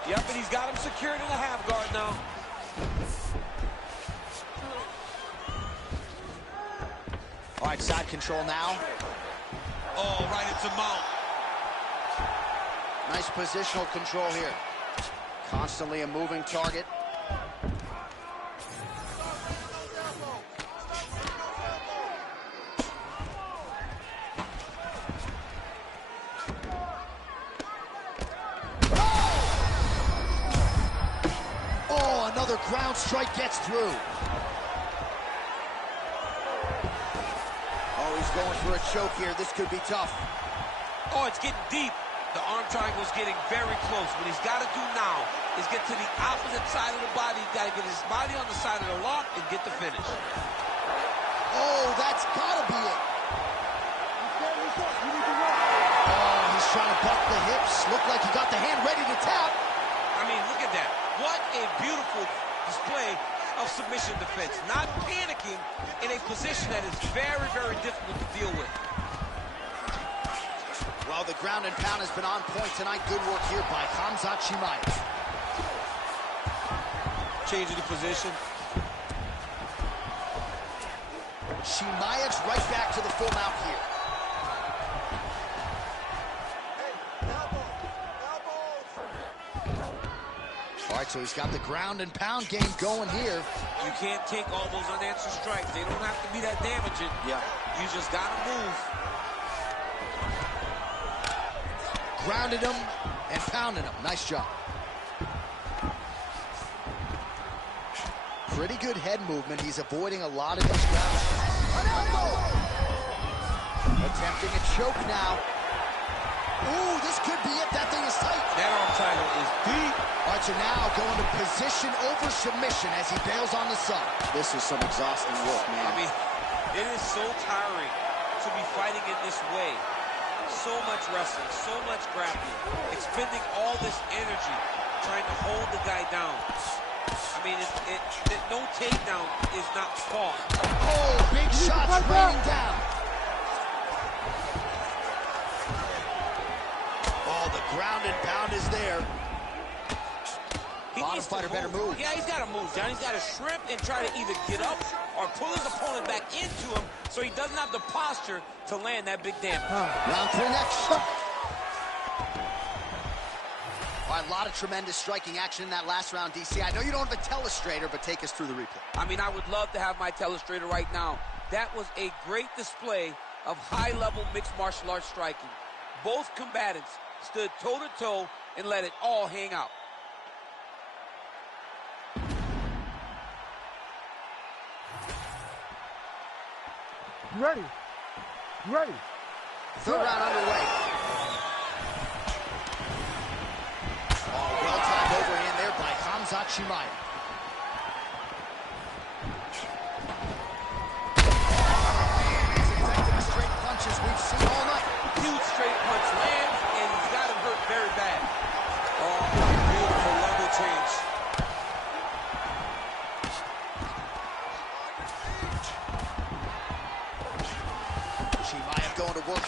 Yep, and he's got him secured in the half guard now. All right, side control now. Oh, right into mount. Nice positional control here. Constantly a moving target. Oh, another ground strike gets through. Oh, he's going for a choke here. This could be tough. Oh, it's getting deep. The arm triangle is getting very close. What he's got to do now is get to the opposite side of the body. He's got to get his body on the side of the lock and get the finish. Oh, that's got to be it. Oh, he's trying to buck the hips. Looked like he got the hand ready to tap. I mean, look at that. What a beautiful display of submission defense. Not panicking in a position that is very, very difficult to deal with. Well, the ground and pound has been on point tonight. Good work here by Khamzat Chimaev. Changing the position. Chimaev's right back to the full mount here. All right, so he's got the ground and pound game going here. You can't take all those unanswered strikes. They don't have to be that damaging. Yeah. You just got to move. Grounded him and pounded him. Nice job. Pretty good head movement. He's avoiding a lot of these ground. An elbow! Attempting a choke now. Ooh, this could be it. That thing is tight. That arm triangle is deep. All right, so now going to position over submission as he bails on the sub. This is some exhausting work, man. I mean, it is so tiring to be fighting in this way. So much wrestling, so much grappling, expending all this energy trying to hold the guy down. I mean, no takedown is not fought. Oh, big shots raining down. Oh, the ground and pound is there. Bottom fighter better move. Yeah, he's got to move, John. He's got to shrimp and try to either get up or pull his opponent back into him so he doesn't have the posture to land that big damage. Round 3 next. All right, a lot of tremendous striking action in that last round, DC. I know you don't have a telestrator, but take us through the replay. I mean, I would love to have my telestrator right now. That was a great display of high-level mixed martial arts striking. Both combatants stood toe-to-toe and let it all hang out. You ready? You ready? Third round underway. Oh, well-timed overhand there by Khamzat Chimaev. As effective as straight punches we've seen all night. Huge straight punch lands, and he's got him hurt very bad.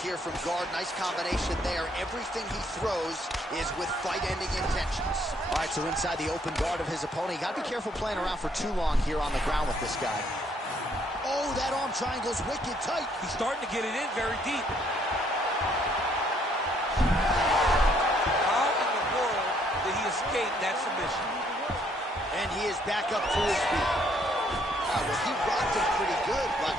here from guard. Nice combination there. Everything he throws is with fight-ending intentions. All right, so inside the open guard of his opponent. You got to be careful playing around for too long here on the ground with this guy. Oh, that arm triangle's wicked tight. He's starting to get it in very deep. How in the world did he escape that submission? And he is back up to his feet. Well, he rocked him pretty good, but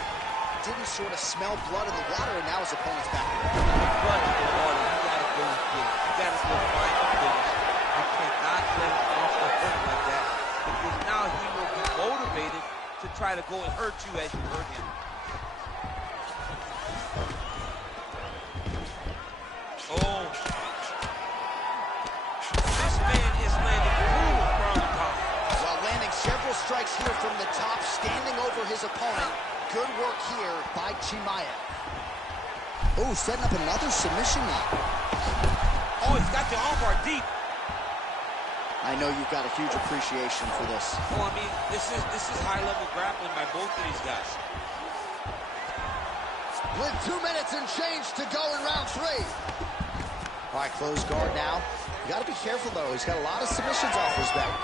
didn't sort of smell blood in the water, and now his opponent's back. Blood in the water, you gotta go again. You gotta go find the finish. You cannot let him off the hook like that, because now he will be motivated to try to go and hurt you as you hurt him. Oh. This man is landing brutal ground and pound. While landing several strikes here from the top, standing over his opponent. Good work here by Chimaev. Oh, setting up another submission now. Oh, he's got the armbar deep. I know you've got a huge appreciation for this. Oh, I mean, this is high-level grappling by both of these guys. With 2 minutes and change to go in round 3. All right, close guard now. You got to be careful, though. He's got a lot of submissions off his back.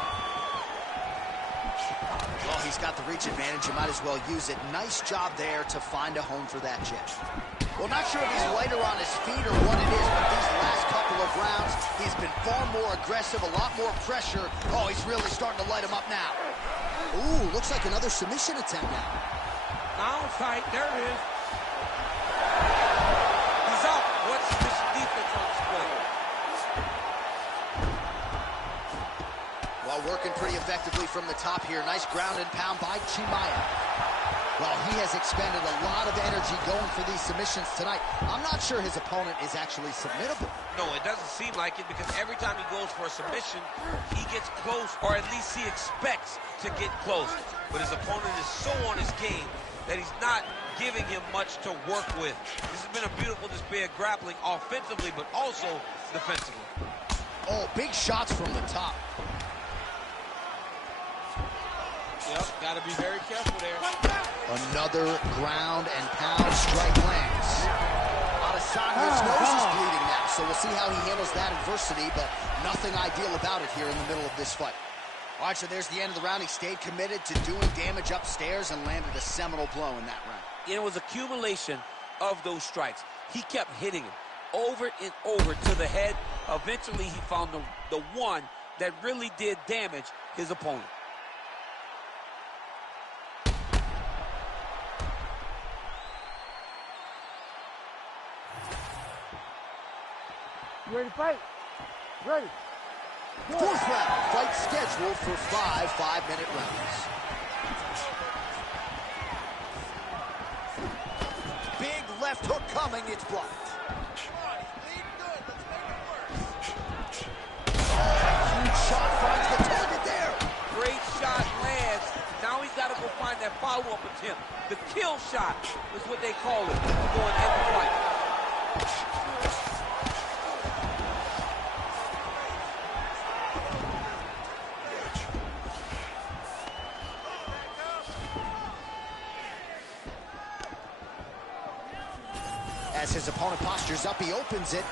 Well, he's got the reach advantage. You might as well use it. Nice job there to find a home for that jab. Well, not sure if he's lighter on his feet or what it is, but these last couple of rounds, he's been far more aggressive, a lot more pressure. Oh, he's really starting to light him up now. Ooh, looks like another submission attempt now. Now fight, there it is. He's out. What's this defense on display? Well, working pretty effectively from the top here. Nice ground and pound by Chimaev. Well, he has expended a lot of energy going for these submissions tonight. I'm not sure his opponent is actually submittable. No, it doesn't seem like it, because every time he goes for a submission, he gets close, or at least he expects to get close. But his opponent is so on his game that he's not giving him much to work with. This has been a beautiful display of grappling offensively, but also defensively. Oh, big shots from the top. Yep, got to be very careful there. Another ground and pound strike lands. Adesanya's nose is bleeding now, so we'll see how he handles that adversity, but nothing ideal about it here in the middle of this fight. All right, so there's the end of the round. He stayed committed to doing damage upstairs and landed a seminal blow in that round. It was accumulation of those strikes. He kept hitting him over and over to the head. Eventually, he found the one that really did damage his opponent. You ready to fight? Ready. Fourth round, fight scheduled for 5 5-minute rounds. Big left hook coming, it's blocked. Huge shot finds the target there. Great shot lands. Now he's got to go find that follow-up attempt. The kill shot is what they call it, going end the fight. As his opponent postures up, he opens it.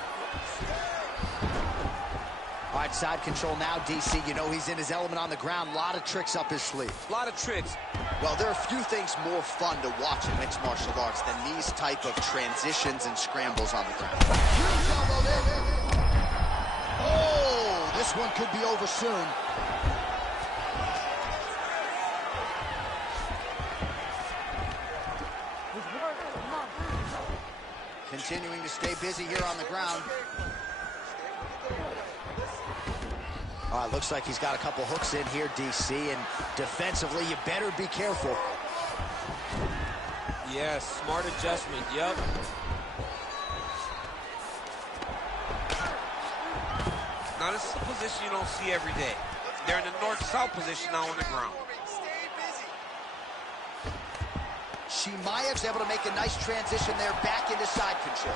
All right, side control now, DC. You know he's in his element on the ground. A lot of tricks up his sleeve. A lot of tricks. Well, there are few things more fun to watch in mixed martial arts than these type of transitions and scrambles on the ground. Oh, this one could be over soon. Continuing to stay busy here on the ground. All right, looks like he's got a couple hooks in here, DC, and defensively, you better be careful. Yes, smart adjustment, yep. Now, this is a position you don't see every day. They're in the north-south position now on the ground. Chimaev's able to make a nice transition there back into side control.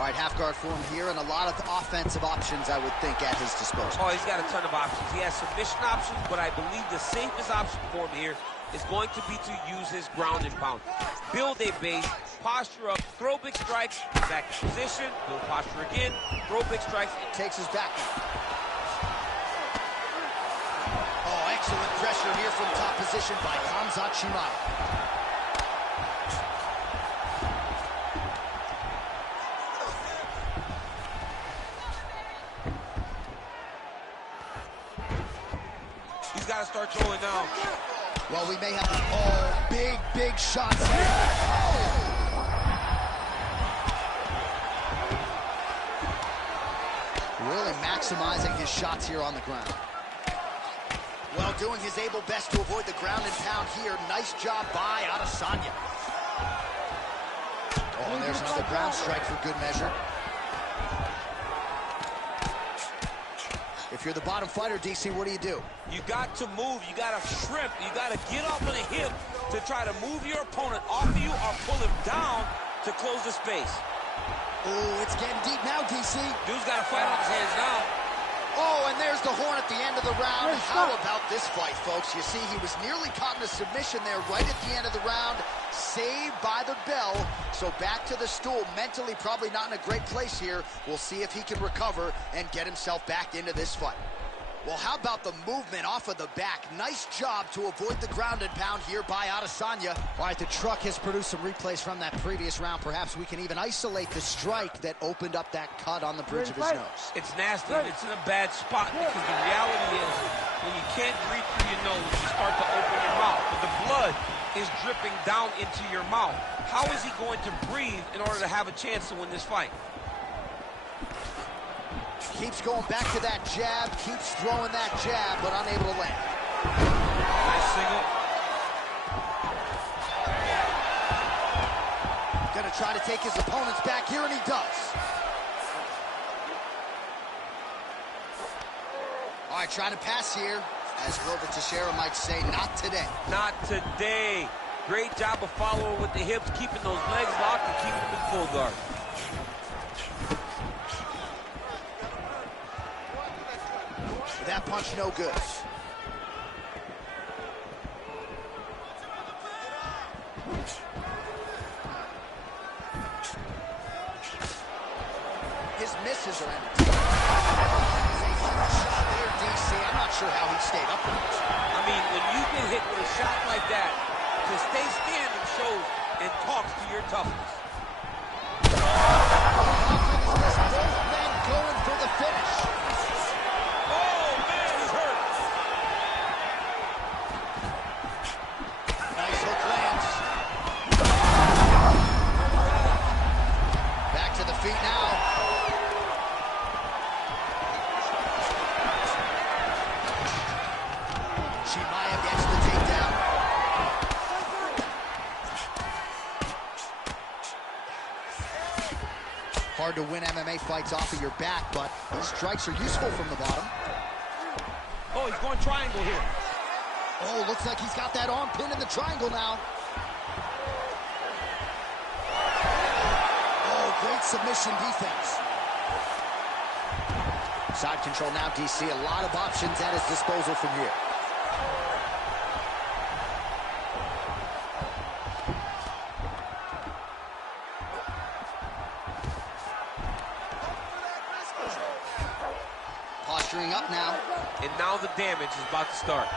All right, half guard form here, and a lot of offensive options, I would think, at his disposal. Oh, he's got a ton of options. He has submission options, but I believe the safest option for him here is going to be to use his ground and pound. Build a base, posture up, throw big strikes, back to position, build posture again, throw big strikes. Takes his back. Oh, excellent pressure here from top position by Khamzat Chimaev. He's got to start throwing now. Well, we may have, big shots here. Really maximizing his shots here on the ground. Well, doing his able best to avoid the ground and pound here. Nice job by Adesanya. Oh, and there's another ground strike for good measure. If you're the bottom fighter, DC, what do? You got to move. You got to shrimp. You got to get off on the hip to try to move your opponent off of you or pull him down to close the space. Oh, it's getting deep now, DC. Dude's got a fight on his hands now. Oh, and there's the horn at the end of the round. How about this fight, folks? You see, he was nearly caught in a submission there right at the end of the round. Saved by the bell. So back to the stool. Mentally probably not in a great place here. We'll see if he can recover and get himself back into this fight. Well, how about the movement off of the back? Nice job to avoid the ground and pound here by Adesanya. All right, the truck has produced some replays from that previous round. Perhaps we can even isolate the strike that opened up that cut on the bridge of his nose. It's nasty. It's in a bad spot because the reality is when you can't breathe through your nose, you start to open your mouth. But the blood is dripping down into your mouth. How is he going to breathe in order to have a chance to win this fight? Keeps going back to that jab, keeps throwing that jab, but unable to land. Nice single. Gonna try to take his opponents back here, and he does. All right, trying to pass here. As Glover Teixeira might say, not today. Not today. Great job of following with the hips, keeping those legs locked and keeping them in full guard. That punch no good. His misses are empty. Shot there, DC. I'm not sure how he stayed up with it. I mean, when you get hit with a shot like that, to stay standing shows and talks to your toughness. Both men going for the finish. Feet now. Chimaev gets the takedown. Hard to win MMA fights off of your back, but these strikes are useful from the bottom. Oh, he's going triangle here. Oh, looks like he's got that arm pinned in the triangle now. Great submission defense. Side control now, DC. A lot of options at his disposal from here. Posturing up now. And now the damage is about to start.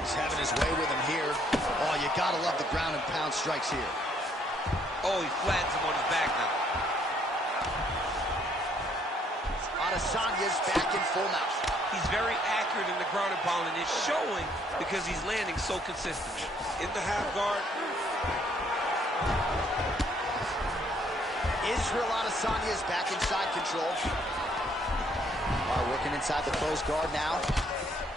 He's having his way with him here. Oh, you gotta love the ground and pound strikes here. Oh, he flattens him on his back now. Adesanya's back in full mount. He's very accurate in the ground and pound, and it's showing because he's landing so consistently. In the half guard. Israel Adesanya is back in side control. Working inside the closed guard now.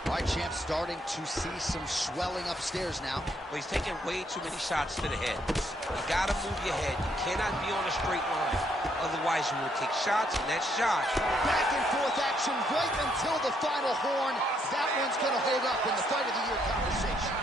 All right, champ, starting to see some swelling upstairs now. Well, he's taking way too many shots to the head. You gotta move your head. You cannot be on a straight line. Otherwise, you will take shots, and that shot. Back and forth action right until the final horn. That one's gonna hold up in the fight of the year conversation.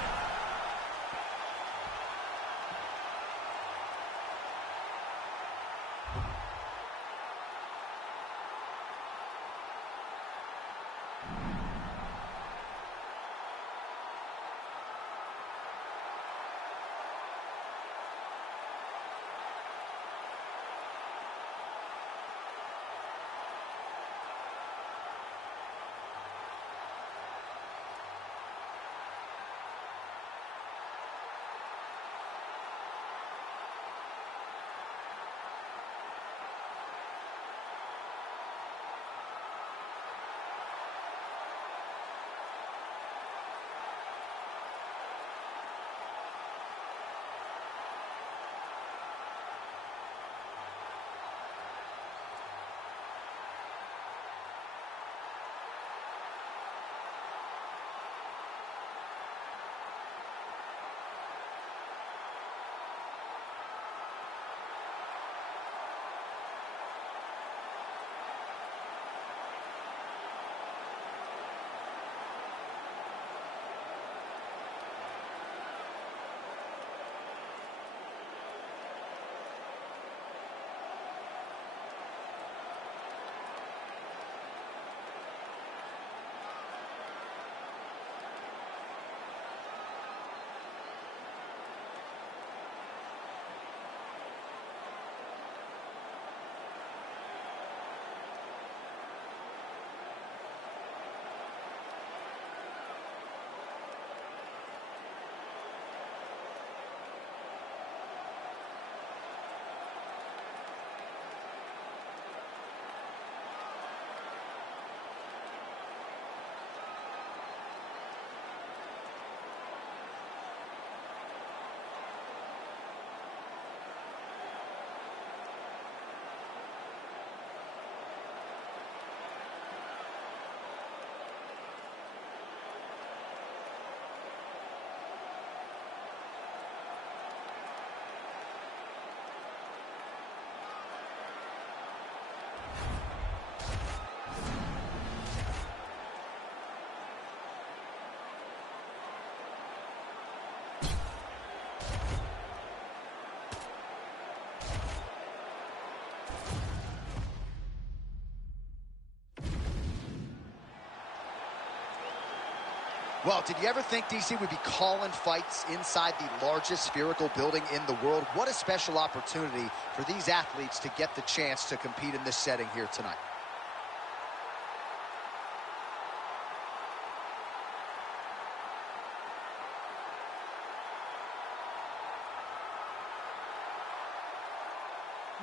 Well, did you ever think, DC, would be calling fights inside the largest spherical building in the world? What a special opportunity for these athletes to get the chance to compete in this setting here tonight.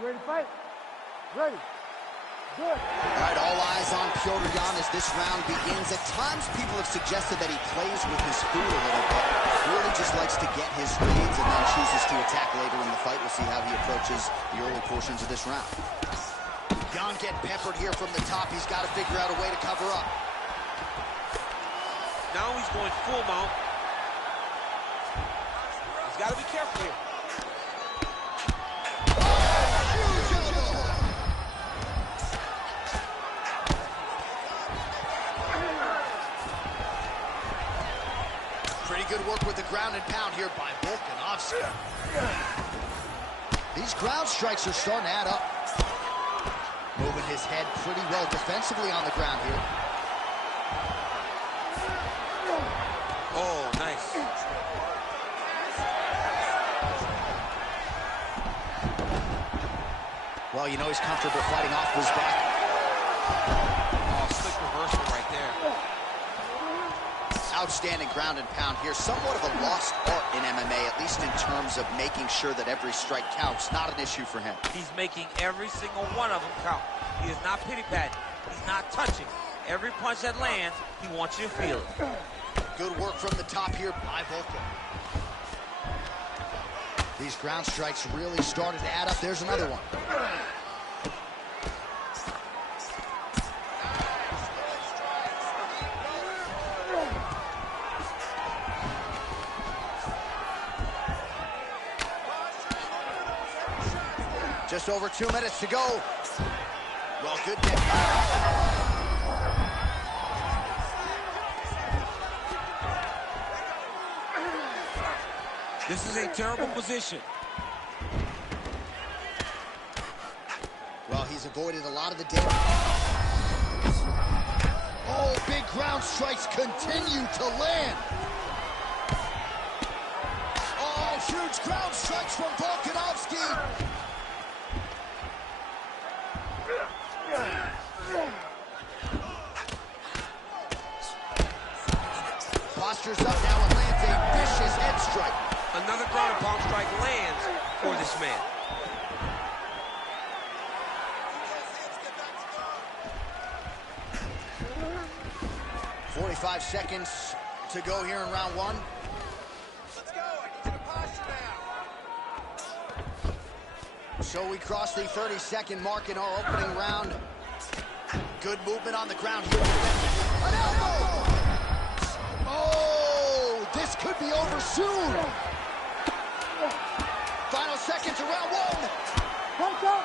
You ready to fight? Ready. Good. All right, all eyes on Petr Yan as this round begins. At times, people have suggested that he plays with his food a little bit. Really just likes to get his reads and then chooses to attack later in the fight. We'll see how he approaches the early portions of this round. Yan getting peppered here from the top. He's got to figure out a way to cover up. Now he's going full mount. He's got to be careful here. Pretty good work with the ground and pound here by Volkanovski. These ground strikes are starting to add up. Moving his head pretty well defensively on the ground here. Oh, nice. Well, you know he's comfortable fighting off his back. Oh, slick reversal right there. Outstanding ground and pound here. Somewhat of a lost art in MMA, at least in terms of making sure that every strike counts. Not an issue for him. He's making every single one of them count. He is not pity-patting. He's not touching. Every punch that lands, he wants you to feel it. Good work from the top here by Volkan. These ground strikes really started to add up. There's another one. Just over 2 minutes to go. Well, good net. This is a terrible position. Well, he's avoided a lot of the damage. Oh, big ground strikes continue to land. Oh, huge ground strikes from Volkanovski. Postures up now and lands a vicious head strike. Another ground and pound strike lands for this man. .45 seconds to go here in round one. Let's go. I need you to posture now. So we cross the 30-second mark in our opening round. Good movement on the ground here. An elbow! Oh, this could be over soon. Final seconds of round one. Punch up.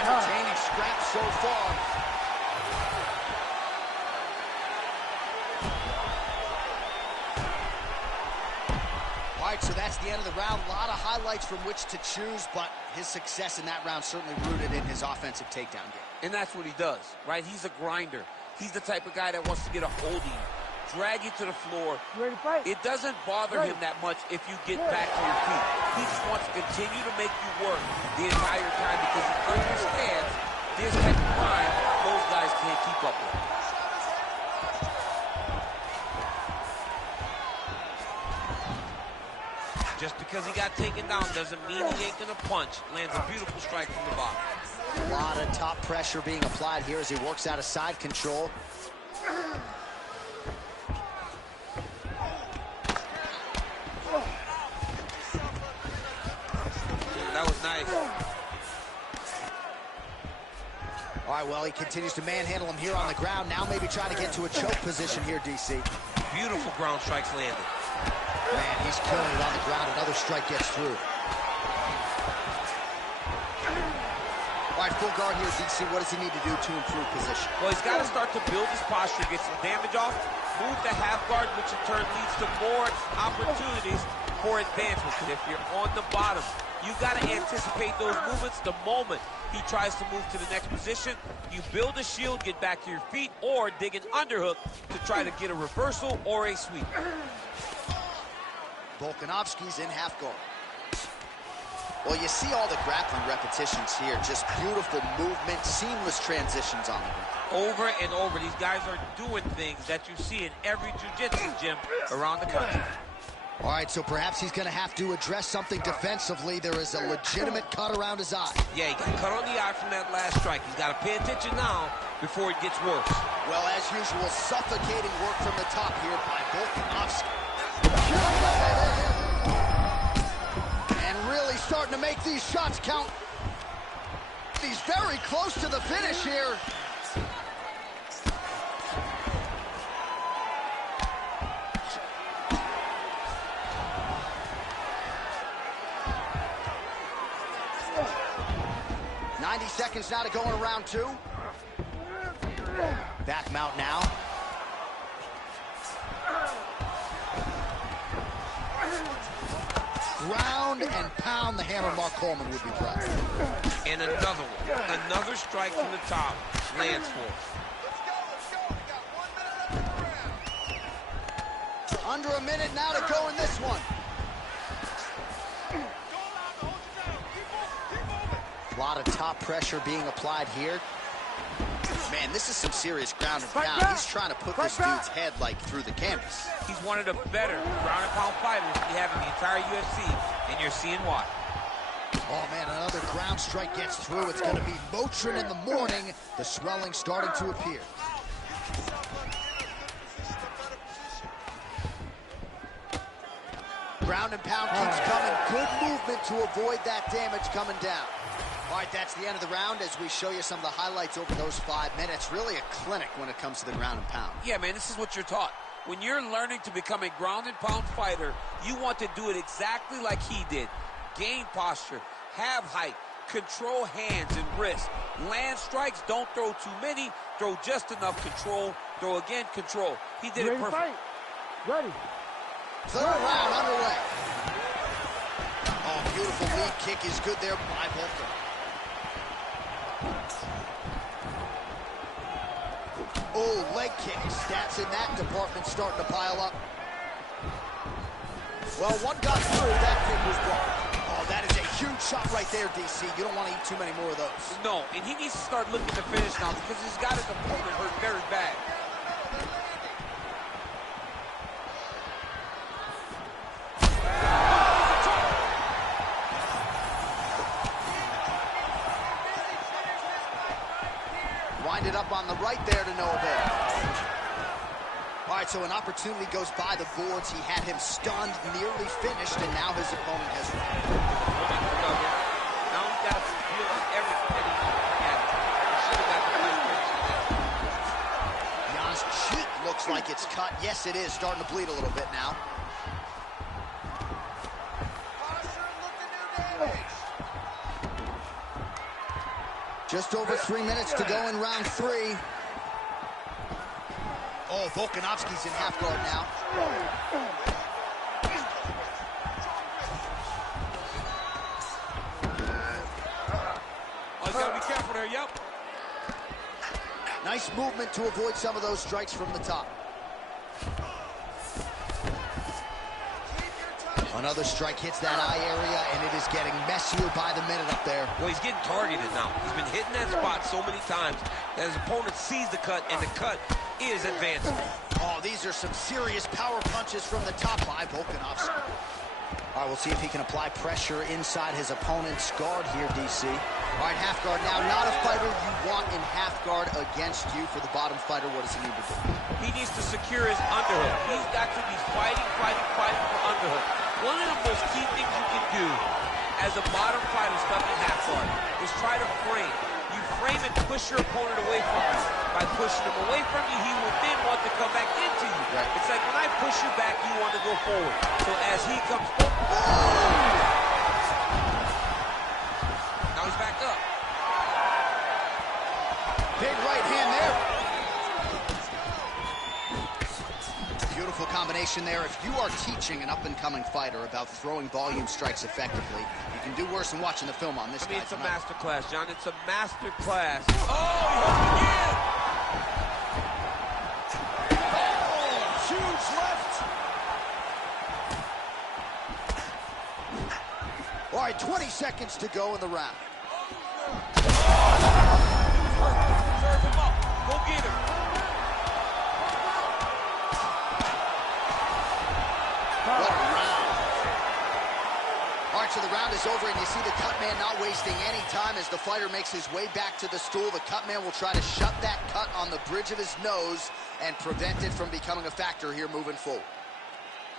Entertaining scrap so far. All right, so that's the end of the round. A lot of highlights from which to choose, but his success in that round certainly rooted in his offensive takedown game. And that's what he does, right? He's a grinder. He's the type of guy that wants to get a hold of you, drag you to the floor. You ready to fight? It doesn't bother him that much if you get back to your feet. He just wants to continue to make you work the entire time because he understands this type of grind those guys can't keep up with. Just because he got taken down doesn't mean he ain't gonna punch. Lands a beautiful strike from the bottom. A lot of top pressure being applied here as he works out of side control. That was nice. All right, well, he continues to manhandle him here on the ground. Now maybe trying to get to a choke position here, DC. Beautiful ground strikes landed. Man, he's killing it on the ground. Another strike gets through. All right, full guard here, DC. What does he need to do to improve position? Well, he's got to start to build his posture, get some damage off, move the half guard, which in turn leads to more opportunities for advancement. Because if you're on the bottom, You got to anticipate those movements the moment he tries to move to the next position. You build a shield, get back to your feet, or dig an underhook to try to get a reversal or a sweep. Volkanovski's in half guard. Well, you see all the grappling repetitions here. Just beautiful movement, seamless transitions on them. Over and over, these guys are doing things that you see in every jiu-jitsu gym around the country. All right, so perhaps he's going to have to address something defensively. There is a legitimate cut around his eye. Yeah, he got cut on the eye from that last strike. He's got to pay attention now before it gets worse. Well, as usual, suffocating work from the top here by Volkanovski. And really starting to make these shots count. He's very close to the finish here. Seconds now to go in round two. Back mount now. Ground and pound. The hammer Mark Coleman would be proud. And another one. Another strike from the top. Lands for him. Under a minute now to go in this one. A lot of top pressure being applied here. Man, this is some serious ground and pound. He's trying to put this dude's head like through the canvas. He's one of the better ground and pound fighters we have in the entire UFC, and you're seeing why. Oh man, another ground strike gets through. It's going to be Motrin in the morning. The swelling starting to appear. Ground and pound keeps coming. Good movement to avoid that damage coming down. All right, that's the end of the round as we show you some of the highlights over those 5 minutes. Really a clinic when it comes to the ground and pound. Yeah, man, this is what you're taught. When you're learning to become a ground and pound fighter, you want to do it exactly like he did. Gain posture, have height, control hands and wrists. Land strikes, don't throw too many, throw just enough control, throw again, control. He did it perfect. Ready. Third round underway. Oh, beautiful lead kick is good there by Volker. Oh, leg kick. Stats in that department starting to pile up. Well, one got through. That kick was blocked. Oh, that is a huge shot right there, DC. You don't want to eat too many more of those. No, and he needs to start looking to finish now because he's got his opponent hurt very bad. Winded up on the right there to no avail. All right, so an opportunity goes by the boards. He had him stunned, nearly finished, and now his opponent has run. Now he's got to feel everything that he had. He should have got the fight. Jan's cheek looks like it's cut. Yes, it is. Starting to bleed a little bit now. Just over 3 minutes to go in round three. Oh, Volkanovski's in half guard now. Oh, he's got to be careful there, yep. Nice movement to avoid some of those strikes from the top. Another strike hits that eye area, and it is getting messier by the minute up there. Well, he's getting targeted now. He's been hitting that spot so many times that his opponent sees the cut, and the cut is advancing. Oh, these are some serious power punches from the top by Volkanovski. All right, we'll see if he can apply pressure inside his opponent's guard here, DC. All right, half guard now. Not a fighter you want in half guard against you. For the bottom fighter, what does he need to do? He needs to secure his underhook. He's got to be fighting for underhook. One of the most key things you can do as a bottom fighter stuck in half guard is try to frame. You frame and push your opponent away from you. By pushing him away from you, he will then want to come back into you. Right. It's like when I push you back, you want to go forward. So as he comes forward, now he's back up. Big right hand there. Beautiful combination there. If you are teaching an up-and-coming fighter about throwing volume strikes effectively, you can do worse than watching the film on this guy. It's a master class, John. It's a master class. Oh, he hooked again! Oh, huge left! All right, 20 seconds to go in the round. Serve him up. Go get him. What a round. All right, so the round is over, and you see the cut man not wasting any time as the fighter makes his way back to the stool. The cut man will try to shut that cut on the bridge of his nose and prevent it from becoming a factor here moving forward.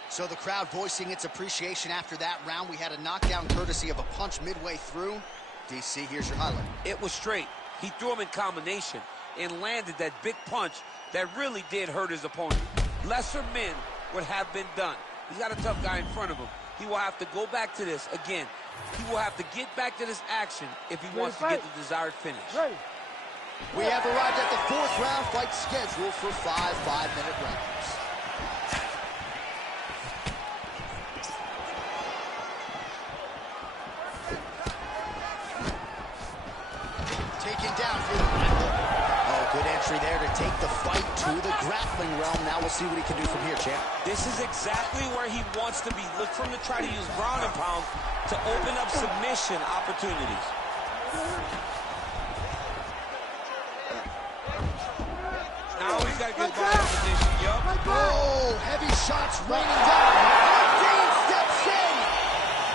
So the crowd voicing its appreciation after that round. We had a knockdown courtesy of a punch midway through. DC, here's your highlight. It was straight. He threw him in combination and landed that big punch that really did hurt his opponent. Lesser men would have been done. He's got a tough guy in front of him. He will have to go back to this again. He will have to get back to this action if he wants to get the desired finish. Ready. We have arrived at the fourth round fight scheduled for 5 5-minute rounds. Taken down for the right hook. Oh, good entry there to take the fight to the grappling realm. Now we'll see what he can do from here, champ. This is exactly where he wants to be. Look for him to try to use ground and pound to open up submission opportunities. Now he's got to get body position. Yup. Oh, heavy shots raining down. Dean steps in.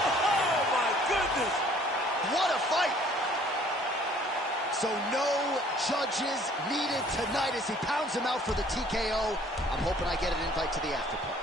Oh, my goodness. What a fight. So no judges needed tonight as he pounds him out for the TKO. I'm hoping I get an invite to the after party.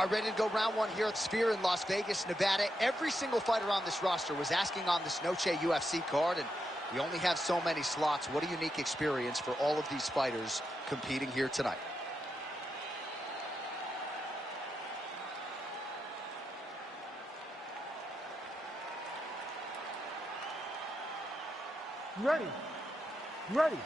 All right, ready to go round one here at Sphere in Las Vegas, Nevada. Every single fighter on this roster was asking on this Noche UFC card, and we only have so many slots. What a unique experience for all of these fighters competing here tonight. Ready. Ready.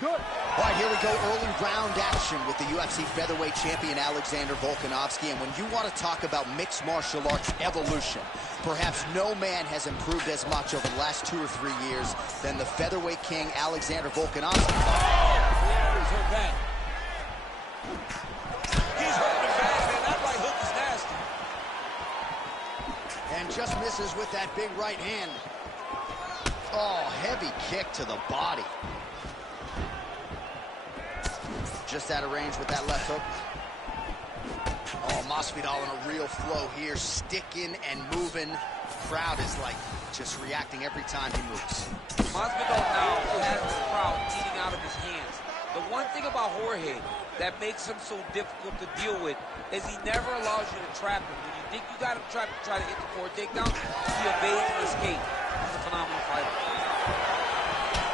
Good. All right, here we go. Early round action with the UFC featherweight champion Alexander Volkanovski. And when you want to talk about mixed martial arts evolution, perhaps no man has improved as much over the last 2 or 3 years than the featherweight king Alexander Volkanovski. He's hurt bad. He's hurting bad, man. That right hook is nasty. And just misses with that big right hand. Oh, heavy kick to the body. Just out of range with that left hook. Oh, Masvidal in a real flow here, sticking and moving. Crowd is like just reacting every time he moves. Masvidal now has the crowd eating out of his hands. The one thing about Jorge that makes him so difficult to deal with is he never allows you to trap him. When you think you got him trapped to try to hit the forward takedown, he evades and escapes. He's a phenomenal fighter.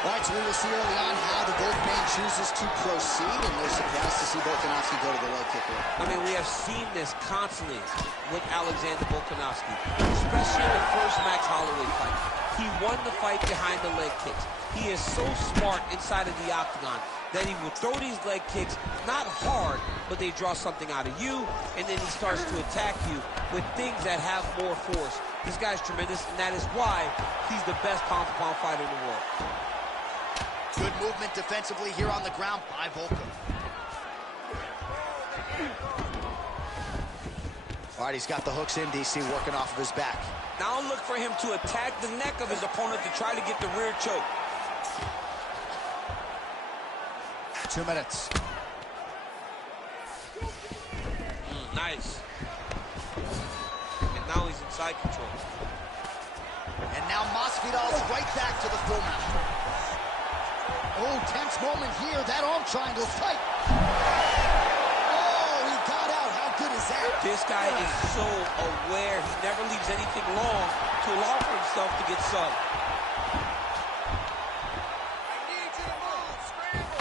All right, so we will see early on how the Gold man chooses to proceed, and no surprise to see Volkanovski go to the leg kick. I mean, we have seen this constantly with Alexander Volkanovski, especially in the first Max Holloway fight. He won the fight behind the leg kicks. He is so smart inside of the octagon that he will throw these leg kicks, not hard, but they draw something out of you, and then he starts to attack you with things that have more force. This guy's tremendous, and that is why he's the best pound-for-pound fighter in the world. Good movement defensively here on the ground by Volka. All right, he's got the hooks in, DC, working off of his back. Now look for him to attack the neck of his opponent to try to get the rear choke. 2 minutes. Nice. And now he's in side control. And now Masvidal's right back to the full mount. Oh, tense moment here. That arm triangle's tight. Oh, he got out. How good is that? This guy is so aware. He never leaves anything long to allow for himself to get subbed. I need you to move. Scramble.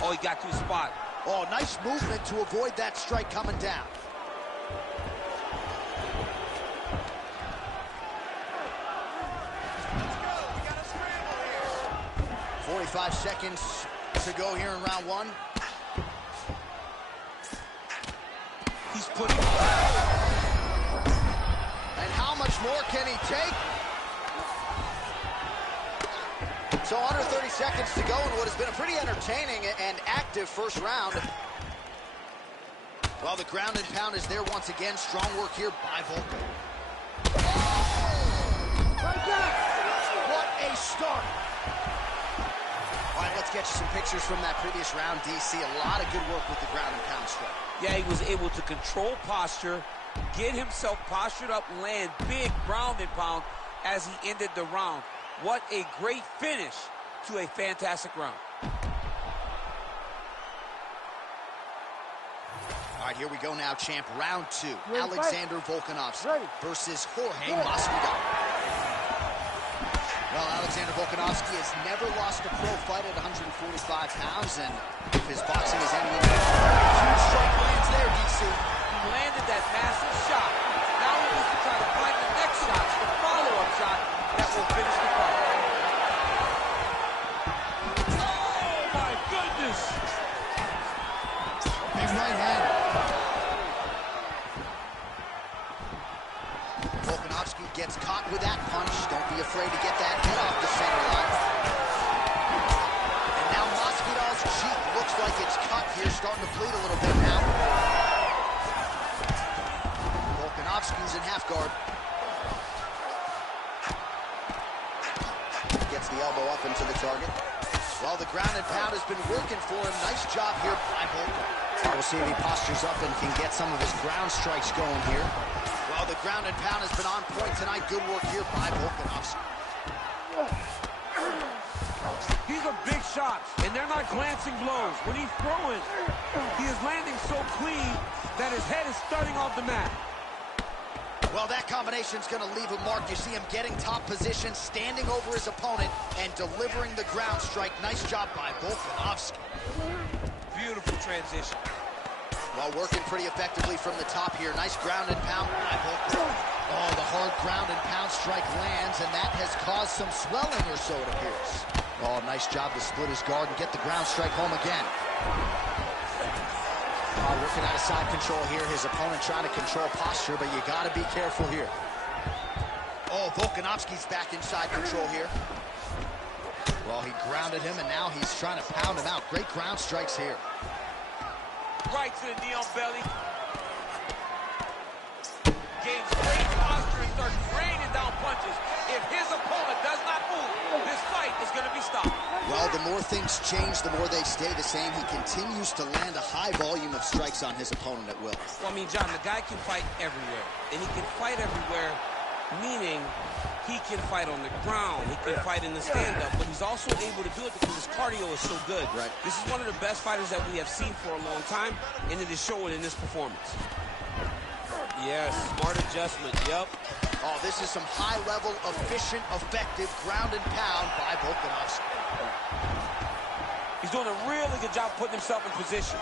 Oh, he got to his spot. Oh, nice movement to avoid that strike coming down. 45 seconds to go here in round one. He's putting... And how much more can he take? So under 30 seconds to go in what has been a pretty entertaining and active first round. Well, the ground and pound is there once again. Strong work here by Volka. What a start. All right, let's get you some pictures from that previous round, DC. A lot of good work with the ground and pound strike. Yeah, he was able to control posture, get himself postured up, land big ground and pound as he ended the round. What a great finish to a fantastic round. All right, here we go now, champ. Round two. Ready, Alexander Volkanovski versus Jorge Masvidal. Well, Alexander Volkanovski has never lost a pro fight at 145 pounds, and if his boxing is any huge strike lands there, DC. He landed that massive shot. Now he needs to try to find the next shot, the follow-up shot that will finish the fight. Oh, my goodness! Big right hand. Volkanovski gets caught with that punch. Don't be afraid to get that head off the center line. And now Masvidal's cheek looks like it's cut here, starting to bleed a little bit now. Volkanovski's in half guard. Gets the elbow up into the target. Well, the ground and pound has been working for him. Nice job here by Volka. We'll see if he postures up and can get some of his ground strikes going here. Well, the ground and pound has been on point tonight. Good work here by Volkanovski. These are big shots, and they're not glancing blows. When he's throwing, he is landing so clean that his head is starting off the mat. Well, that combination's going to leave a mark. You see him getting top position, standing over his opponent, and delivering the ground strike. Nice job by Volkanovski. Beautiful transition. Well, working pretty effectively from the top here. Nice ground and pound by Volkanovski. Oh, the hard ground and pound strike lands, and that has caused some swelling or so, it appears. Oh, nice job to split his guard and get the ground strike home again. Working out of side control here. His opponent trying to control posture, but you got to be careful here. Oh, Volkanovski's back inside control here. Well, he grounded him, and now he's trying to pound him out. Great ground strikes here. Right to the knee on belly. Gains great posture and starts raining down punches. If his opponent does not move, this fight is going to be stopped. Well, the more things change, the more they stay the same. He continues to land a high volume of strikes on his opponent at will. Well, I mean, John, the guy can fight everywhere. And he can fight everywhere, meaning he can fight on the ground. He can fight in the stand-up. But he's also able to do it because his cardio is so good. Right. This is one of the best fighters that we have seen for a long time, and it is showing in this performance. Yes, smart adjustment, yep. Oh, this is some high-level, efficient, effective ground and pound by Volkanovski. He's doing a really good job putting himself in position.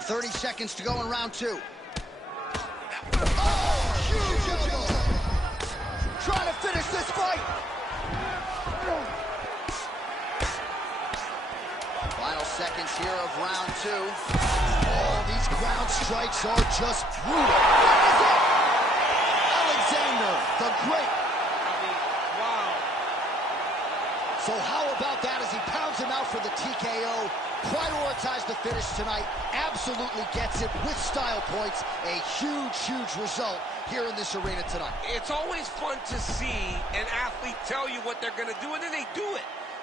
30 seconds to go in round two. Oh, huge elbow! Trying to finish this fight. Final seconds here of round two. Oh, these ground strikes are just brutal. That is it! Alexander the Great. I mean, wow. So how about that as he pounds him out for the TKO? Prioritize the finish tonight. Absolutely gets it with style points. A huge, huge result here in this arena tonight. It's always fun to see an athlete tell you what they're going to do, and then they do it.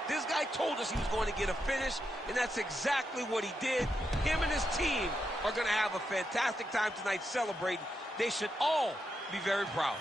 This guy told us he was going to get a finish, and that's exactly what he did. Him and his team are going to have a fantastic time tonight celebrating. They should all be very proud.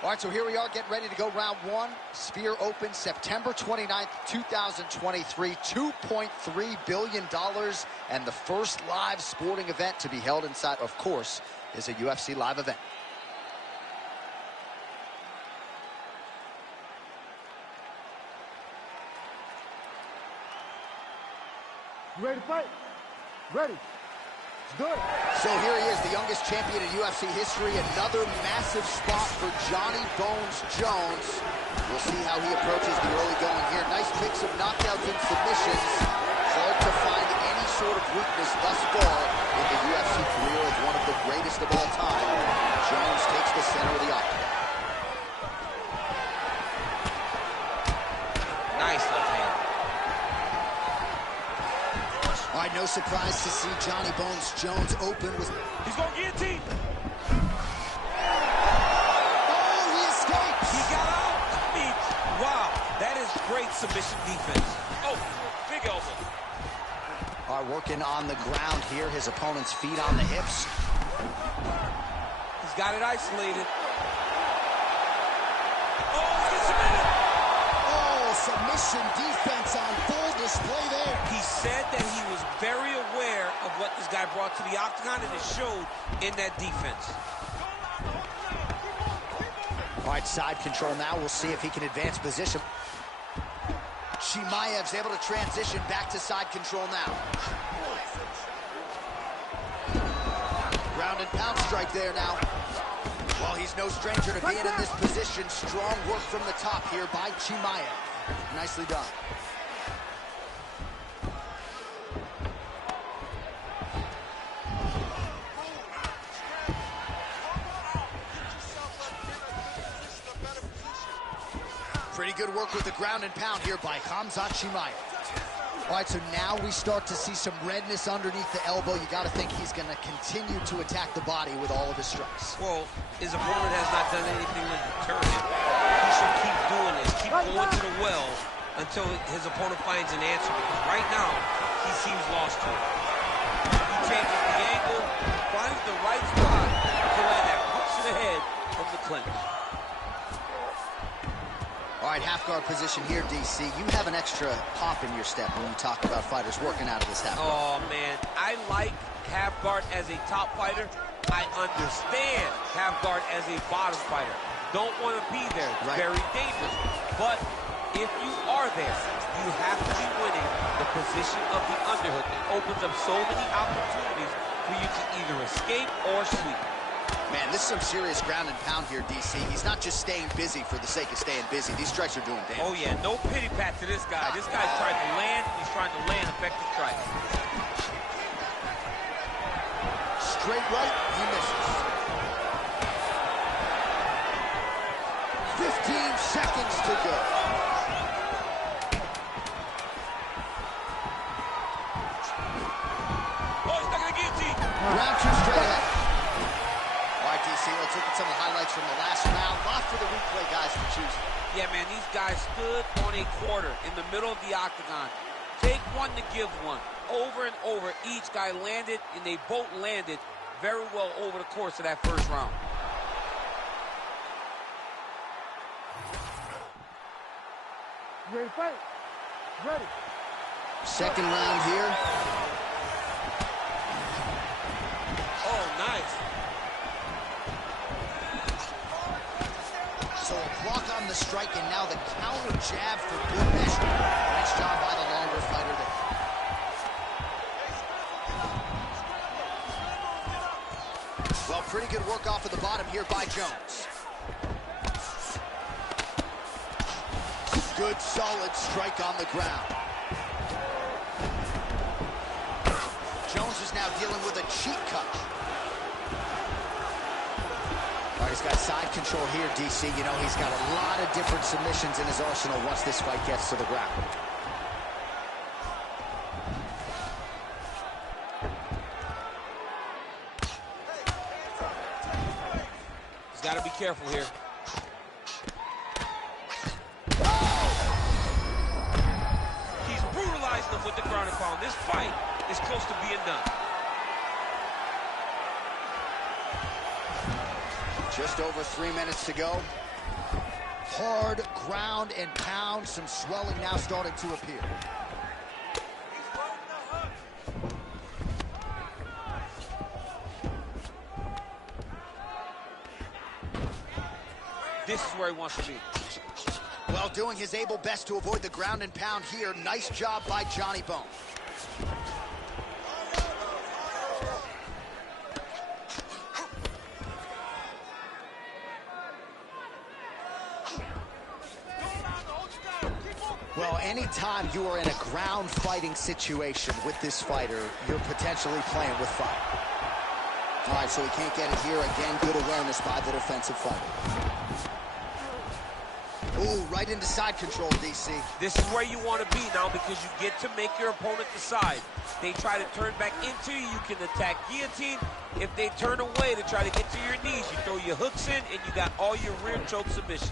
All right, so here we are getting ready to go round one. Sphere Open, September 29th, 2023. $2.3 billion, and the first live sporting event to be held inside, of course, is a UFC live event. You ready to fight? Ready. Let's do it. So here he is, the youngest champion in UFC history. Another massive spot for Johnny Bones Jones. We'll see how he approaches the early going here. Nice mix of knockouts and submissions. Hard to find any sort of weakness thus far in the UFC career as one of the greatest of all time. Jones takes the center of the octagon. Nice left hand. All right, no surprise to see Johnny Bones Jones open with... He's going to guillotine. Oh, he escapes! He got out. I mean, wow, that is great submission defense. Oh, big elbow. All right, working on the ground here. His opponent's feet on the hips. He's got it isolated. Oh, he's submitted. Oh, submission defense on full display there. He said that he was very aware of what this guy brought to the octagon, and it showed in that defense. All right, side control now. We'll see if he can advance position. Chimaev's able to transition back to side control now. Ground and pound strike there now. Well, he's no stranger to being in this position. Strong work from the top here by Chimaev. Nicely done. Pretty good work with the ground and pound here by Khamzat Chimaev. All right, so now we start to see some redness underneath the elbow. You got to think he's going to continue to attack the body with all of his strikes. Well, his opponent has not done anything to deter him. He should keep doing this, keep going to the well until his opponent finds an answer, because right now, he seems lost to it. He changes the angle, finds the right spot to land that punch to the head from the clinch. All right, half guard position here, DC. You have an extra pop in your step when you talk about fighters working out of this half guard. Oh, man, I like half guard as a top fighter. I understand half guard as a bottom fighter. Don't want to be there. It's very dangerous. But if you are there, you have to be winning the position of the underhook. It opens up so many opportunities for you to either escape or sweep. Man, this is some serious ground and pound here, DC. He's not just staying busy for the sake of staying busy. These strikes are doing damage. Oh, yeah, no pity pat to this guy. This guy's trying to land, he's trying to land effective strikes. Straight right, he misses. 15 seconds to go. Oh, he's not going to guillotine. Round two straight ahead. All right, DC, let's look at some of the highlights from the last round. Lot for the replay guys to choose. Yeah, man, these guys stood on a quarter in the middle of the octagon. Take one to give one. Over and over, each guy landed, and they both landed very well over the course of that first round. You ready to fight? Ready. Second round here. Oh, nice. So a block on the strike, and now the counter jab for good measure. Nice job by the longer fighter there. Well, pretty good work off of the bottom here by Jones. Good, solid strike on the ground. Jones is now dealing with a cheek cut. All right, he's got side control here, DC. You know, he's got a lot of different submissions in his arsenal once this fight gets to the ground. He's got to be careful here. He's brutalizing him with the ground and pound. This fight is close to being done. Just over 3 minutes to go. Hard ground and pound. Some swelling now starting to appear. This is where he wants to be. Well, doing his able best to avoid the ground and pound here. Nice job by Johnny Bone. Well, anytime you are in a ground fighting situation with this fighter, you're potentially playing with fire. All right, so he can't get it here. Again, good awareness by the defensive fighter. Ooh, right into side control, DC. This is where you want to be now because you get to make your opponent decide. They try to turn back into you, you can attack guillotine. If they turn away to try to get to your knees, you throw your hooks in and you got all your rear choke submissions.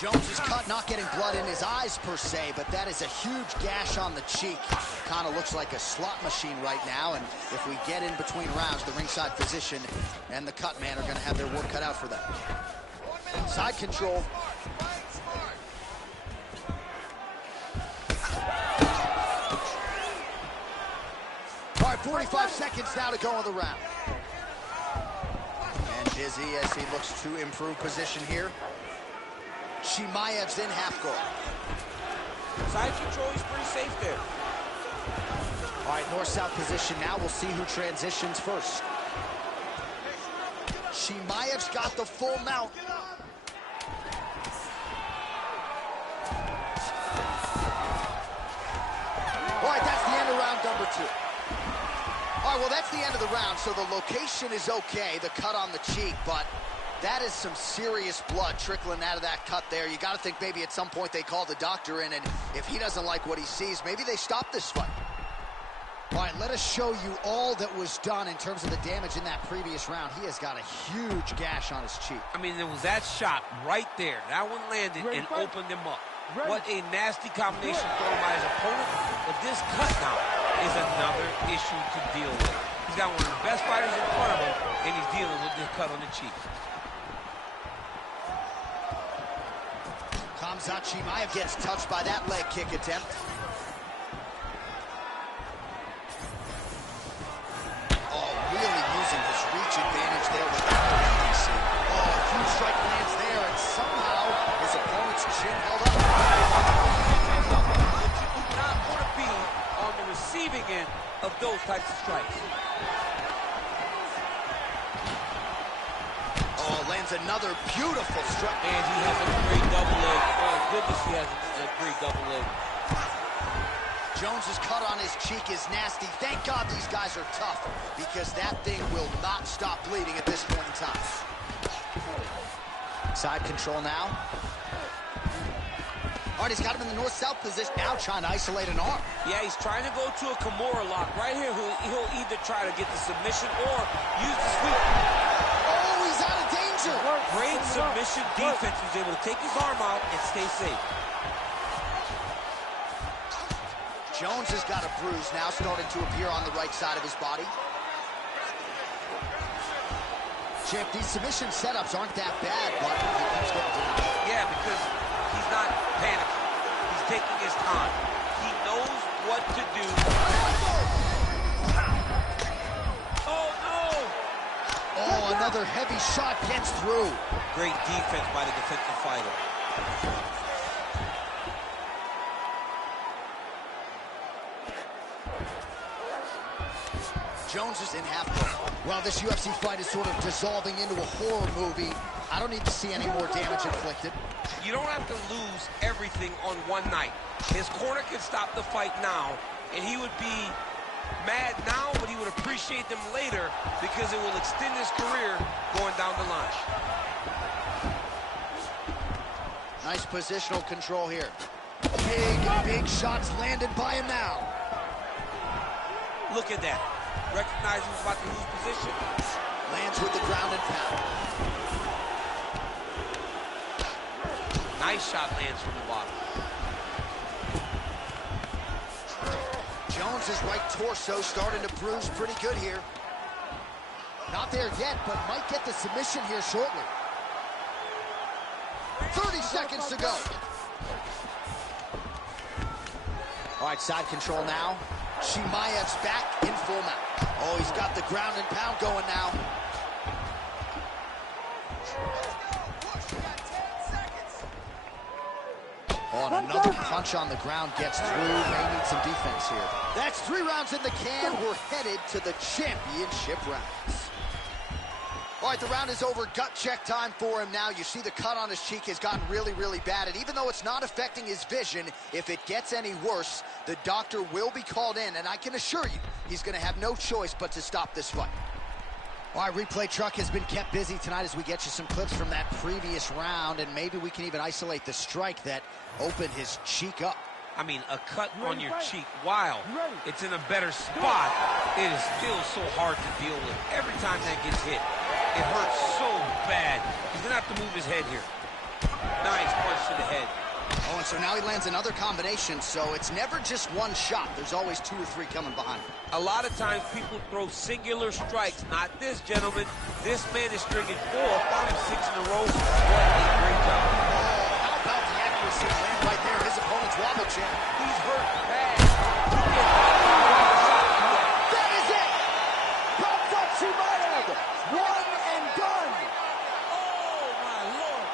Jones is cut, not getting blood in his eyes per se, but that is a huge gash on the cheek. Kind of looks like a slot machine right now, and if we get in between rounds, the ringside physician and the cut man are going to have their work cut out for them. Side control. All right, 45 seconds now to go in the round. And Dizzy as he looks to improve position here. Chimaev's in half guard. Side control is pretty safe there. All right, north-south position now. We'll see who transitions first. Chimaev's got the full mount. All right, that's the end of round number 2. All right, well, that's the end of the round, so the location is okay, the cut on the cheek, but that is some serious blood trickling out of that cut there. You got to think maybe at some point they call the doctor in, and if he doesn't like what he sees, maybe they stop this fight. All right, let us show you all that was done in terms of the damage in that previous round. He has got a huge gash on his cheek. I mean, there was that shot right there. That one landed and opened him up. What a nasty combination thrown by his opponent. But this cut now is another issue to deal with. He's got one of the best fighters in front of him, and he's dealing with this cut on the cheek. Khamzat Chimaev gets touched by that leg kick attempt. Oh, really using his reach advantage there with that DC. Oh, a huge strike lands there, and somehow his opponent's chin held up. You do not want to be on the receiving end of those types of strikes. Oh, lands another beautiful strike. And he has a great double leg. Oh, goodness, he has a great double leg. Jones's cut on his cheek is nasty. Thank God these guys are tough, because that thing will not stop bleeding at this point in time. Side control now. All right, he's got him in the north-south position now, trying to isolate an arm. Yeah, he's trying to go to a Kimura lock. Right here, he'll either try to get the submission or use the sweep. Oh, he's out of danger. Great submission defense. He was able to take his arm out and stay safe. Jones has got a bruise now starting to appear on the right side of his body. Champ, these submission setups aren't that bad, but he keeps getting down. Yeah, because he's not panicking. He's taking his time. He knows what to do. Oh, no! Oh, another heavy shot gets through. Great defense by the defensive fighter. Jones is in half guard. Well, this UFC fight is sort of dissolving into a horror movie. I don't need to see any more damage inflicted. You don't have to lose everything on one night. His corner can stop the fight now, and he would be mad now, but he would appreciate them later because it will extend his career going down the line. Nice positional control here. Big shots landed by him now. Look at that. Recognize he's about to lose position. Lands with the ground and pound. Nice shot lands from the bottom. Jones's right torso starting to bruise pretty good here. Not there yet, but might get the submission here shortly. 30 seconds to go. All right, side control now. Chimaev's back in full mount. Oh, he's got the ground and pound going now. Oh, and another punch on the ground gets through. May need some defense here. That's 3 rounds in the can. We're headed to the championship rounds. All right, the round is over. Gut check time for him now. You see the cut on his cheek has gotten really, really bad. And even though it's not affecting his vision, if it gets any worse, the doctor will be called in. And I can assure you, he's going to have no choice but to stop this fight. All right, replay truck has been kept busy tonight as we get you some clips from that previous round. And maybe we can even isolate the strike that opened his cheek up. I mean, a cut on your cheek, while it's in a better spot, it is still so hard to deal with. Every time that gets hit, it hurts so bad. He's going to have to move his head here. Nice punch to the head. Oh, and so now he lands another combination, so it's never just one shot. There's always 2 or 3 coming behind him. A lot of times people throw singular strikes. Not this, gentlemen. This man is stringing 4, 5, 6 in a row. What a great job. How about the accuracy land right there? His opponent's wobble champ. He's hurt bad. That is it! Khamzat Chimaev, 1 and done! Oh, my Lord.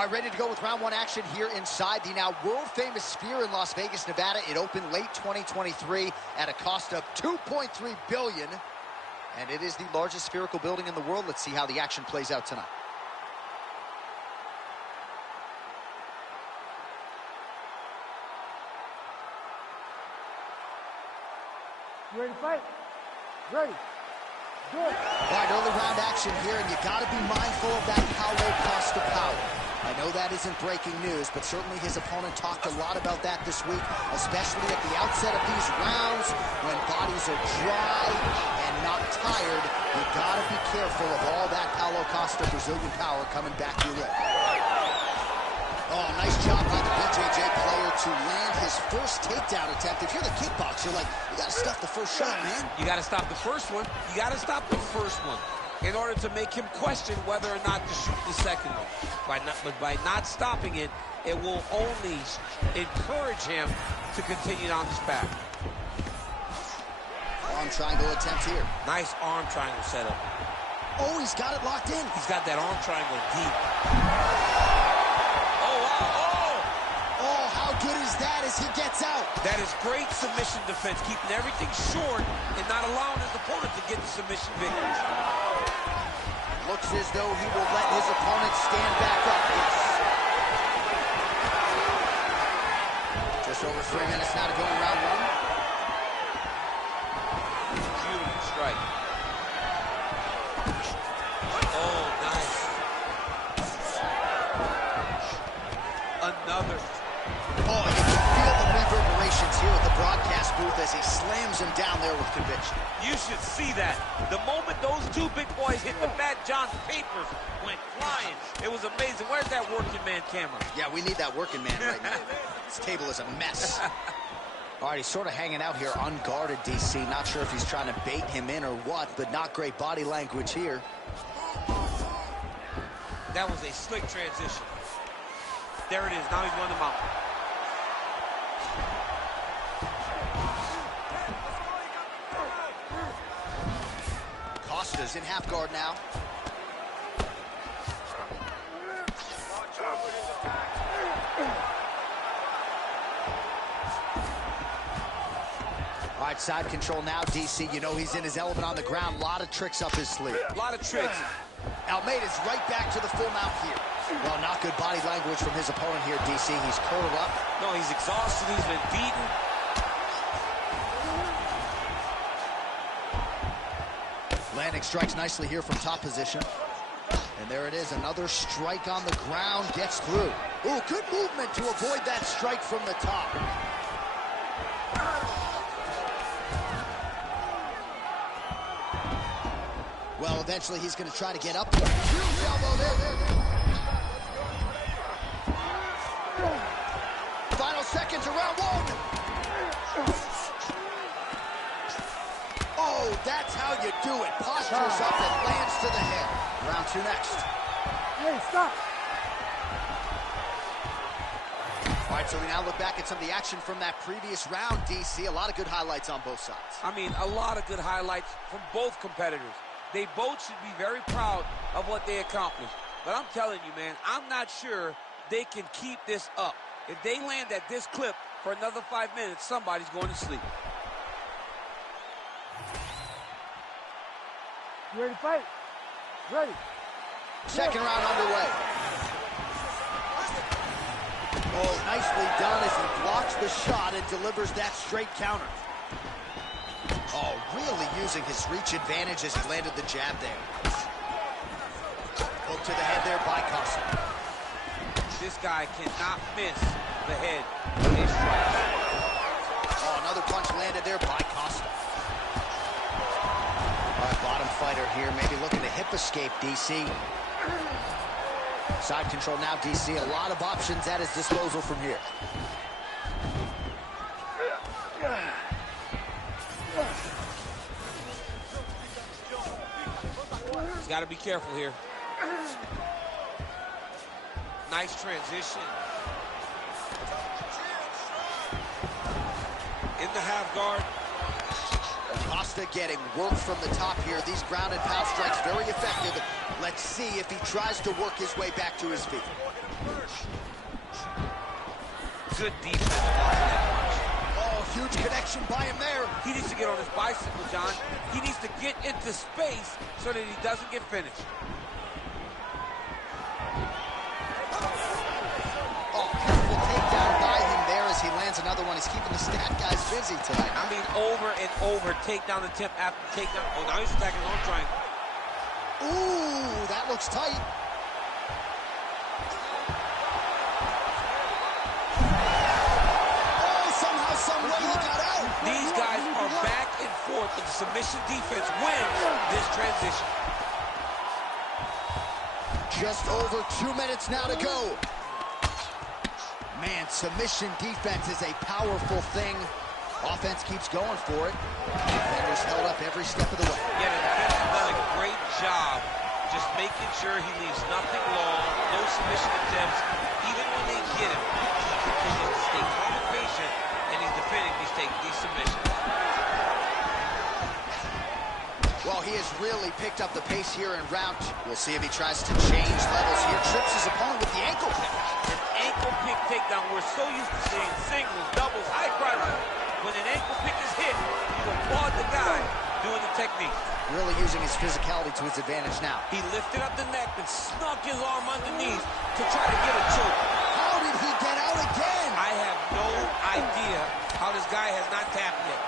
All right, ready to go with round one action here inside the now world-famous Sphere in Las Vegas, Nevada. It opened late 2023 at a cost of $2.3 billion. And it is the largest spherical building in the world. Let's see how the action plays out tonight. You ready to fight? Ready. Good. All right, early round action here, and you got to be mindful of that Paulo Costa power. I know that isn't breaking news, but certainly his opponent talked a lot about that this week, especially at the outset of these rounds when bodies are dry and not tired. You got to be careful of all that Paulo Costa Brazilian power coming back your way. Oh, nice job by the BJJ player to land his first takedown attempt. If you're the kickboxer, like, you got to stop the first shot, man. You got to stop the first one. You got to stop the first one in order to make him question whether or not to shoot the second one. But by not stopping it, it will only encourage him to continue down this path. Arm triangle attempt here. Nice arm triangle setup. Oh, he's got it locked in. He's got that arm triangle deep. Oh, how good is that as he gets out? That is great submission defense, keeping everything short and not allowing his opponent to get the submission victory. Looks as though he will let his opponent stand back up. Yes. Just over 3 minutes now to go in round one. Beautiful strike. Oh, nice. Another. Oh, you can feel the reverberations here at the broadcast booth as he slams him down there with conviction. You should see that. The moment those two big boys hit the mat, John's papers went flying. It was amazing. Where's that working man camera? Yeah, we need that working man right now. This table is a mess. All right, he's sort of hanging out here unguarded, DC. Not sure if he's trying to bait him in or what, but not great body language here. That was a slick transition. There it is. Now he's running him out. Costa's in half guard now. All right, side control now, DC. You know he's in his element on the ground. A lot of tricks up his sleeve. A lot of tricks. Almeida's right back to the full mount here. Well, not good body language from his opponent here, DC. He's curled up. No, he's exhausted. He's been beaten. Landing strikes nicely here from top position. And there it is, another strike on the ground, gets through. Ooh, good movement to avoid that strike from the top. Well, eventually he's going to try to get up. Huge elbow there. Final seconds of round one. Oh, that's how you do it. Postures up and lands to the head. Round two next. Hey, stop. All right, so we now look back at some of the action from that previous round, DC. A lot of good highlights on both sides. I mean, a lot of good highlights from both competitors. They both should be very proud of what they accomplished. But I'm telling you, man, I'm not sure they can keep this up. If they land at this clip for another 5 minutes, somebody's going to sleep. You ready to fight? Ready. Second round underway. Oh, nicely done as he blocks the shot and delivers that straight counter. Oh, really using his reach advantage as he landed the jab there. Hook to the head there by Costa. This guy cannot miss the head of his strike. Oh, another punch landed there by Costa. All right, bottom fighter here, maybe looking to hip escape, DC. Side control now, DC. A lot of options at his disposal from here. He's got to be careful here. Nice transition. In the half guard. Costa getting work from the top here. These ground and pound strikes very effective. Let's see if he tries to work his way back to his feet. Good defense blocking that punch. Oh, huge connection by him there. He needs to get on his bicycle, John. He needs to get into space so that he doesn't get finished. Oh, beautiful takedown by him there as he lands another one. He's keeping the stat guys busy tonight. I mean, over and over, takedown attempt after takedown. Oh, now he's attacking arm triangle. Ooh, that looks tight. These guys are back and forth, but the submission defense wins this transition. Just over 2 minutes now to go. Man, submission defense is a powerful thing. Offense keeps going for it. Defenders held up every step of the way. Yeah, the defense has done a great job just making sure he leaves nothing long, no submission attempts. Even when they get him, he continues to stay calm and patient, and he's defending these submissions. Well, he has really picked up the pace here in round 2. We'll see if he tries to change levels here. Trips his opponent with the ankle pick. An ankle pick takedown. We're so used to seeing singles, doubles, high crotches. When an ankle pick is hit, you applaud the guy doing the technique. Really using his physicality to his advantage now. He lifted up the neck and snuck his arm underneath to try to get a choke. How did he get out again? I have no idea how this guy has not tapped yet.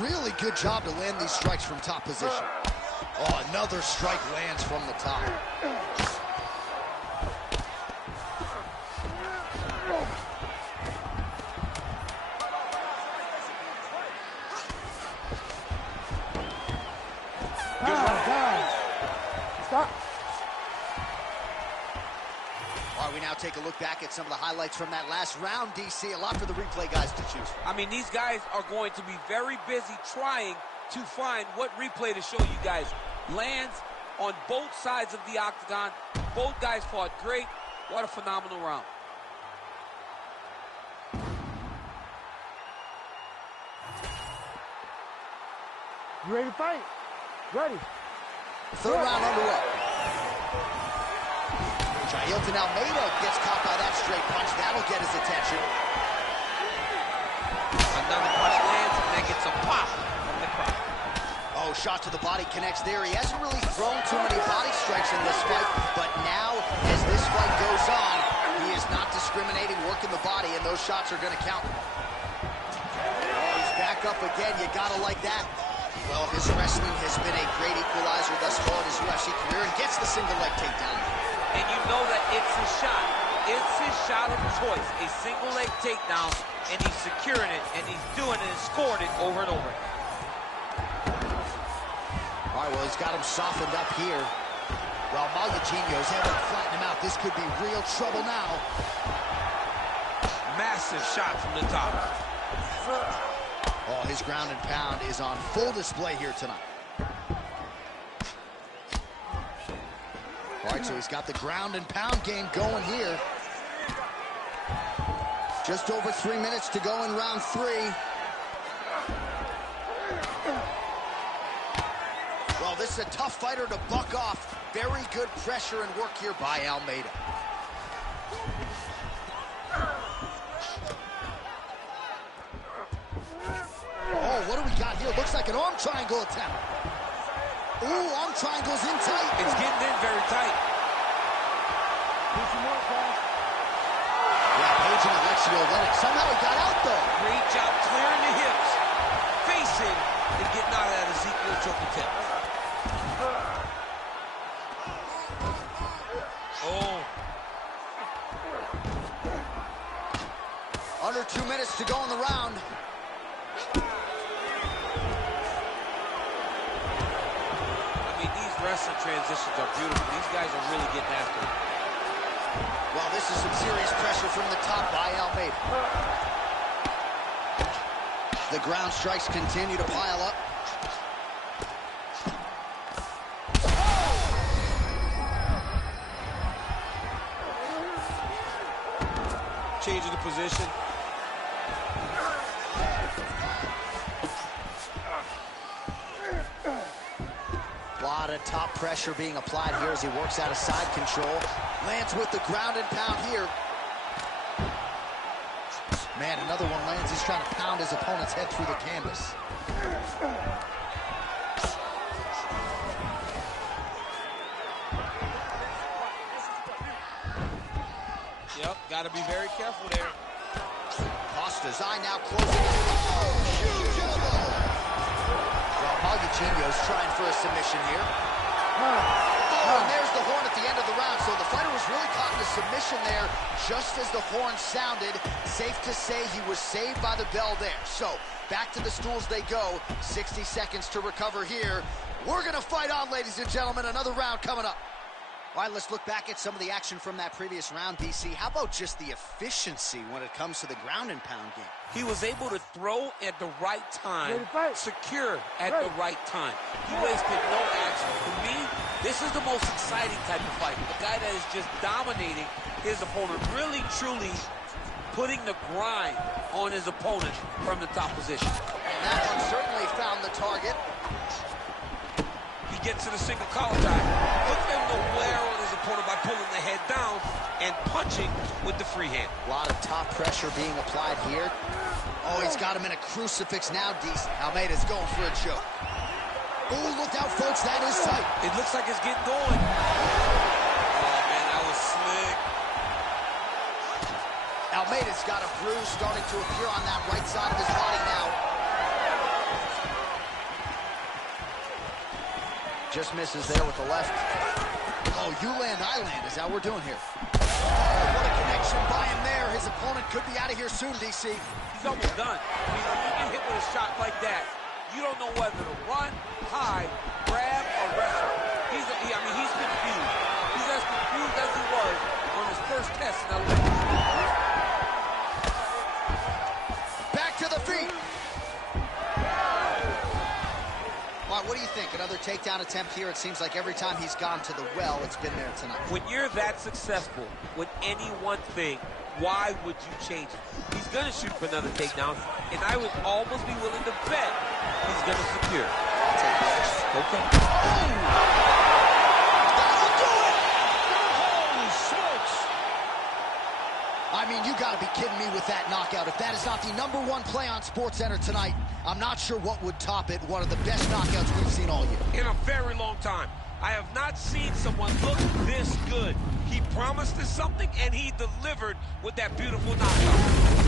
Really good job to land these strikes from top position. Oh, another strike lands from the top. Stop. All right, we now take a look back at some of the highlights from that last round, DC. A lot for the replay guys to choose from. I mean, these guys are going to be very busy trying to find what replay to show you guys. Lands on both sides of the octagon. Both guys fought great. What a phenomenal round. You ready to fight? Ready. Third round underway. Jailton Almeida gets caught by that straight punch. That'll get his attention. Another punch lands, and that gets a pop from the crowd. Oh, shot to the body connects there. He hasn't really thrown too many body strikes in this fight, but now, as this fight goes on, he is not discriminating, working the body, and those shots are going to count. Oh, he's back up again. You gotta like that. Well, his wrestling has been a great equalizer thus far in his UFC career, and gets the single leg takedown. And you know that it's his shot. It's his shot of choice. A single leg takedown, and he's securing it, and he's doing it and scored it over and over. All right, well, he's got him softened up here. While Malaginho's able to flatten him out, this could be real trouble now. Massive shot from the top. Oh, his ground and pound is on full display here tonight. All right, so he's got the ground and pound game going here. Just over 3 minutes to go in round 3. Well, this is a tough fighter to buck off. Very good pressure and work here by Almeida. Oh, what do we got here? Looks like an arm triangle attempt. Ooh, arm triangle's in tight. It's getting in very tight. Yeah, Page and Alexio Lennox. Somehow he got out, though. Great job clearing the hips, facing, and getting out of that Ezekiel choke attempt. Oh. Under 2 minutes to go in the round. I mean, these wrestling transitions are beautiful. These guys are really getting after it. Well, this is some serious pressure from the top by Almeida. The ground strikes continue to pile up. Changing the position. A lot lot of top pressure being applied here as he works out of side control. Lands with the ground and pound here. Man, another one lands. He's trying to pound his opponent's head through the canvas. Yep, got to be very careful there. Costa's eye now closing. Oh, huge elbow. Well, Magichinho's trying for a submission here. Oh, and there's the horn at the end of the round. So the fighter was really caught in a submission there just as the horn sounded. Safe to say he was saved by the bell there. So back to the stools they go. 60 seconds to recover here. We're going to fight on, ladies and gentlemen. Another round coming up. All right, let's look back at some of the action from that previous round, DC. How about just the efficiency when it comes to the ground and pound game? He was able to throw at the right time, secure at the right time. He wasted no action. For me, this is the most exciting type of fight. A guy that is just dominating his opponent, really, truly putting the grind on his opponent from the top position. And that one certainly found the target. He gets to the single collar tie. Look at him to wear on his opponent by pulling the head down and punching with the free hand. A lot of top pressure being applied here. Oh, he's got him in a crucifix now, DC. Almeida's going for a choke. Oh, look out, folks. That is tight. It looks like it's getting going. Oh, man, that was slick. Almeida's got a bruise starting to appear on that right side of his body now. Just misses there with the left. Oh, you land, I land is how we're doing here. Oh, what a connection by him there. His opponent could be out of here soon, DC. He's almost done. I mean, when you get hit with a shot like that, you don't know whether to run, hide, grab, or wrestle. He's confused. He's as confused as he was on his first test in LA. Back to the feet. What do you think? Another takedown attempt here. It seems like every time he's gone to the well, it's been there tonight. When you're that successful with any one thing, why would you change it? He's going to shoot for another takedown, and I would almost be willing to bet he's going to secure. I'll take the edge. Okay. That'll do it! Holy smokes! I mean, you got to be kidding me with that knockout. If that is not the #1 play on SportsCenter tonight, I'm not sure what would top it. One of the best knockouts we've seen all year. In a very long time. I have not seen someone look this good. He promised us something, and he delivered with that beautiful knockout.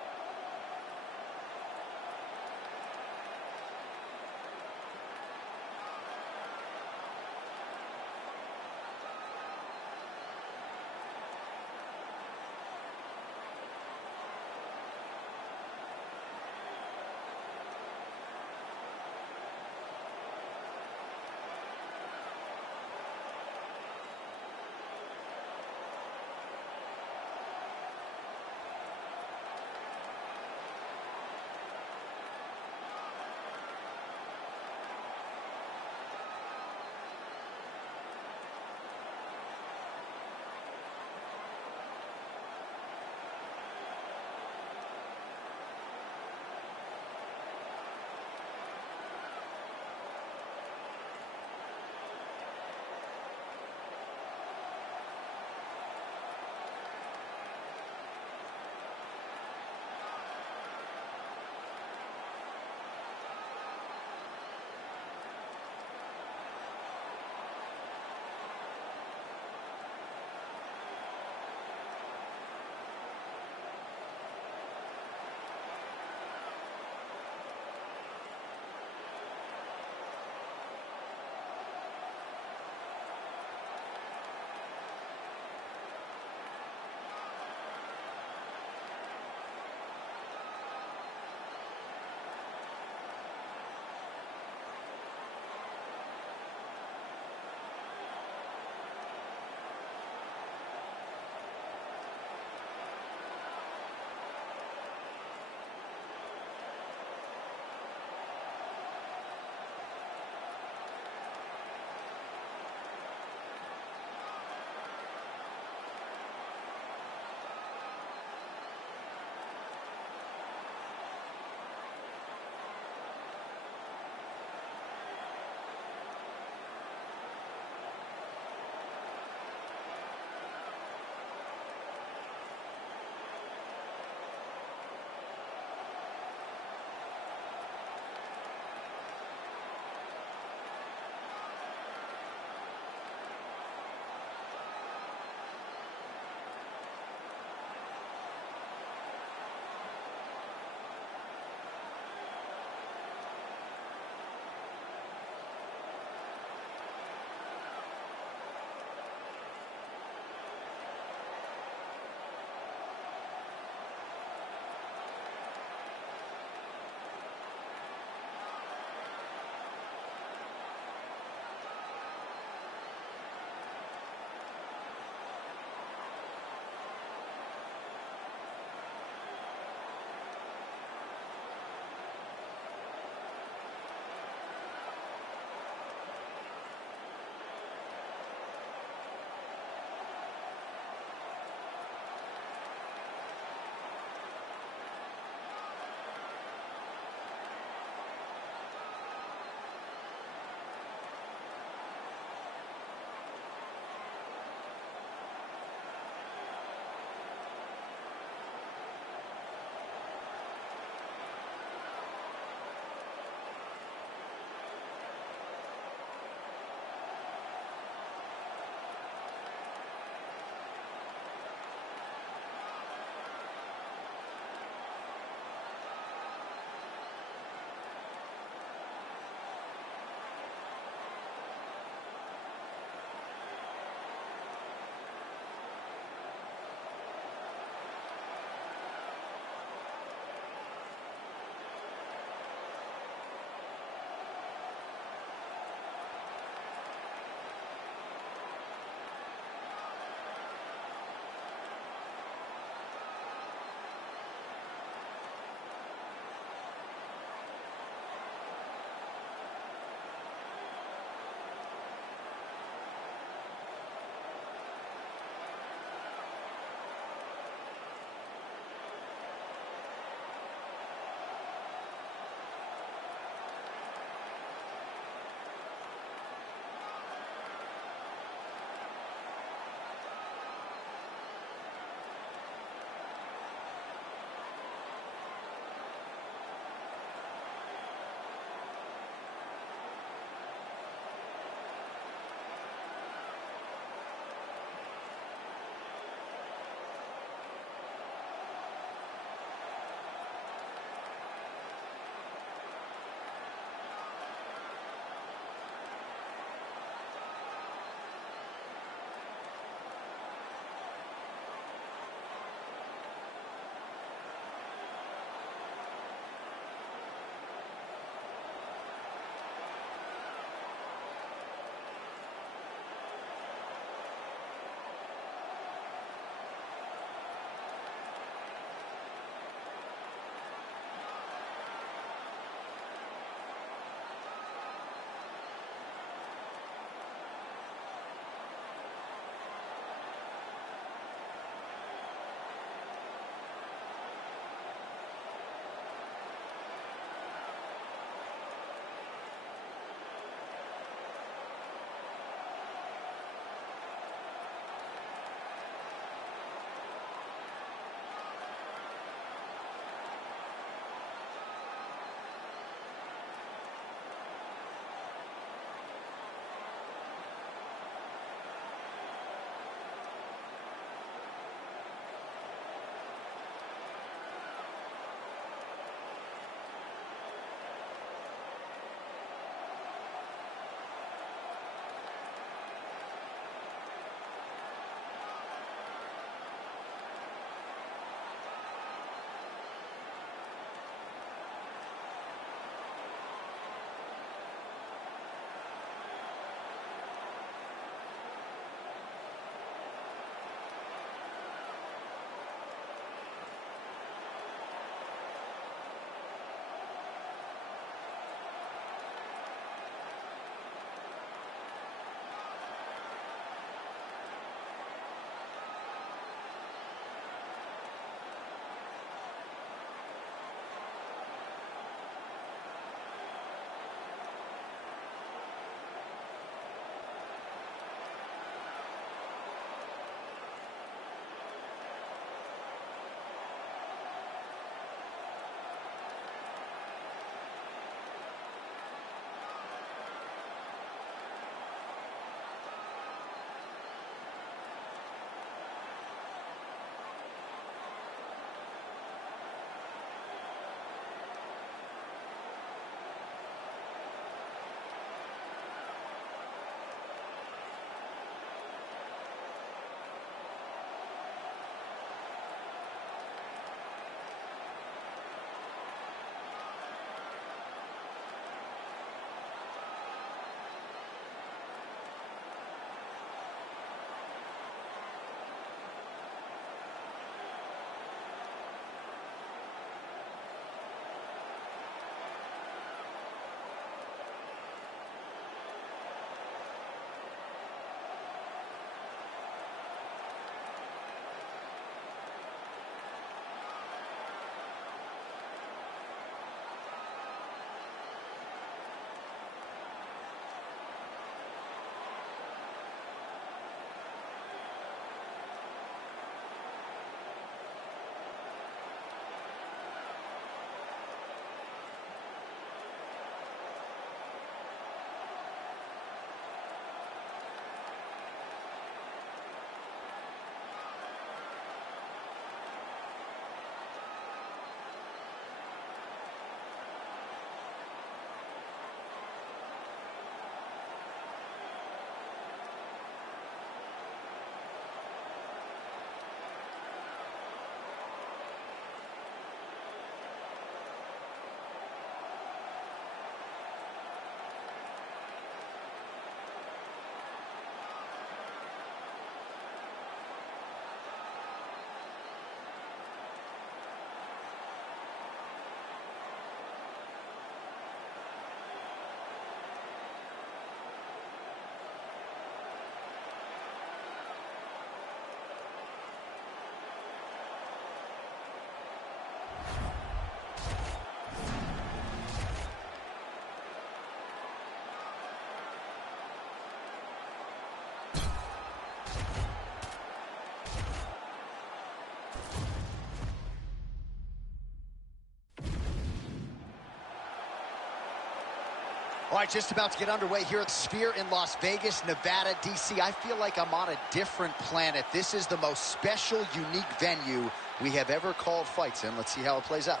All right, just about to get underway here at Sphere in Las Vegas, Nevada, D.C. I feel like I'm on a different planet. This is the most special, unique venue we have ever called fights in. Let's see how it plays out.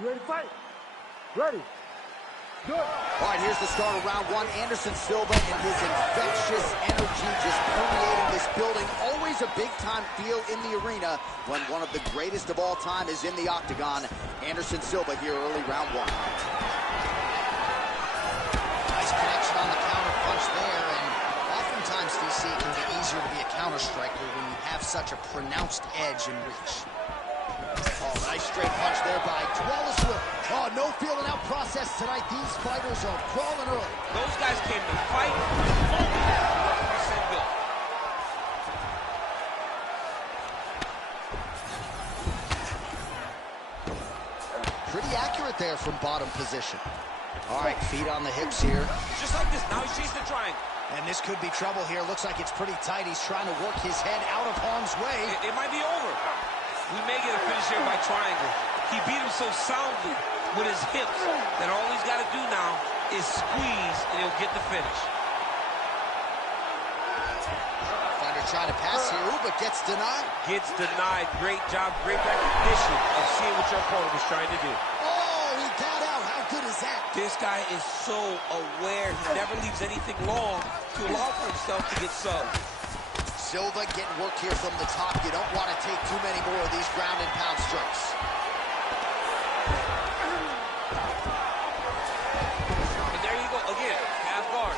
You ready to fight? Ready. Good. All right, here's the start of round one. Anderson Silva and his infectious energy just permeating this building. Always a big-time feel in the arena when one of the greatest of all time is in the octagon. Anderson Silva here early round one. Nice connection on the counter punch there, and oftentimes, DC, it can be easier to be a counter striker when you have such a pronounced edge and reach. Oh, nice straight punch there by Wallace Will. Oh, no feeling out process tonight. These fighters are crawling early. Those guys came to fight. Referee said go. Pretty accurate there from bottom position. All right, feet on the hips here. Just like this. Now he's chasing the triangle. And this could be trouble here. Looks like it's pretty tight. He's trying to work his head out of harm's way. It might be over. We may get a finish here by triangle. He beat him so soundly with his hips that all he's got to do now is squeeze and he'll get the finish. Fighter trying to pass here, but gets denied. Gets denied. Great job, great recognition of seeing what your opponent was trying to do. Oh, he got out. How good is that? This guy is so aware. He never leaves anything long to allow for himself to get subbed. Silva getting work here from the top. You don't want to take too many more of these ground and pound strikes. And there you go again, half guard.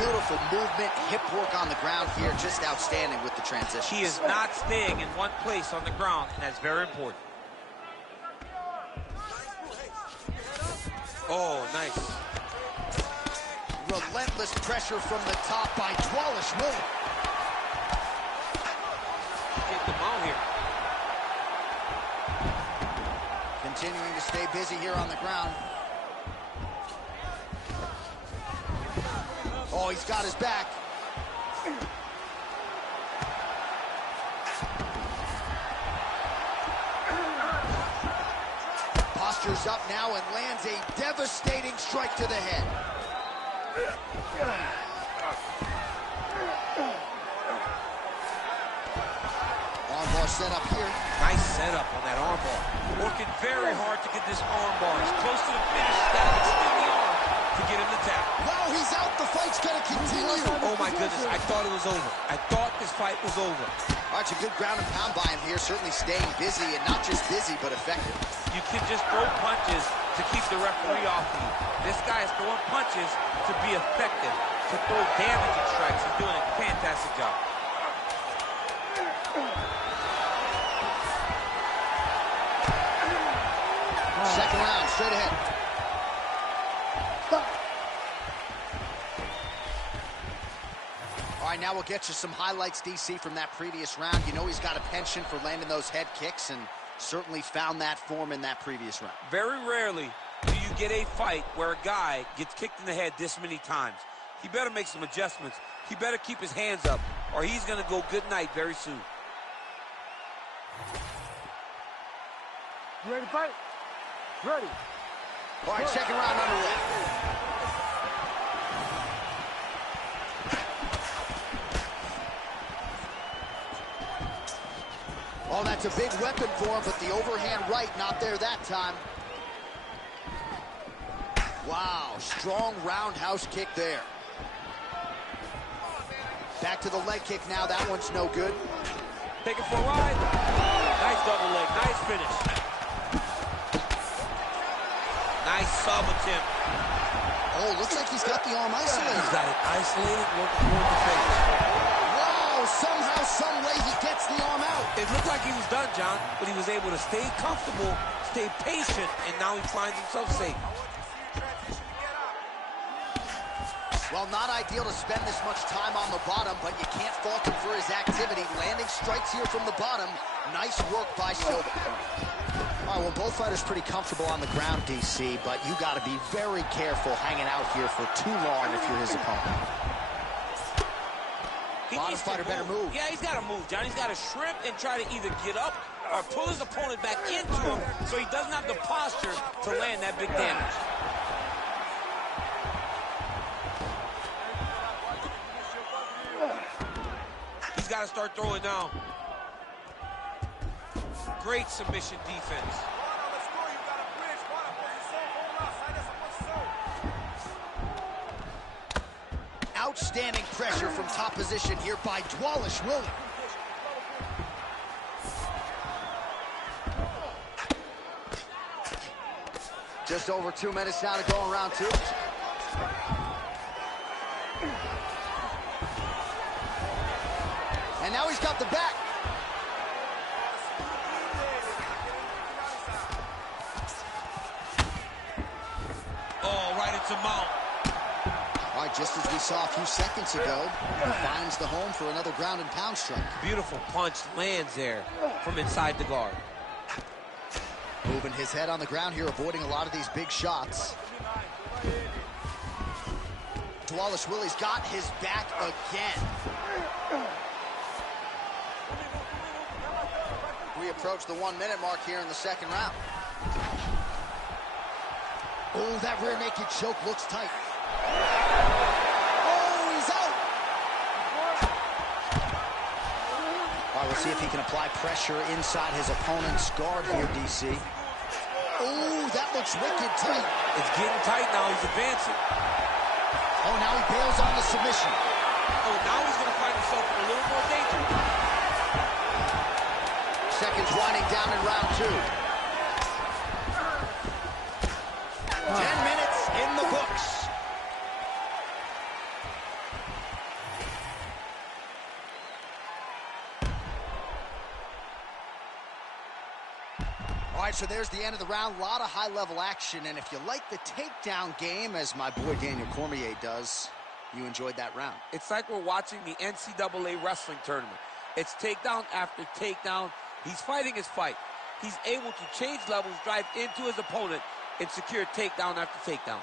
Beautiful movement, hip work on the ground here, just outstanding with the transition. He is not staying in one place on the ground, and that's very important. Oh, nice. Relentless pressure from the top by Wallace Will. Get them out here. Continuing to stay busy here on the ground. Oh, he's got his back. Postures up now and lands a devastating strike to the head. Armbar set up here. Nice setup on that armbar. Working very hard to get this armbar. He's close to the finish. He's got to extend the arm to get him to tap. Wow, he's out. The fight's going to continue. Oh, my goodness. I thought it was over. I thought this fight was over. All right, a good ground and pound by him here. Certainly staying busy, and not just busy, but effective. You can just throw punches to keep the referee off of you. This guy is throwing punches to be effective, to throw damaging strikes. He's doing a fantastic job. Second round, straight ahead. All right, now we'll get you some highlights, DC, from that previous round. You know he's got a penchant for landing those head kicks, and certainly found that form in that previous round. Very rarely do you get a fight where a guy gets kicked in the head this many times. He better make some adjustments. He better keep his hands up, or he's going to go good night very soon. You ready to fight? Ready. All right, second round underway. Oh, that's a big weapon for him, but the overhand right not there that time. Wow, strong roundhouse kick there. Back to the leg kick now. That one's no good. Take it for a ride. Nice double leg. Nice finish. Nice sub attempt. Oh, looks like he's got the arm isolated. He's got it isolated, working toward the face. Wow, somehow, some way he gets the arm out. It looked like he was done, John, but he was able to stay comfortable, stay patient, and now he finds himself safe. Well, not ideal to spend this much time on the bottom, but you can't fault him for his activity. Landing strikes here from the bottom. Nice work by Silva. All right, well, both fighters pretty comfortable on the ground, DC, but you got to be very careful hanging out here for too long if you're his opponent. Bottom fighter better move. Yeah, he's got to move, John. He's got to shrimp and try to either get up or pull his opponent back into him so he doesn't have the posture to land that big damage. He's got to start throwing down. Great submission defense. Outstanding pressure from top position here by Dvalishvili. Just over 2 minutes now to go in round 2. And now he's got the back. Oh, right into mount. All right, just as we saw a few seconds ago, he finds the home for another ground and pound strike. Beautiful punch lands there from inside the guard. Moving his head on the ground here, avoiding a lot of these big shots. Dvalishvili's got his back again. We approach the 1 minute mark here in the second round. Oh, that rear naked choke looks tight. Oh, he's out. All right, we'll see if he can apply pressure inside his opponent's guard here, DC. Oh, that looks wicked tight. It's getting tight now. He's advancing. Oh, now he bails on the submission. Oh, now he's going to find himself in a little more danger. Seconds winding down in round 2. 10 minutes in the books. All right, so there's the end of the round. A lot of high-level action, and if you like the takedown game, as my boy Daniel Cormier does, you enjoyed that round. It's like we're watching the NCAA wrestling tournament. It's takedown after takedown. He's fighting his fight. He's able to change levels, drive into his opponent, and secure takedown after takedown.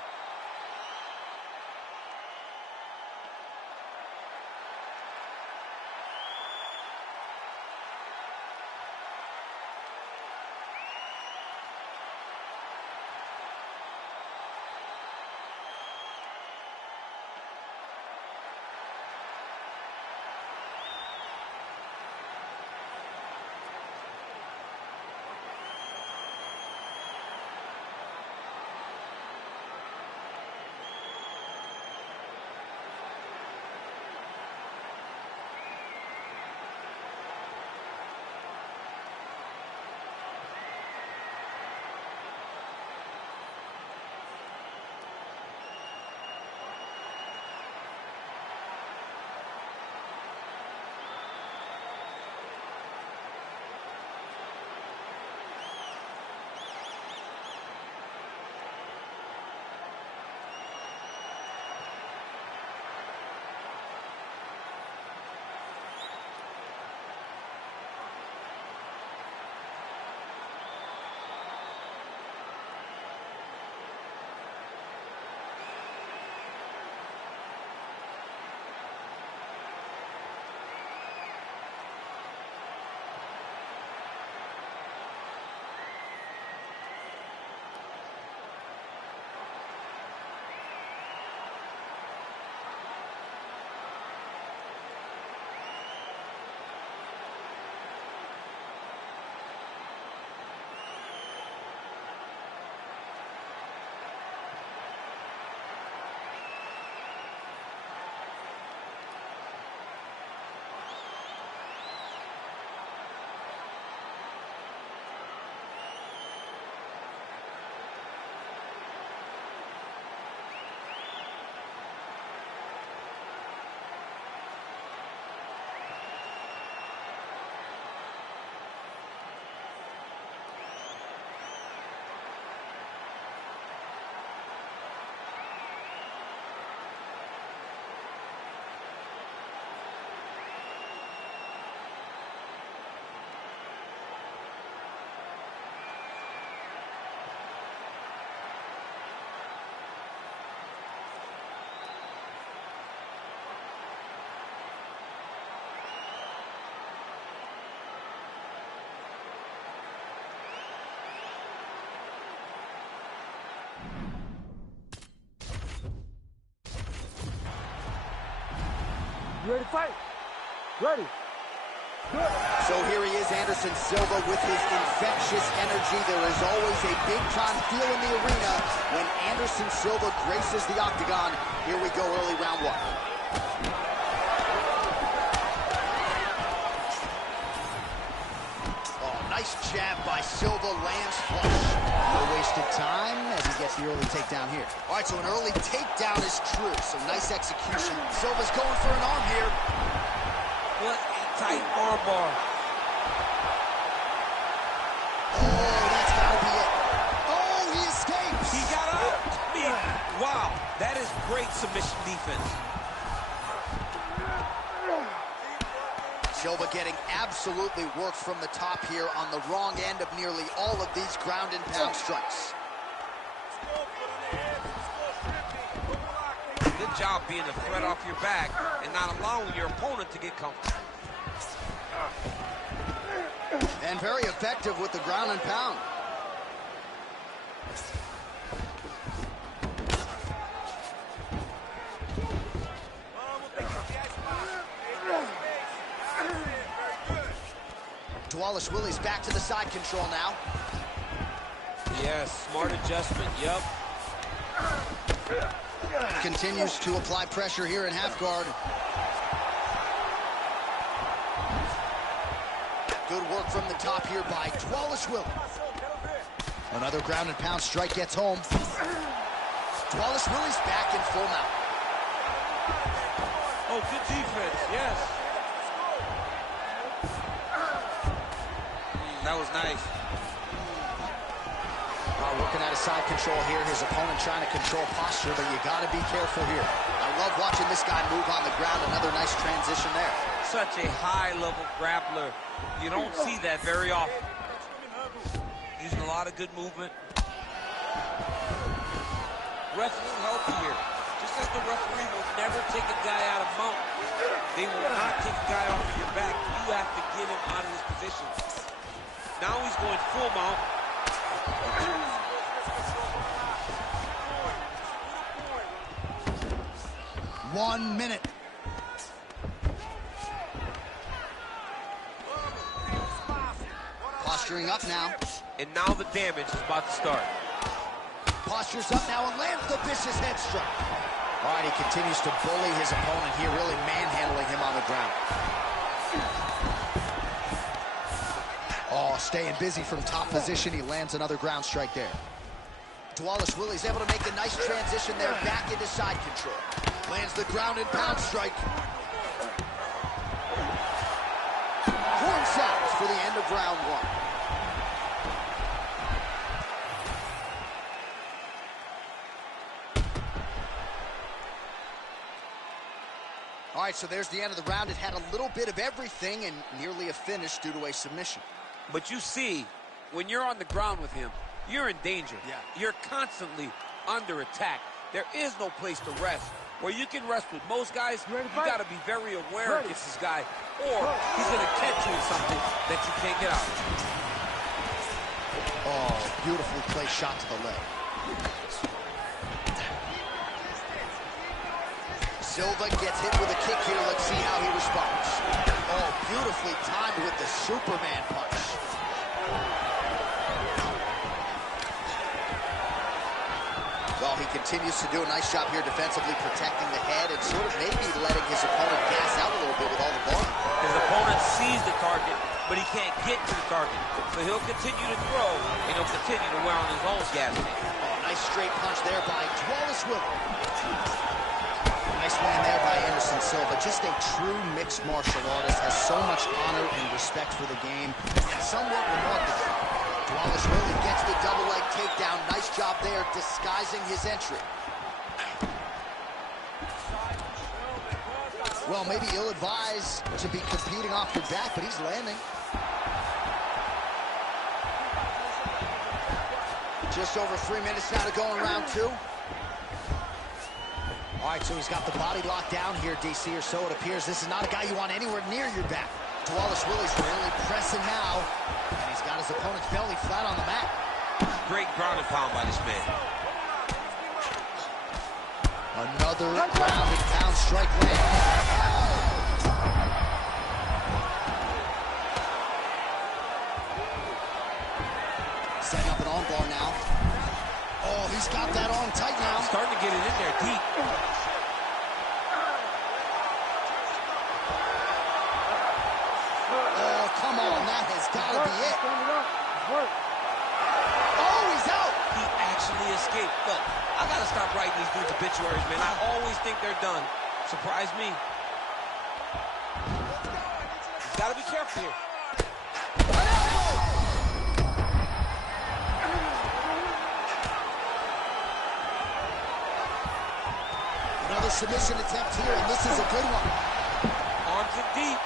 You ready to fight? Ready. Good. So here he is, Anderson Silva, with his infectious energy. There is always a big-time feel in the arena when Anderson Silva graces the octagon. Here we go, early round one. Oh, nice jab by Silva, lands flush. No wasted time as he gets the early takedown here. All right, so an early takedown is true. So nice execution. Silva's going for an arm here. What a tight armbar. Oh, that's got to be it. Oh, he escapes. He got out. I mean, wow, that is great submission defense. Silva getting absolutely worked from the top here on the wrong end of nearly all of these ground and pound strikes. Good job being a threat off your back and not allowing your opponent to get comfortable. And very effective with the ground and pound. Dwalish-Willie's back to the side control now. Yes, smart adjustment, yep. Continues to apply pressure here in half guard. Good work from the top here by Dwalish-Willie. Another ground and pound strike gets home. Dwalish-Willie's back in full mount. Oh, good defense, yes. That was nice. Working out of side control here. His opponent trying to control posture, but you got to be careful here. I love watching this guy move on the ground. Another nice transition there. Such a high-level grappler. You don't see that very often. Using a lot of good movement. Refs will help you here. Just as the referee will never take a guy out of mount, they will not take a guy off of your back. You have to get him out of his position. Now he's going full mount. 1 minute. Posturing up now. And now the damage is about to start. Postures up now and lands the vicious head strike. All right, he continues to bully his opponent here, really manhandling him on the ground. Oh, staying busy from top position. He lands another ground strike there. Dwalish-Willie's able to make a nice transition there back into side control. Lands the ground and pound strike. Horn sounds for the end of round one. All right, so there's the end of the round. It had a little bit of everything and nearly a finish due to a submission. But you see, when you're on the ground with him, you're in danger. Yeah. You're constantly under attack. There is no place to rest. Where you can rest with most guys, you got to be very aware against this guy, or he's going to catch you in something that you can't get out. Oh, beautifully placed shot to the leg. Silva gets hit with a kick here. Let's see how he responds. Oh, beautifully timed with the Superman punch. Well, he continues to do a nice job here defensively, protecting the head and sort of maybe letting his opponent gas out a little bit with all the volume. His opponent sees the target, but he can't get to the target. So he'll continue to throw, and he'll continue to wear on his own gas tank. Oh, nice straight punch there by Dwalish-Willie. Nice win there by Anderson Silva. Just a true mixed martial artist, has so much honor and respect for the game, and somewhat remarkable. Dwalish-Willie gets the double leg takedown. Nice job there disguising his entry. Well, maybe ill-advised to be competing off your back, but he's landing. Just over 3 minutes now to go in round two. All right, so he's got the body locked down here, DC, or so it appears. This is not a guy you want anywhere near your back. Dwalish-Willie's really pressing now, and he's got his opponent's belly flat on the mat. Great ground and pound by this man. Another ground and pound strike land. come on, that has got to be it. Stand it up. Work. Oh, he's out. He actually escaped. Look, I got to stop writing these dudes obituaries, man. I always think they're done. Surprise me. He's got to be careful here. Another submission attempt here, and this is a good one. Arms in deep.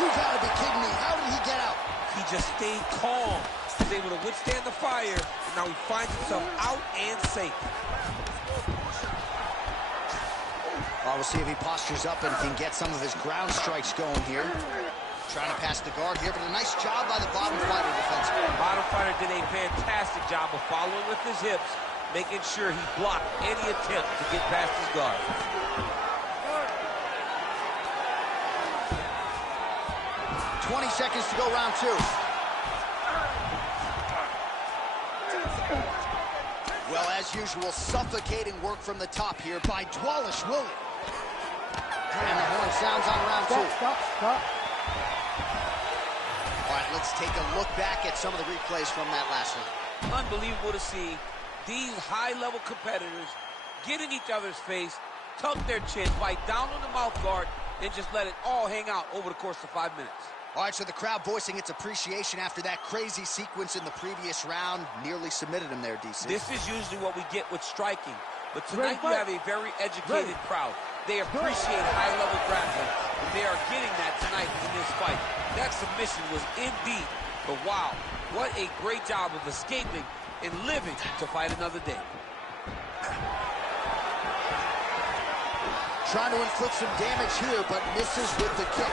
You gotta be kidding me. How did he get out? He just stayed calm. He's able to withstand the fire, and now he finds himself out and safe. Well, we'll see if he postures up and can get some of his ground strikes going here. Trying to pass the guard here, but a nice job by the bottom fighter defensively. The bottom fighter did a fantastic job of following with his hips, making sure he blocked any attempt to get past his guard. "20 seconds to go, round 2. Well, as usual, suffocating work from the top here by Dwalish William. And the horn sounds on round 2. Stop. All right, let's take a look back at some of the replays from that last one. Unbelievable to see these high-level competitors get in each other's face, tuck their chins, bite down on the mouth guard, and just let it all hang out over the course of 5 minutes. All right, so the crowd voicing its appreciation after that crazy sequence in the previous round. Nearly submitted him there, DC. This is usually what we get with striking, but tonight you have a very educated crowd. They appreciate high-level grappling, and they are getting that tonight in this fight. That submission was indeed, but wow, what a great job of escaping and living to fight another day. Trying to inflict some damage here, but misses with the kick.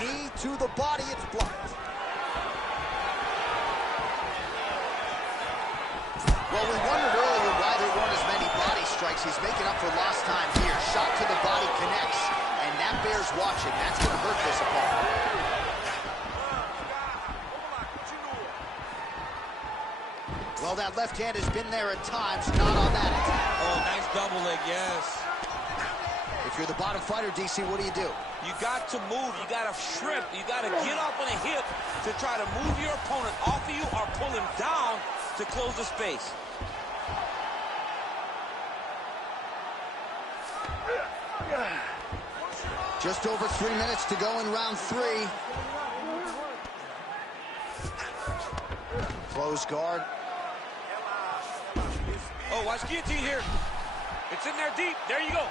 Knee to the body, it's blocked. Well, we wondered earlier why there weren't as many body strikes. He's making up for lost time here. Shot to the body connects, and that bears watching. That's going to hurt this opponent. Well, that left hand has been there at times, not on that attack. Oh, nice double leg, yes. If you're the bottom fighter, DC, what do? You got to move, you got to shrimp, you got to get up on a hip to try to move your opponent off of you or pull him down to close the space. Just over 3 minutes to go in round 3. Close guard. Oh, watch guillotine here. It's in there deep. There you go.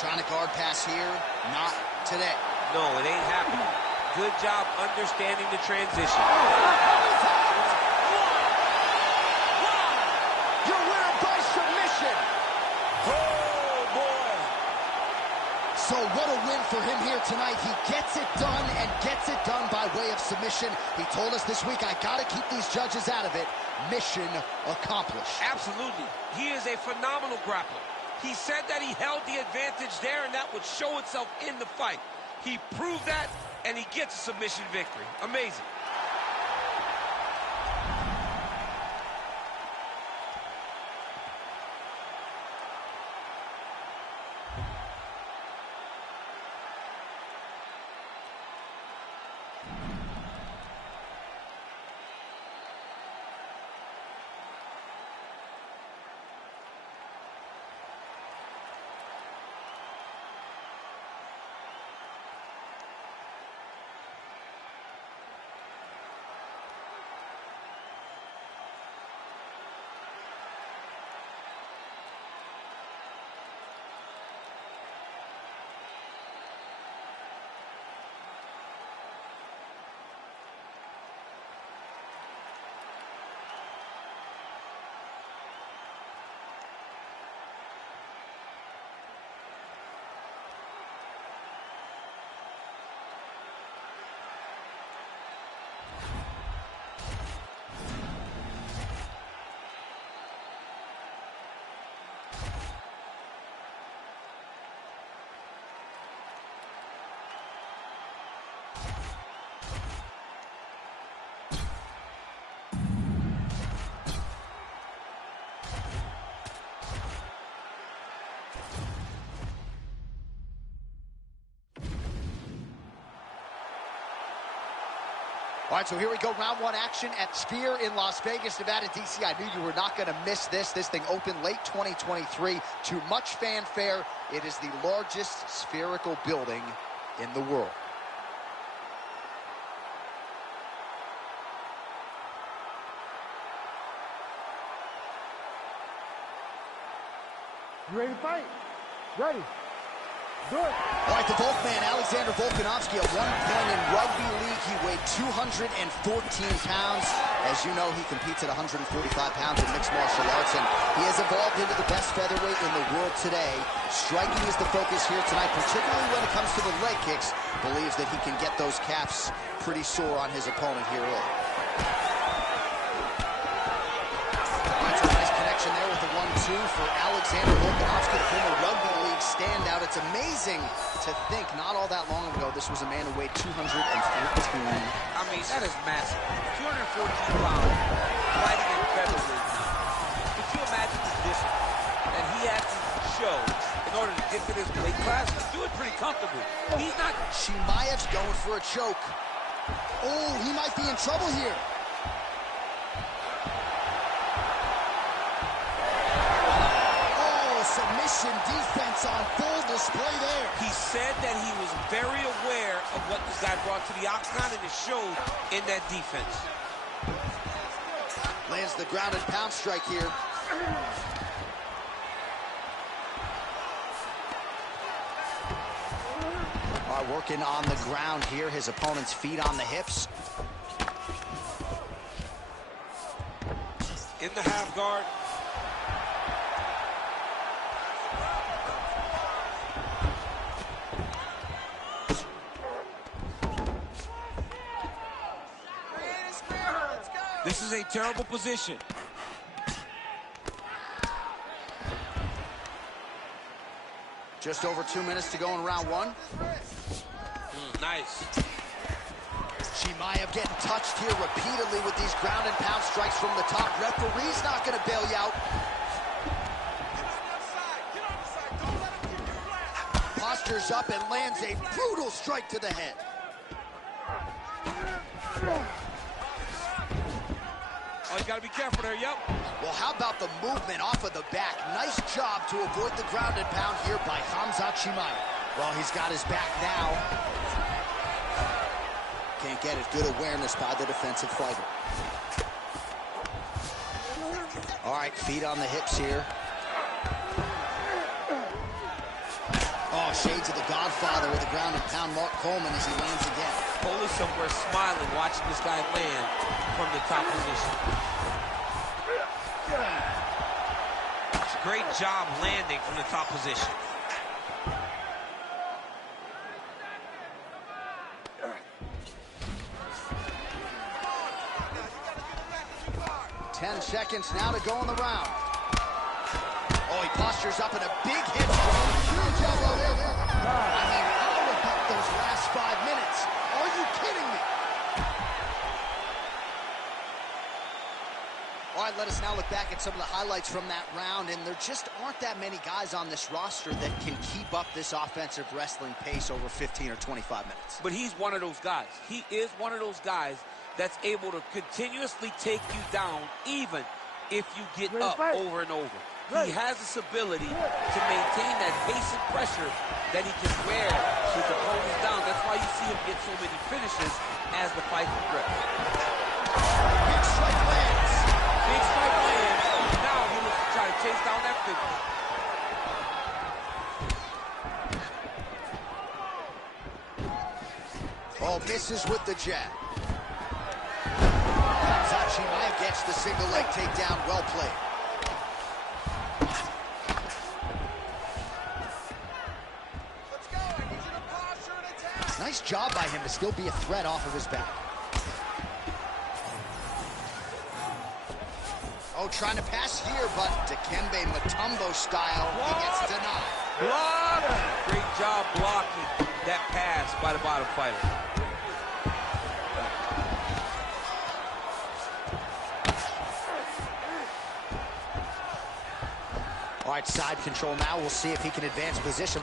Trying to guard pass here. Not today. No, it ain't happening. Good job understanding the transition. Your winner by submission. Oh, boy. So what a win for him here tonight. He gets it done and gets it done by way of submission. He told us this week, I got to keep these judges out of it. Mission accomplished. Absolutely. He is a phenomenal grappler. He said that he held the advantage there, and that would show itself in the fight. He proved that, and he gets a submission victory. Amazing. All right, so here we go, round one action at Sphere in Las Vegas, Nevada, DC. I knew you were not going to miss this. This thing opened late 2023 to much fanfare. It is the largest spherical building in the world. You ready to fight? Ready. Do it. All right, the Volkman, Alexander Volkanovski, at one point in rugby league, he weighed 214 pounds. As you know, he competes at 145 pounds in mixed martial arts, and he has evolved into the best featherweight in the world today. Striking is the focus here tonight, particularly when it comes to the leg kicks. Believes that he can get those calves pretty sore on his opponent here early. That's a nice connection there with the 1-2 for Alexander Volkanovski, the former rugby league standout. It's amazing to think not all that long ago this was a man who weighed 214. I mean, that is massive. 214 pounds, fighting in featherweight now. Could you imagine the discipline that he had to show in order to get to this weight class? He's doing pretty comfortable. He's not... Chimaev's going for a choke. Oh, he might be in trouble here. Submission defense on full display there. He said that he was very aware of what this guy brought to the octagon, and it showed in that defense. Lands the ground and pound strike here. All right, working on the ground here. His opponent's feet on the hips. In the half guard. This is a terrible position. Just over 2 minutes to go in round one. Nice. Chimaev getting touched here repeatedly with these ground and pound strikes from the top. Referee's not going to bail you out. Postures up and lands a brutal strike to the head. Oh, you gotta be careful there, yep. Well, how about the movement off of the back? Nice job to avoid the ground and pound here by Khamzat Chimaev. Well, he's got his back now. Can't get it. Good awareness by the defensive fighter. All right, feet on the hips here. Oh, shades of the Godfather with the ground and pound. Mark Coleman as he lands again. Cole is somewhere smiling, watching this guy land from the top position. It's a great job landing from the top position. Ten seconds now to go in the round. Oh, he postures up in a big hit. Huge elbow there. I mean, how about those last 5 minutes? Are you kidding me? All right, let us now look back at some of the highlights from that round, and there just aren't that many guys on this roster that can keep up this offensive wrestling pace over 15 or 25 minutes. But he's one of those guys. He is one of those guys that's able to continuously take you down even if you get up over and over. He has this ability to maintain that pace and pressure that he can wear his opponents down. That's why you see him get so many finishes as the fight progresses. Big strike lands. Big strike lands. Now he looks to try to chase down that figure. Oh, misses with the jab. Khamzat Chimaev gets the single leg takedown. Well played. Nice job by him to still be a threat off of his back. Oh, trying to pass here, but Dikembe Mutombo style, he gets denied. Block! Great job blocking that pass by the bottom fighter. All right, side control now. We'll see if he can advance position.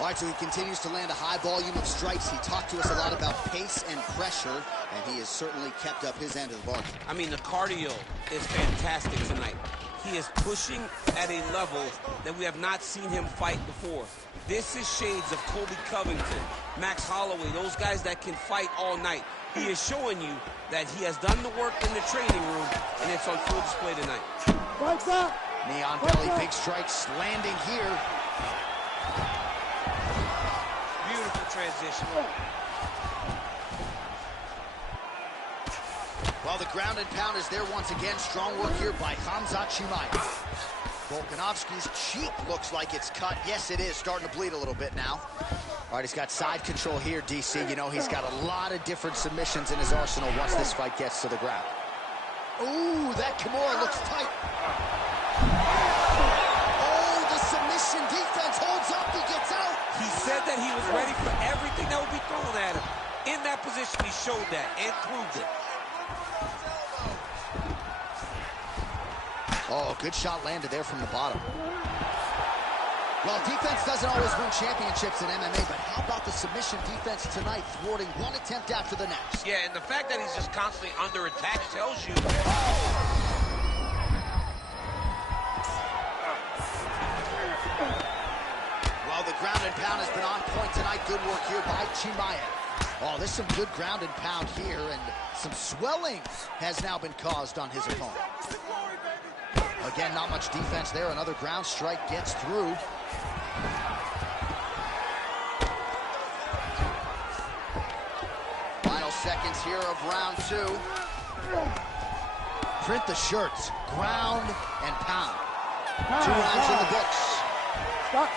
All right, so he continues to land a high volume of strikes. He talked to us a lot about pace and pressure, and he has certainly kept up his end of the bargain. I mean, the cardio is fantastic tonight. He is pushing at a level that we have not seen him fight before. This is shades of Colby Covington, Max Holloway, those guys that can fight all night. He is showing you that he has done the work in the training room, and it's on full display tonight. Right back. Knee on belly, big strikes landing here. Beautiful transition. Well, the ground and pound is there once again. Strong work here by Khamzat Chimaev. Volkanovski's cheek looks like it's cut. Yes, it is. Starting to bleed a little bit now. All right, he's got side control here, DC. You know, he's got a lot of different submissions in his arsenal once this fight gets to the ground. Ooh, that Kimura looks tight. Oh, the submission defense holds up. He gets out. He said that he was ready for everything that would be thrown at him. In that position, he showed that and proved it. Oh, good shot landed there from the bottom. Well, defense doesn't always win championships in MMA, but how about the submission defense tonight, thwarting one attempt after the next? Yeah, and the fact that he's just constantly under attack tells you. Well, the ground and pound has been on point tonight. Good work here by Chimaev. Oh, there's some good ground and pound here, and some swelling has now been caused on his opponent. Again, not much defense there. Another ground strike gets through. Final seconds here of round two. Print the shirts. Ground and pound. 2 rounds in the books. Stop.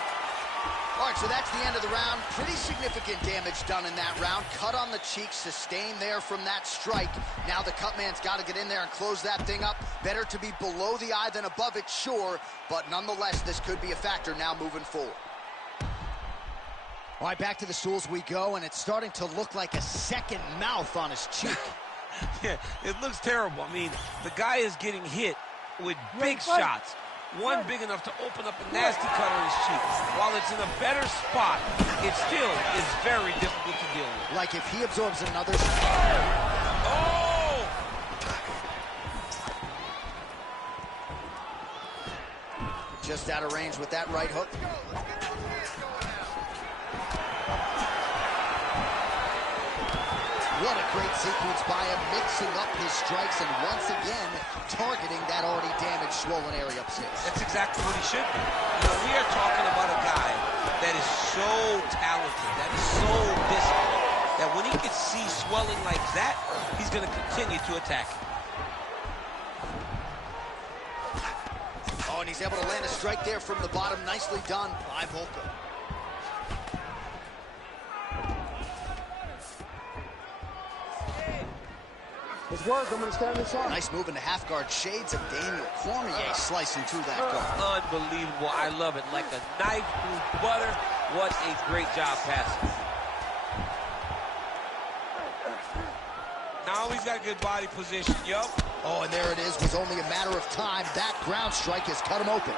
All right, so that's the end of the round. Pretty significant damage done in that round. Cut on the cheek, sustained there from that strike. Now the cut man's got to get in there and close that thing up. Better to be below the eye than above it, sure. But nonetheless, this could be a factor now moving forward. All right, back to the stools we go, and it's starting to look like a second mouth on his cheek. Yeah, it looks terrible. I mean, the guy is getting hit with big shots. One big enough to open up a nasty cut on his cheek. While it's in a better spot, it still is very difficult to deal with. Like if he absorbs another... Oh! Just out of range with that right hook. What a great sequence by him, mixing up his strikes and once again targeting that already damaged, swollen area upstairs. That's exactly what he should be. You know, we are talking about a guy that is so talented, that is so disciplined, that when he can see swelling like that, he's going to continue to attack it. Oh, and he's able to land a strike there from the bottom. Nicely done by Volka. It's work. I'm going to stand inside. Nice move into half guard. Shades of Daniel Cormier slicing through that guard. Unbelievable. I love it. Like a knife through butter. What a great job passing. Now he's got good body position. Yup. Oh, and there it is. It was only a matter of time. That ground strike has cut him open.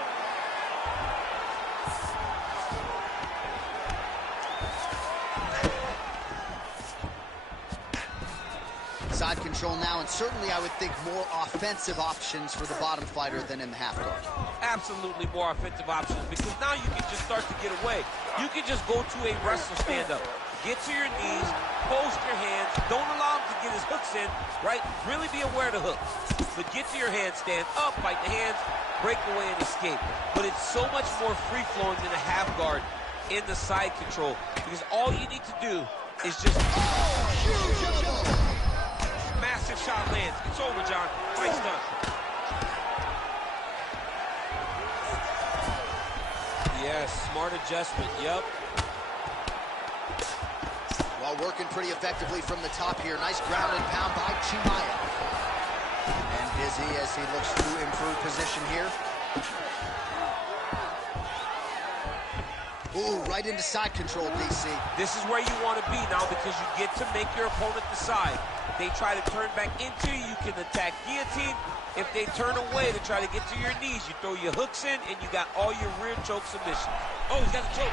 Side control now, and certainly I would think more offensive options for the bottom fighter than in the half guard. Absolutely more offensive options, because now you can just start to get away. You can just go to a wrestler stand-up. Get to your knees, post your hands, don't allow him to get his hooks in, right? Really be aware of the hooks. But get to your hands, stand up, fight the hands, break away and escape. But it's so much more free-flowing than a half guard in the side control, because all you need to do is just... Massive shot lands. It's over, John. Fight's done. Yes, smart adjustment. Yep. Well, working pretty effectively from the top here. Nice ground and pound by Chimaev. And busy as he looks to improve position here. Ooh, right into side control, DC. This is where you want to be now, because you get to make your opponent decide. They try to turn back into you, you can attack guillotine. If they turn away to try to get to your knees, you throw your hooks in, and you got all your rear choke submissions. Oh, he's got a choke.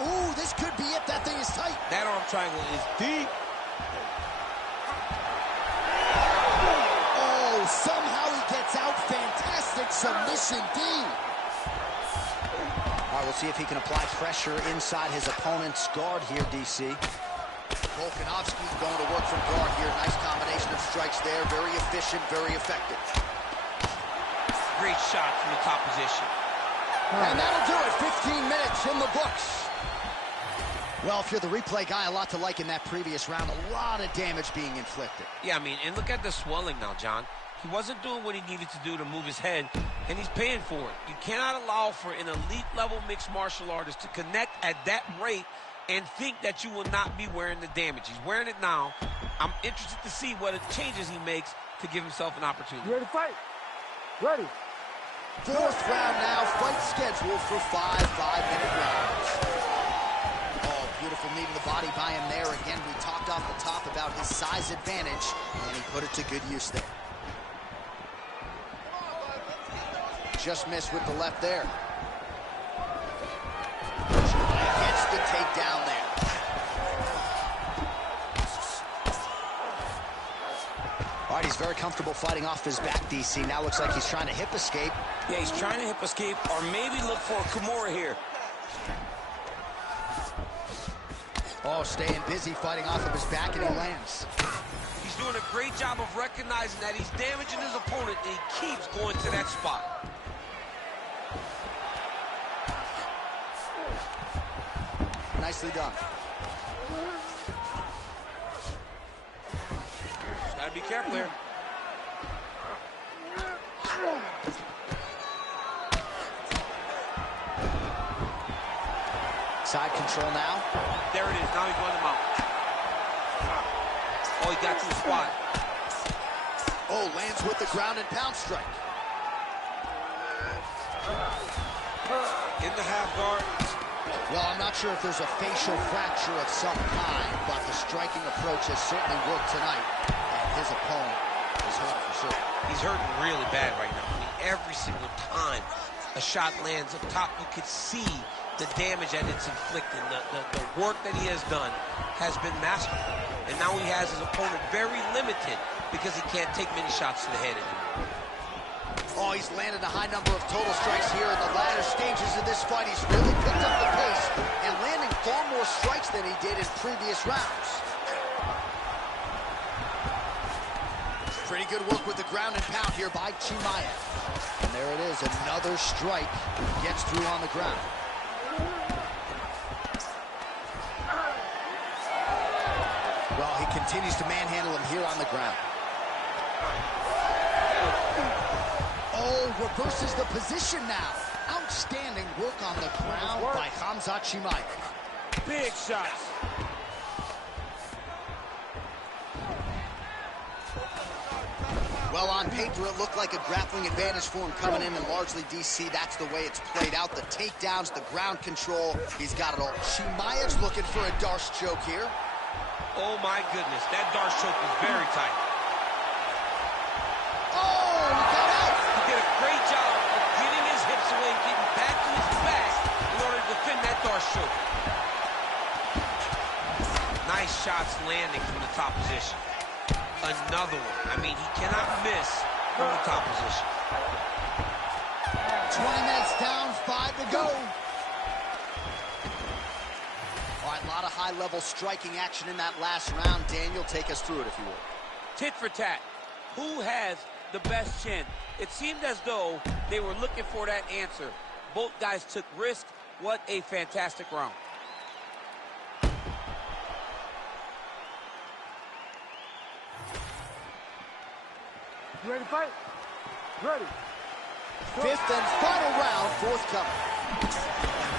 Ooh, this could be it. That thing is tight. That arm triangle is deep. Oh, somehow he gets out. Fantastic submission, D. All right, we'll see if he can apply pressure inside his opponent's guard here, DC. Volkanovski's going to work from guard here. Nice combination of strikes there. Very efficient, very effective. Great shot from the top position. And that'll do it. 15 minutes in the books. Well, if you're the replay guy, a lot to like in that previous round. A lot of damage being inflicted. Yeah, I mean, and look at the swelling now, John. He wasn't doing what he needed to do to move his head, and he's paying for it. You cannot allow for an elite-level mixed martial artist to connect at that rate and think that you will not be wearing the damage. He's wearing it now. I'm interested to see what changes he makes to give himself an opportunity. You ready to fight? Ready. Fourth round now. Fight scheduled for 5 5-minute rounds. Oh, beautiful knee to the body by him there. Again, we talked off the top about his size advantage, and he put it to good use there. Just missed with the left there. Gets the takedown there. All right, he's very comfortable fighting off his back, DC. Now looks like he's trying to hip escape. Yeah, he's trying to hip escape or maybe look for a Kimura here. Oh, staying busy fighting off of his back, and he lands. He's doing a great job of recognizing that he's damaging his opponent, and he keeps going to that spot. Nicely done. Gotta be careful here. Side control now. There it is. Now he's going to mount. Oh, he got to the spot. Oh, lands with the ground and pound strike. In the half guard. Well, I'm not sure if there's a facial fracture of some kind, but the striking approach has certainly worked tonight, and his opponent is hurt for sure. He's hurting really bad right now. I mean, every single time a shot lands up top, you could see the damage that it's inflicting. The work that he has done has been masterful. And now he has his opponent very limited because he can't take many shots to the head anymore. Oh, he's landed a high number of total strikes here in the latter stages of this fight. He's really picked up the pace and landing far more strikes than he did in previous rounds. Pretty good work with the ground and pound here by Chimaev. And there it is, another strike gets through on the ground. Well, he continues to manhandle him here on the ground. Oh, reverses the position now. Outstanding work on the ground by Khamzat Chimaev. Big shots. Well, on paper, it looked like a grappling advantage for him coming in, and largely, DC, that's the way it's played out. The takedowns, the ground control, he's got it all. Chimaev's looking for a Darce choke here. Oh, my goodness. That Darce choke was very tight. Oh, he got out. He did a great job of getting his hips away, getting back to his back in order to defend that Darce choke. Nice shots landing from the top position. Another one. I mean, he cannot miss from the top position. 20 minutes down, 5 to go. All right, a lot of high-level striking action in that last round. Daniel, take us through it, if you will. Tit for tat. Who has the best chin? It seemed as though they were looking for that answer. Both guys took risk. What a fantastic round. You ready to fight? Ready. Fifth and final round, forthcoming.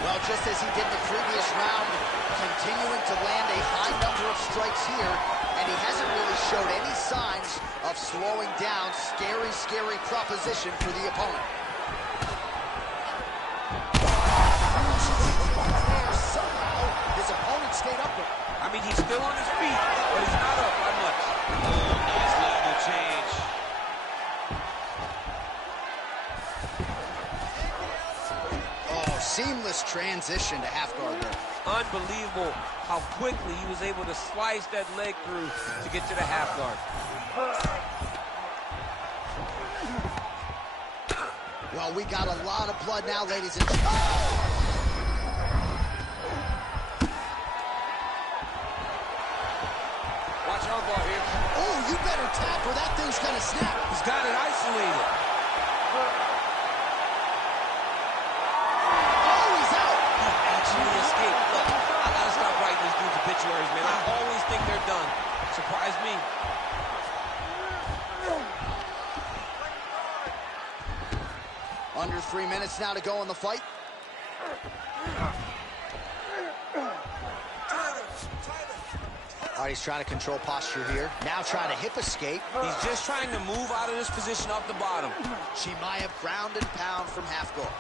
Well, just as he did the previous round, continuing to land a high number of strikes here, and he hasn't really showed any signs of slowing down. Scary, scary proposition for the opponent. Somehow, his opponent stayed up with him. I mean, he's still on his feet, but he's not up by much. Oh, nice level change. Oh, seamless transition to half guard there. Unbelievable how quickly he was able to slice that leg through to get to the half guard. Well, we got a lot of blood now, ladies and gentlemen. Watch armbar here. Oh, you better tap or that thing's gonna snap. He's got it isolated. Oh, he's out. He actually escaped. Look, I gotta stop writing these dudes obituaries, man. I always think they're done. Surprise me. Under 3 minutes now to go in the fight. All right, he's trying to control posture here. Now trying to hip escape. He's just trying to move out of this position off the bottom. Chimaev ground and pound from half guard.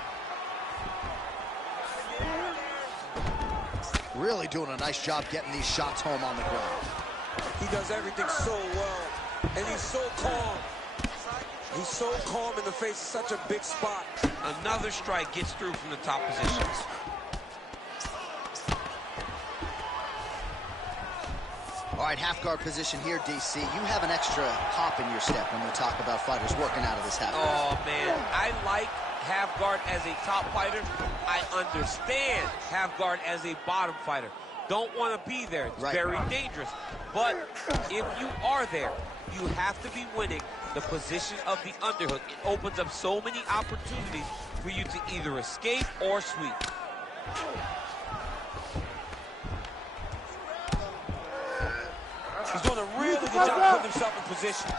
Really doing a nice job getting these shots home on the ground. He does everything so well, and he's so calm. He's so calm in the face of such a big spot. Another strike gets through from the top positions. All right, half guard position here, DC. You have an extra hop in your step when you talk about fighters working out of this half guard. Oh, man, I like half guard as a top fighter. I understand half guard as a bottom fighter. Don't want to be there. It's very dangerous. But if you are there, you have to be winning the position of the underhook. It opens up so many opportunities for you to either escape or sweep. He's doing a really good job putting himself in position.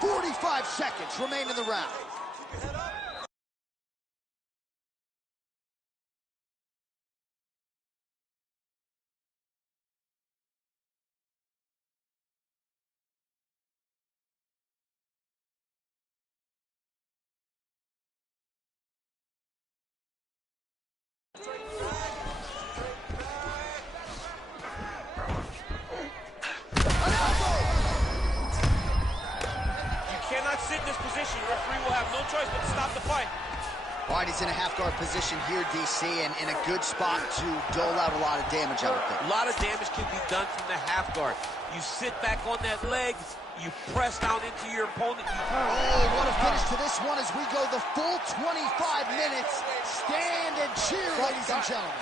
.45 seconds remain in the round. Sit in this position, your referee will have no choice but to stop the fight. All right, he's in a half guard position here, DC, and in a good spot to dole out a lot of damage, I would think. A lot of damage can be done from the half guard. You sit back on that leg, you press down into your opponent. Oh, what a finish to this one as we go the full 25 minutes. Stand and cheer, ladies and gentlemen.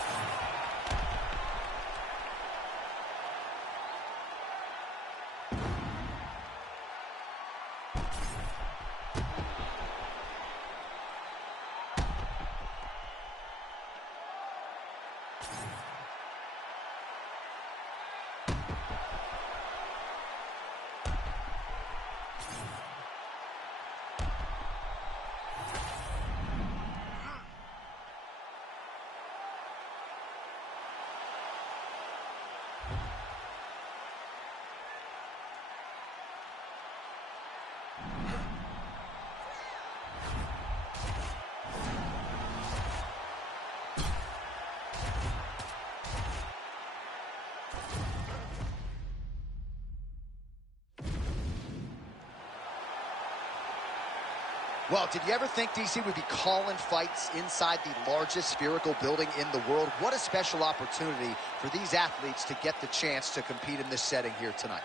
Well, did you ever think DC would be calling fights inside the largest spherical building in the world? What a special opportunity for these athletes to get the chance to compete in this setting here tonight.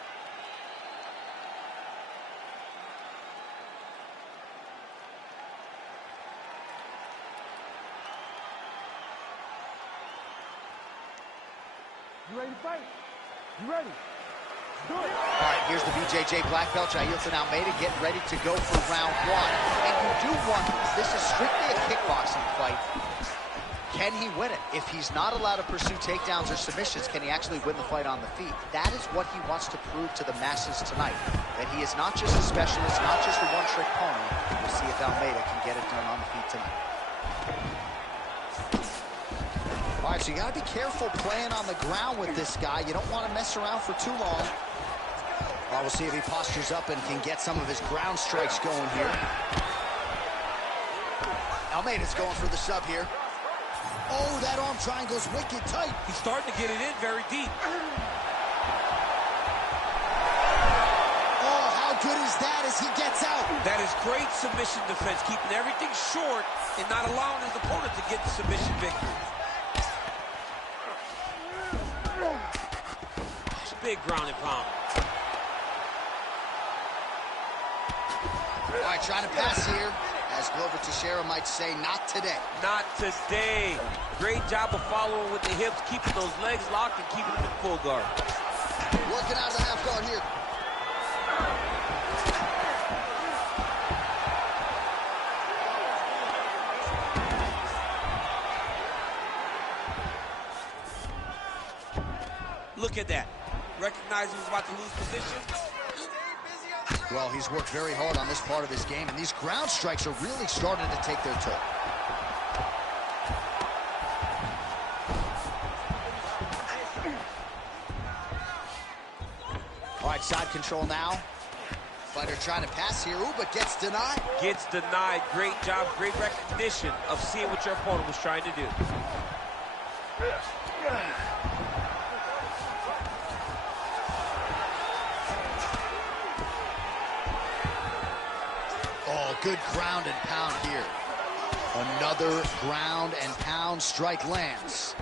You ready to fight? You ready? Do it. All right, here's the BJJ black belt, Jailton Almeida, getting ready to go for round one. And you do wonder, this is strictly a kickboxing fight. Can he win it? If he's not allowed to pursue takedowns or submissions, can he actually win the fight on the feet? That is what he wants to prove to the masses tonight, that he is not just a specialist, not just a one-trick pony. We'll see if Almeida can get it done on the feet tonight. All right, so you got to be careful playing on the ground with this guy. You don't want to mess around for too long. Well, we'll see if he postures up and can get some of his ground strikes going here. Almeida's going for the sub here. Oh, that arm triangle's wicked tight. He's starting to get it in very deep. Oh, how good is that as he gets out? That is great submission defense, keeping everything short and not allowing his opponent to get the submission victory. It's a big ground and pound. All right, trying to pass here. As Glover Teixeira might say, not today. Not today. Great job of following with the hips, keeping those legs locked and keeping them in full guard. Working out of the half guard here. Look at that. Recognized he was about to lose position. Well, he's worked very hard on this part of his game, and these ground strikes are really starting to take their toll. All right, side control now. Fighter trying to pass here. Ooh, but gets denied. Gets denied. Great job, great recognition of seeing what your opponent was trying to do. Oh, good ground and pound here. Another ground and pound strike lands.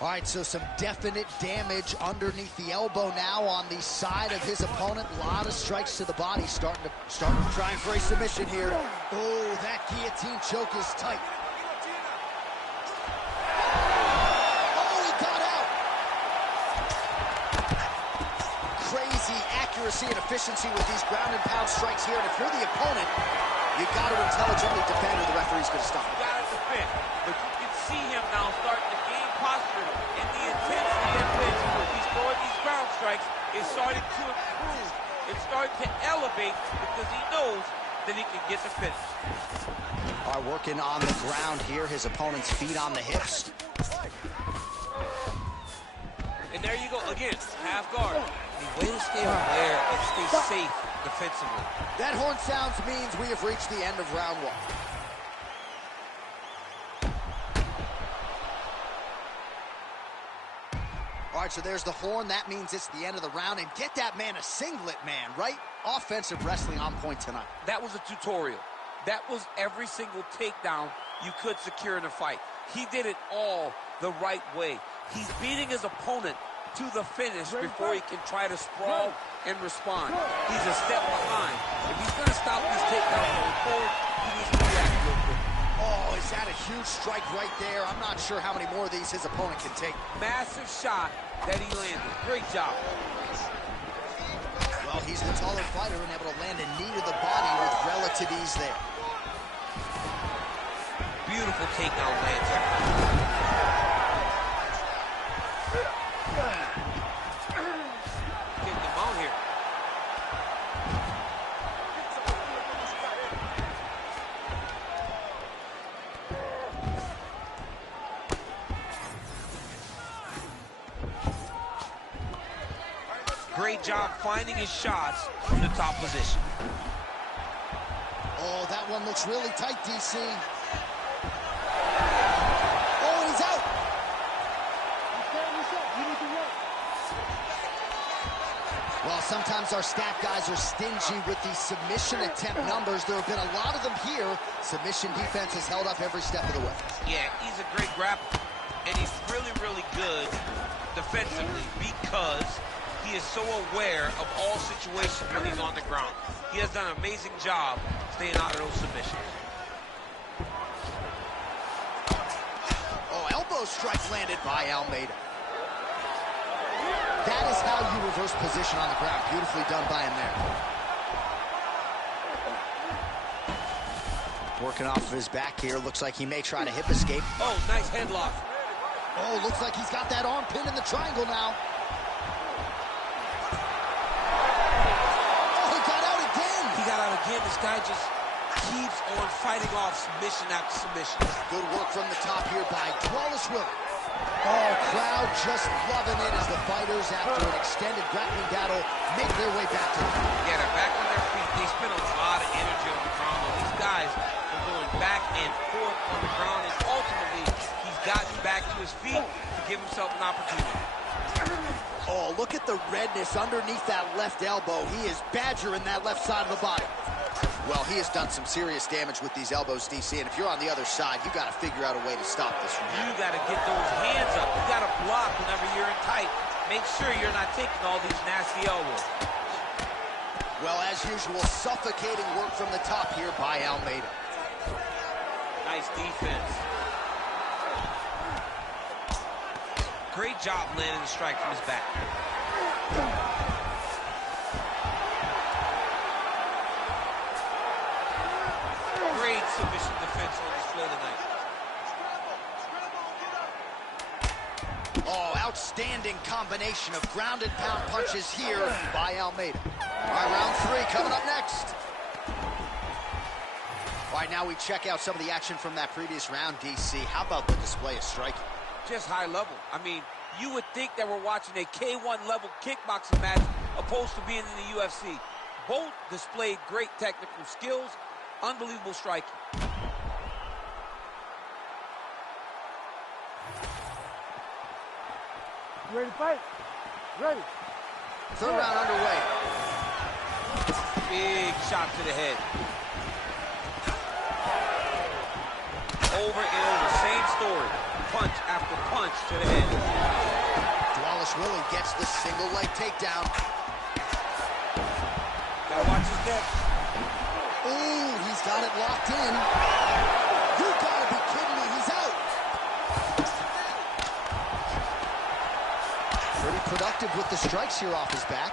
All right, so some definite damage underneath the elbow now on the side of his opponent. A lot of strikes to the body, starting to try and for a submission here. Oh, that guillotine choke is tight. Oh, he got out. Crazy accuracy and efficiency with these ground and pound strikes here. And if you're the opponent, you got to intelligently defend or the referee's going to stop. You got to defend, but you can see him now starting to gain posture, and the intensity of which he's throwing these ground strikes is starting to improve. It's starting to elevate because he knows that he can get the finish. All right, working on the ground here. His opponent's feet on the hips. And there you go again, half guard. The way to stay aware and stay safe defensively. That horn sounds means we have reached the end of round one. All right, so there's the horn. That means it's the end of the round. And get that man a singlet, man, right? Offensive wrestling on point tonight. That was a tutorial. That was every single takedown you could secure in a fight. He did it all the right way. He's beating his opponent to the finish before he can try to sprawl and respond. He's a step behind. If he's going to stop these takedowns going forward, he needs to react real quick. Oh, is that a huge strike right there? I'm not sure how many more of these his opponent can take. Massive shot that he landed. Great job. Well, he's the taller fighter and able to land a knee to the body with relative ease there. Beautiful takedown lands. Getting them out here. Great job finding his shots from the top position. Oh, that one looks really tight, DC. Oh, and he's out. Well, sometimes our stat guys are stingy with the submission attempt numbers. There have been a lot of them here. Submission defense has held up every step of the way. Yeah, he's a great grappler, and he's really, really good defensively because he is so aware of all situations when he's on the ground. He has done an amazing job staying out of those submissions. Oh, elbow strike landed by Almeida. That is how you reverse position on the ground. Beautifully done by him there. Working off of his back here. Looks like he may try to hip escape. Oh, nice headlock. Oh, looks like he's got that arm pinned in the triangle now. Oh, he got out again. He got out again. This guy just keeps on fighting off submission after submission. Good work from the top here by Wallace Willie. Oh, crowd just loving it as the fighters, after an extended grappling battle, make their way back to the ground. Yeah, they're back on their feet. They spend a lot of energy on the ground. These guys are going back and forth on the ground, and ultimately, he's gotten back to his feet to give himself an opportunity. Oh, look at the redness underneath that left elbow. He is badgering that left side of the body. Well, he has done some serious damage with these elbows, DC, and if you're on the other side, you got to figure out a way to stop this from happening. You got to get those hands up. You got to block whenever you're in tight. Make sure you're not taking all these nasty elbows. Well, as usual, suffocating work from the top here by Almeida. Nice defense. Great job landing the strike from his back. Great submission defense on display tonight. Oh, outstanding combination of ground and pound punches here by Almeida. All right, round 3 coming up next. All right, now we check out some of the action from that previous round, DC. How about the display of striking? Just high level. I mean, you would think that we're watching a K1 level kickboxing match opposed to being in the UFC. Both displayed great technical skills, unbelievable striking. Ready to fight? Ready. 3rd round underway. Big shot to the head. Over and over, same story. Punch after punch to the head. Wallace Willie gets the single leg takedown. Gotta watch his neck. Ooh, he's got it locked in. You gotta be kidding me, he's out. Pretty productive with the strikes here off his back.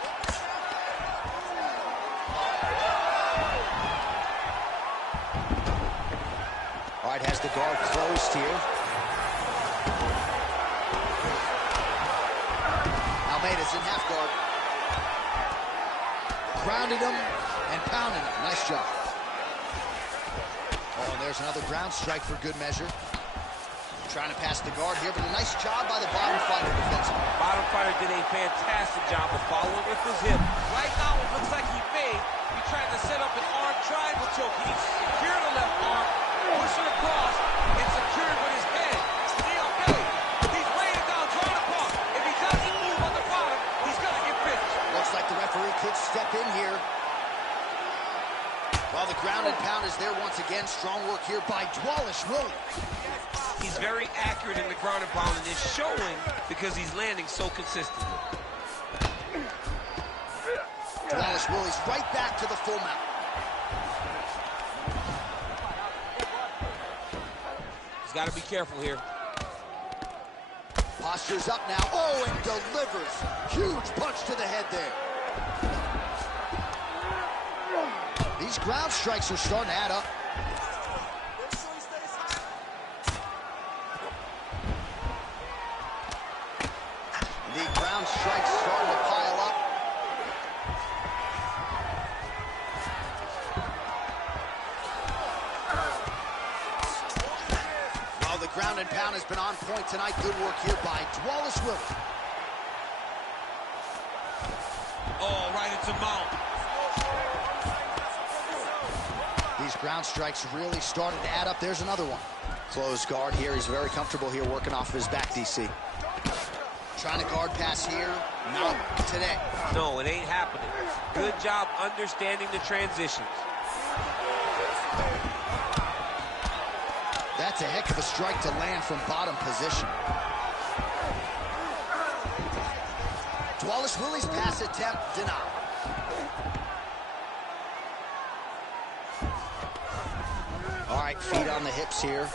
All right, has the guard closed here. Almeida's in half guard. Grounded him and pounded him. Nice job. Oh, and there's another ground strike for good measure. Trying to pass the guard here, but a nice job by the bottom fighter defensively. Bottom fighter did a fantastic job of following with his hip. Right now, it looks like he may be trying to set up an arm triangle choke. He's secured the left arm, pushing across, and secured with his head. Okay, he's laying it down, trying to pump. If he doesn't move on the bottom, he's going to get finished. Looks like the referee could step in here. Well, the ground and pound is there once again. Strong work here by Wallace Willie. He's very accurate in the ground and pound, and it's showing because he's landing so consistently. Wallace Willie's right back to the full mount. He's got to be careful here. Posture's up now. Oh, and delivers. Huge punch to the head there. These ground strikes are starting to add up. The ground strikes starting to pile up. Well, the ground and pound has been on point tonight. Good work here by Wallace Willie. Oh, right into mount. These ground strikes really started to add up. There's another one. Closed guard here. He's very comfortable here working off of his back, DC. Trying to guard pass here. Not today. No, it ain't happening. Good job understanding the transitions. That's a heck of a strike to land from bottom position. Wallace Willie's pass attempt denied. All right, feet on the hips here.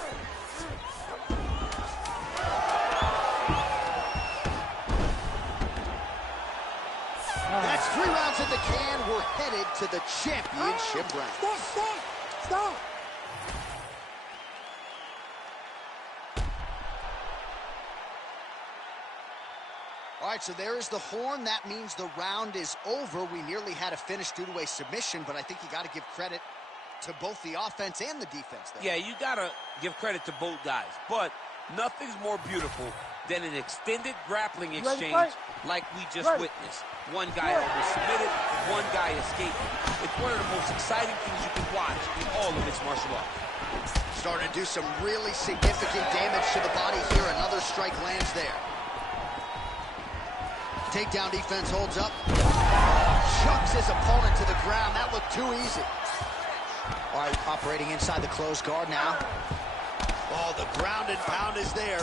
That's 3 rounds in the can. We're headed to the championship round. Stop. All right, so there is the horn. That means the round is over. We nearly had a finish due to a submission, but I think you got to give credit to both the offense and the defense there. Yeah, you got to give credit to both guys, but nothing's more beautiful than an extended grappling exchange like we just witnessed. One guy almost submitted, one guy escaped. It's one of the most exciting things you can watch in all of mixed martial arts. Starting to do some really significant damage to the body here. Another strike lands there. takedown defense holds up. Chucks his opponent to the ground. That looked too easy. All right, operating inside the closed guard now. Oh, the ground and pound is there.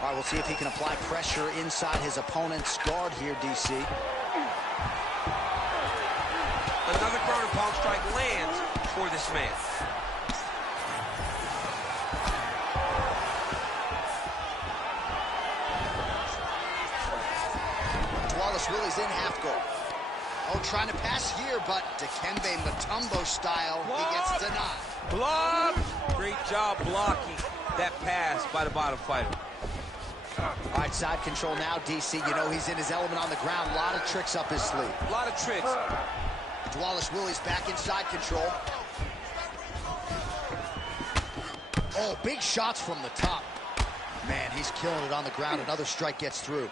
All right, we'll see if he can apply pressure inside his opponent's guard here, DC. Another ground and pound strike lands for this man. Wallace Willie's in half guard. Oh, trying to pass here, but Dikembe Mutombo style, he gets denied. Block! Great job blocking that pass by the bottom fighter. All right, side control now, DC. You know he's in his element on the ground. A lot of tricks up his sleeve. A lot of tricks. Wallace Willie's back in side control. Oh, big shots from the top. Man, he's killing it on the ground. Another strike gets through.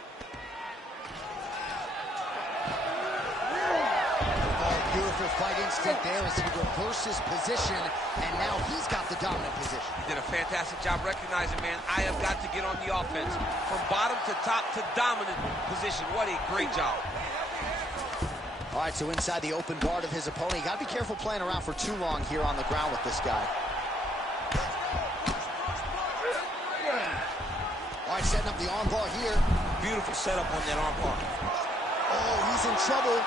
Beautiful fight instinct there as he reverses position, and now he's got the dominant position. He did a fantastic job recognizing, man, I have got to get on the offense. From bottom to top to dominant position. What a great job. All right, so inside the open guard of his opponent. You got to be careful playing around for too long here on the ground with this guy. All right, setting up the arm bar here. Beautiful setup on that arm bar. Oh, he's in trouble.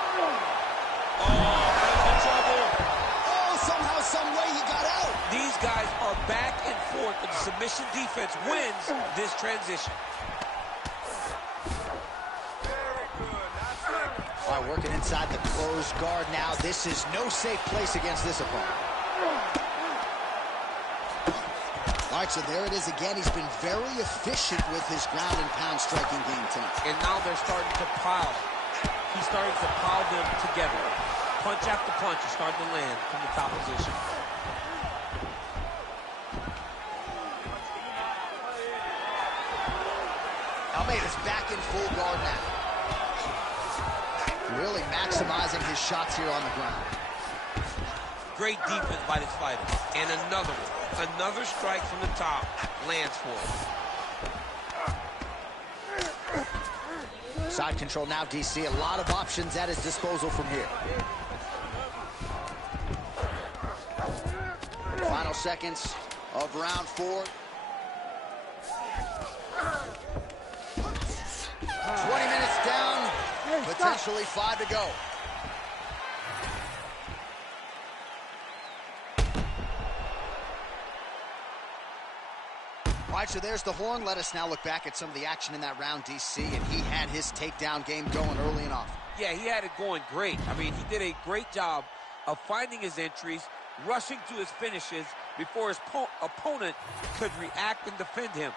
Oh, he's in trouble. Oh, somehow, some way he got out. These guys are back and forth, and the submission defense wins this transition. All right, working inside the closed guard now. This is no safe place against this opponent. All right, so there it is again. He's been very efficient with his ground and pound striking game tonight. And now they're starting to pile. He's starting to pile them together. Punch after punch is starting to land from the top position. Almeida's back in full guard now. Really maximizing his shots here on the ground. Great defense by this fighter. And another one. Another strike from the top lands for him. Side control now, DC. A lot of options at his disposal from here. Final seconds of round 4. 20 minutes down, potentially 5 to go. All right, so there's the horn. Let us now look back at some of the action in that round, DC, and he had his takedown game going early and often. Yeah, he had it going great. I mean, he did a great job of finding his entries, rushing to his finishes before his opponent could react and defend him.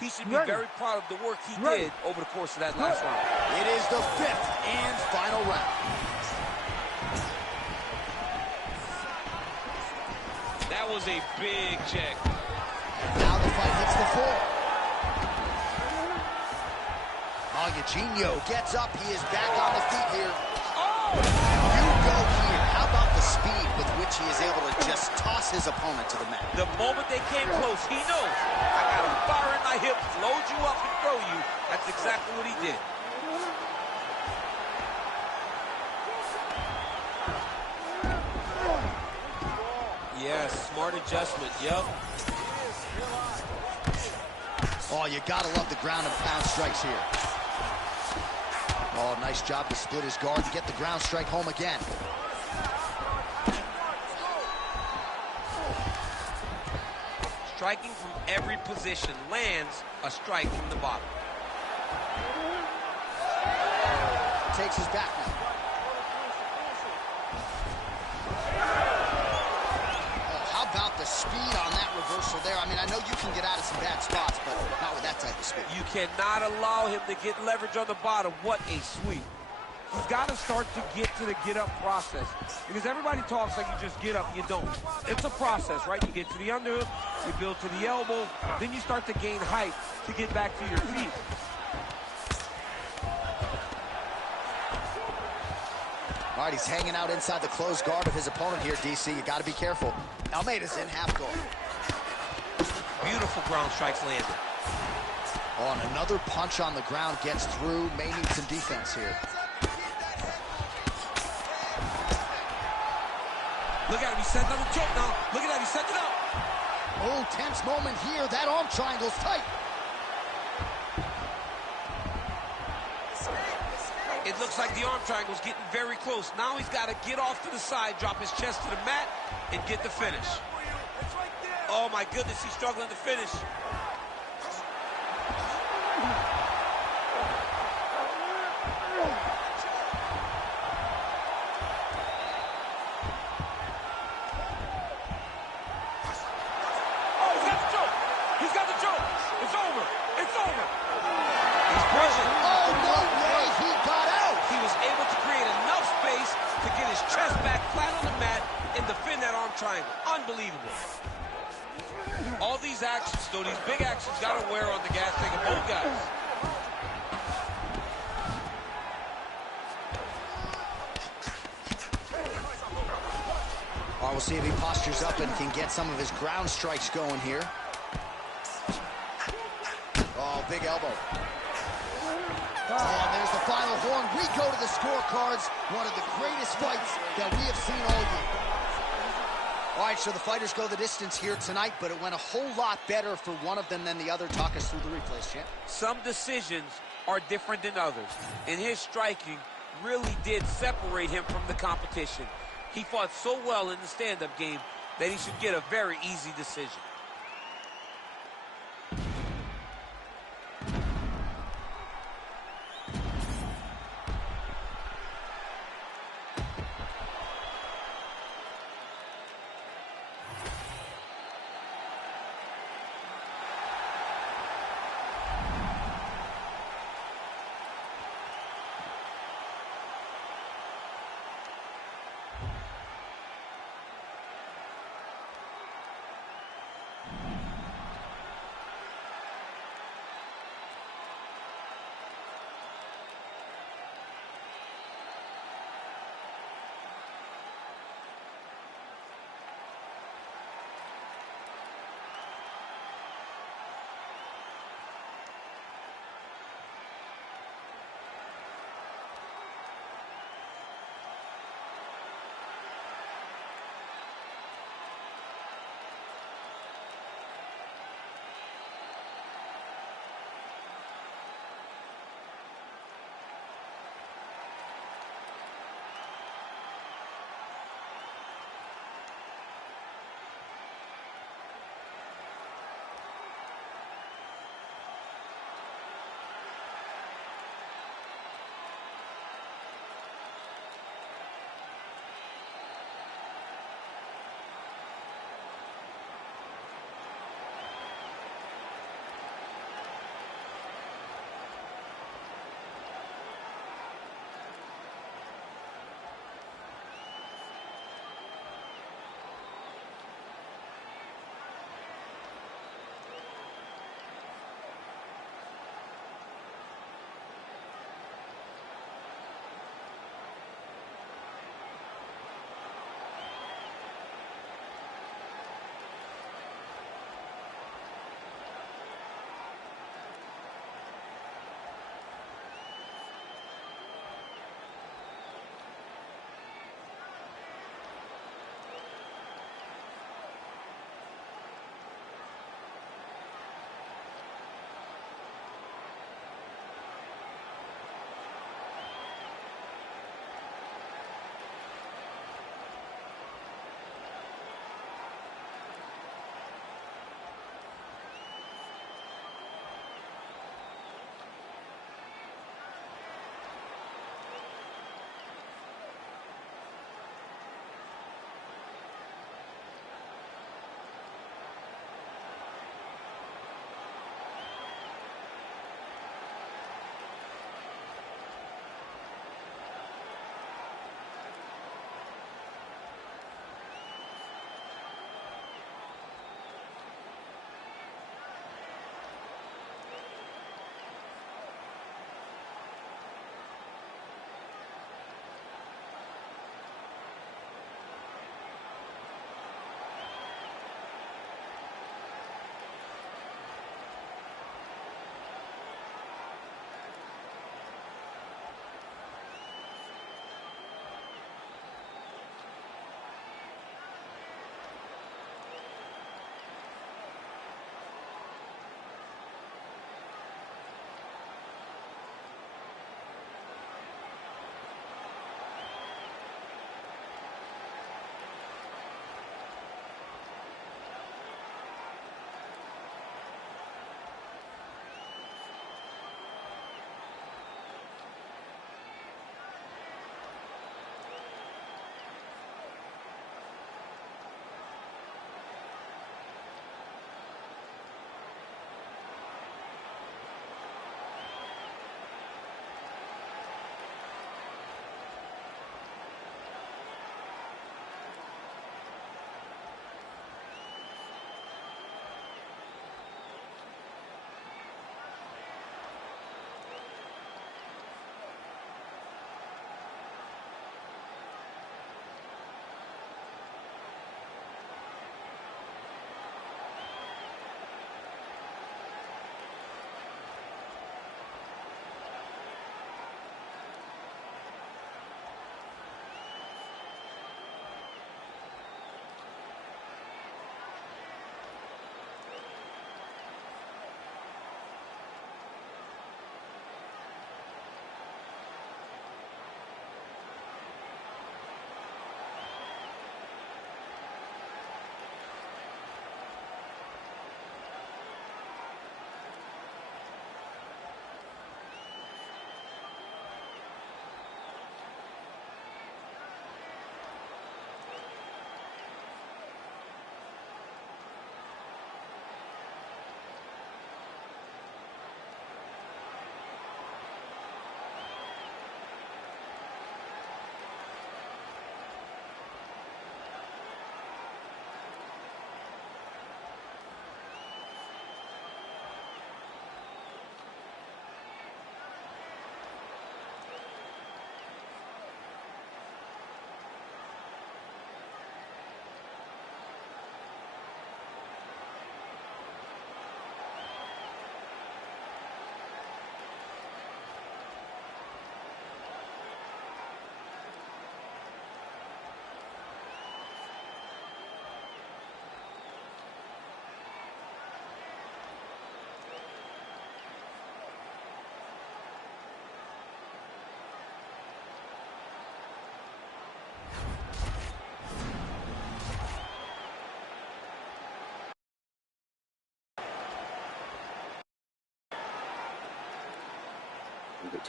He should be very proud of the work he did over the course of that last round. It is the 5th and final round. That was a big check. Now the fight hits the floor. Eugenio gets up. He is back on the feet here. You go here. How about the speed with which he is able to just toss his opponent to the mat? The moment they came close, he knows, I got a fire in my hips, load you up and throw you. That's exactly what he did. Yes, smart adjustment, yep. Oh, you gotta love the ground and pound strikes here. Oh, nice job to split his guard and get the ground strike home again. Striking from every position lands a strike from the bottom. Takes his back now. Oh, how about the speed on that reversal there? I mean, I know you can get out of some bad spots, but not with that type of speed. You cannot allow him to get leverage on the bottom. What a sweep. He's got to start to get to the get-up process. Because everybody talks like you just get up, you don't. It's a process, right? You get to the underhook, you build to the elbow, then you start to gain height to get back to your feet. All right, he's hanging out inside the closed guard of his opponent here, DC. You got to be careful. Almeida's in half guard. Beautiful ground strikes landed. Oh, and another punch on the ground gets through. May need some defense here. Look at him, he set another choke now. Look at that, he sets it up. Oh, tense moment here. That arm triangle's tight. It looks like the arm triangle's getting very close. Now he's got to get off to the side, drop his chest to the mat, and get the finish. Oh my goodness, he's struggling to finish. Triangle. Unbelievable. All these actions, though, these big actions got to wear on the gas tank of both guys. We'll see if he postures up and can get some of his ground strikes going here. Oh, big elbow. Oh, and there's the final horn. We go to the scorecards. One of the greatest fights that we have seen all year. All right, so the fighters go the distance here tonight, but it went a whole lot better for one of them than the other. Talk us through the replays, champ. Some decisions are different than others, and his striking really did separate him from the competition. He fought so well in the stand-up game that he should get a very easy decision.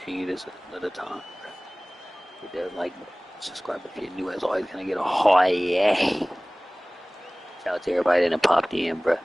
continue this another time, bro. Hit that like button, subscribe if you're new. As always, gonna get a high yeah. Shout out to everybody that popped in, bro.